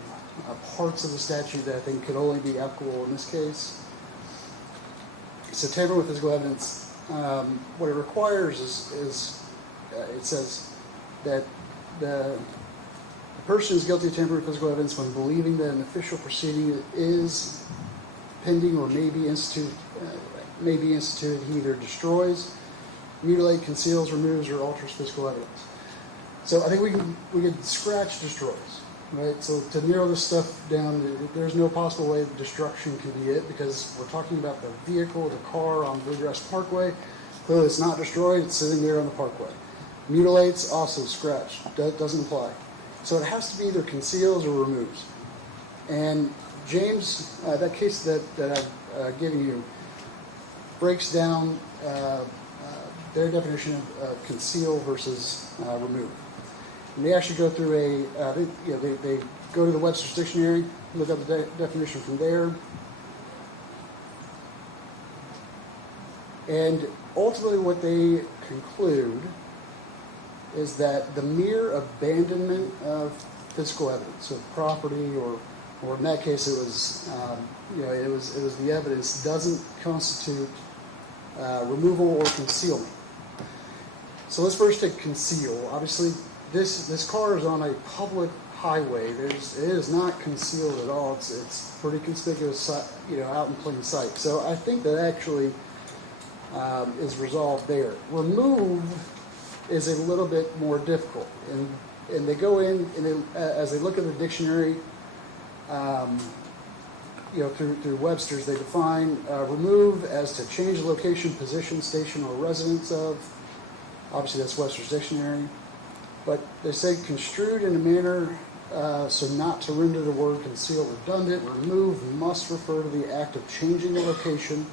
parts of the statute that I think could only be applicable in this case. So tampering with physical evidence, what it requires is it says that the person is guilty of tampering with physical evidence when believing that an official proceeding is pending or may be instituted. He either destroys, mutilates, conceals, removes, or alters physical evidence. So I think we could scratch destroys, right? So to narrow this stuff down, there's no possible way that destruction can be it, because we're talking about the vehicle, the car on Bluegrass Parkway. Clearly it's not destroyed, it's sitting there on the parkway. Mutilates, also scratch, doesn't apply. So it has to be either conceals or removes. And James, that case that I've given you, breaks down their definition of conceal versus remove. And they actually go through they go to the Webster's Dictionary, look up the definition from there, and ultimately what they conclude is that the mere abandonment of physical evidence, of property, or in that case it was it was the evidence, doesn't constitute removal or concealment. So let's first take conceal. Obviously, this car is on a public highway. It is not concealed at all. It's pretty conspicuous, out in plain sight. So I think that actually is resolved there. Remove is a little bit more difficult, and they go in and as they look at the dictionary, through Webster's, they define remove as to change the location, position, station, or residence of. Obviously, that's Webster's Dictionary. But they say construed in a manner so not to render the word conceal redundant. Remove must refer to the act of changing the location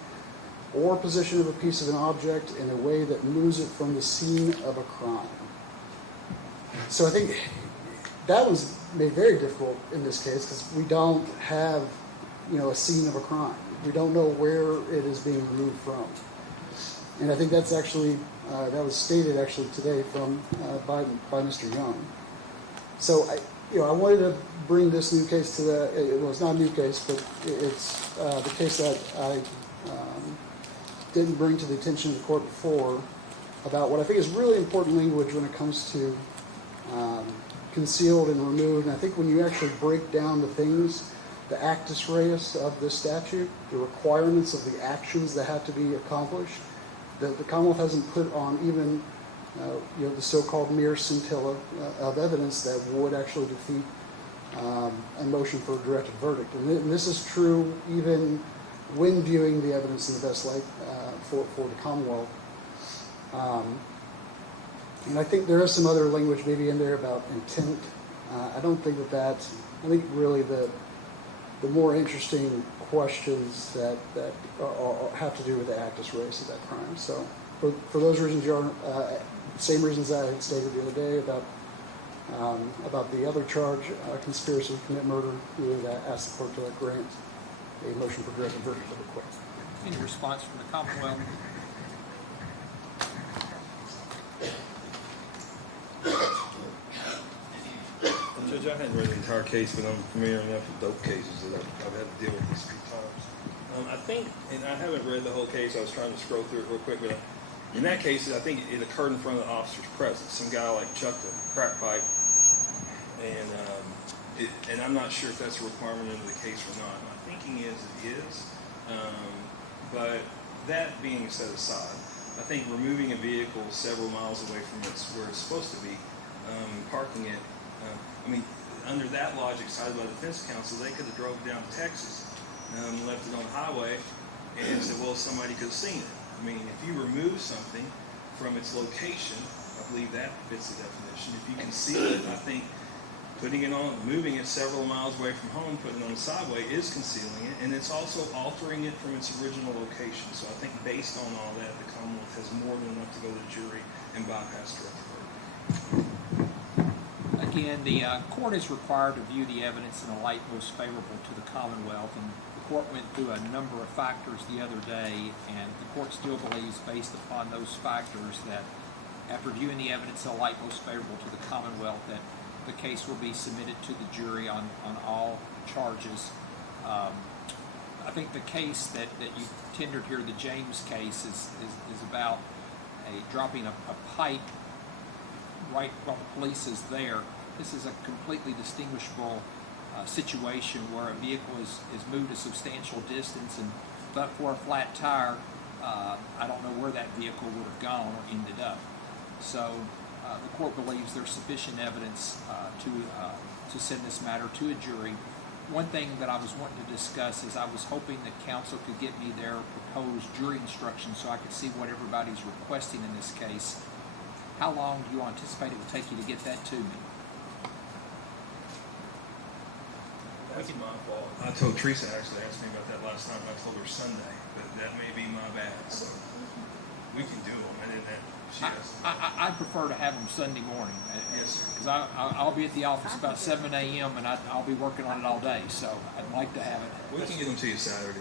or position of a piece of an object in a way that moves it from the scene of a crime. So I think that was made very difficult in this case because we don't have a scene of a crime. We don't know where it is being removed from. And I think that's actually, that was stated actually today by Mr. Young. So I wanted to bring this new case to it's not a new case, but it's the case that I didn't bring to the attention of the court before about what I think is really important language when it comes to concealed and removed. And I think when you actually break down the things, the actus reus of this statute, the requirements of the actions that have to be accomplished, the Commonwealth hasn't put on even the so-called mere scintilla of evidence that would actually defeat a motion for a directed verdict. And this is true even when viewing the evidence in the best light for the Commonwealth. And I think there is some other language maybe in there about intent. I don't think I think really the more interesting questions that have to do with the actus reus of that crime. So for those reasons, Your Honor, same reasons I had stated the other day about the other charge, conspiracy to commit murder, we would ask the court to grant a motion for directed verdict of acquittal. Any response from the Commonwealth? Judge, I hadn't read the entire case, but I'm familiar enough with dope cases that I've had to deal with this a few times. I think, and I haven't read the whole case, I was trying to scroll through it real quick, but in that case, I think it occurred in front of the officer's presence. Some guy chucked a crack pipe, and I'm not sure if that's a requirement under the case or not. My thinking is it is, but that being set aside, I think removing a vehicle several miles away from where it's supposed to be, parking it, under that logic cited by the defense counsel, they could have drove down to Texas, left it on the highway, and said, well, somebody could have seen it. If you remove something from its location, I believe that fits the definition. If you conceal it, I think putting it on, moving it several miles away from home, putting it on the sideway is concealing it, and it's also altering it from its original location. So I think based on all that, the Commonwealth has more than enough to go to the jury and bypass directed verdict. Again, the court is required to view the evidence in a light most favorable to the Commonwealth, and the court went through a number of factors the other day, and the court still believes, based upon those factors, that after viewing the evidence in a light most favorable to the Commonwealth, that the case will be submitted to the jury on all charges. I think the case that you tendered here, the James case, is about dropping a pipe right while the police is there. This is a completely distinguishable situation where a vehicle is moved a substantial distance, and but for a flat tire, I don't know where that vehicle would have gone or ended up. So the court believes there's sufficient evidence to send this matter to a jury. One thing that I was wanting to discuss is I was hoping that counsel could get me their proposed jury instructions so I could see what everybody's requesting in this case. How long do you anticipate it will take you to get that to me? That's my fault. I told Teresa actually asked me about that last time. I told her Sunday, but that may be my bad. So we can do them. I didn't have. I'd prefer to have them Sunday morning. Yes, sir. Because I'll be at the office about 7 a.m. and I'll be working on it all day. So I'd like to have it. We can get them to you Saturday.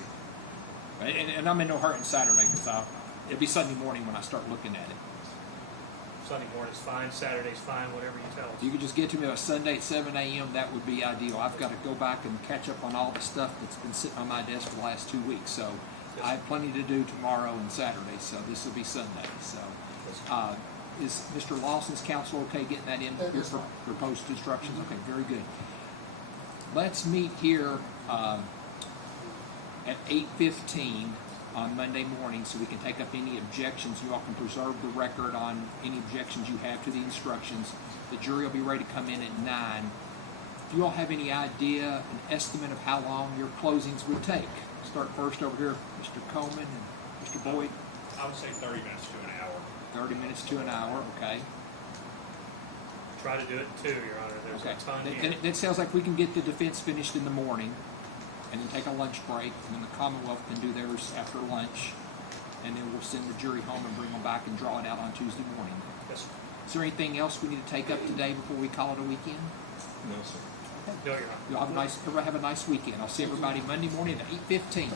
And I'm in no hurry on Saturday because it'll be Sunday morning when I start looking at it. Sunday morning's fine, Saturday's fine, whatever you tell us. If you could just get to me on Sunday at 7 a.m., that would be ideal. I've got to go back and catch up on all the stuff that's been sitting on my desk for the last 2 weeks. So I have plenty to do tomorrow and Saturday, so this will be Sunday. So is Mr. Lawson's counsel okay getting that in your proposed instructions? Okay, very good. Let's meet here at 8:15 on Monday morning so we can take up any objections. You all can preserve the record on any objections you have to the instructions. The jury will be ready to come in at 9. Do you all have any idea, an estimate of how long your closings would take? Start first over here, Mr. Coleman and Mr. Boyd. I would say 30 minutes to an hour. 30 minutes to an hour, okay. Try to do it in 2, Your Honor. There's a ton here. And it sounds like we can get the defense finished in the morning and then take a lunch break, and then the Commonwealth can do theirs after lunch, and then we'll send the jury home and bring them back and draw it out on Tuesday morning. Yes, sir. Is there anything else we need to take up today before we call it a weekend? No, sir. Okay. No, Your Honor. You'll have a nice weekend. I'll see everybody Monday morning at 8:15.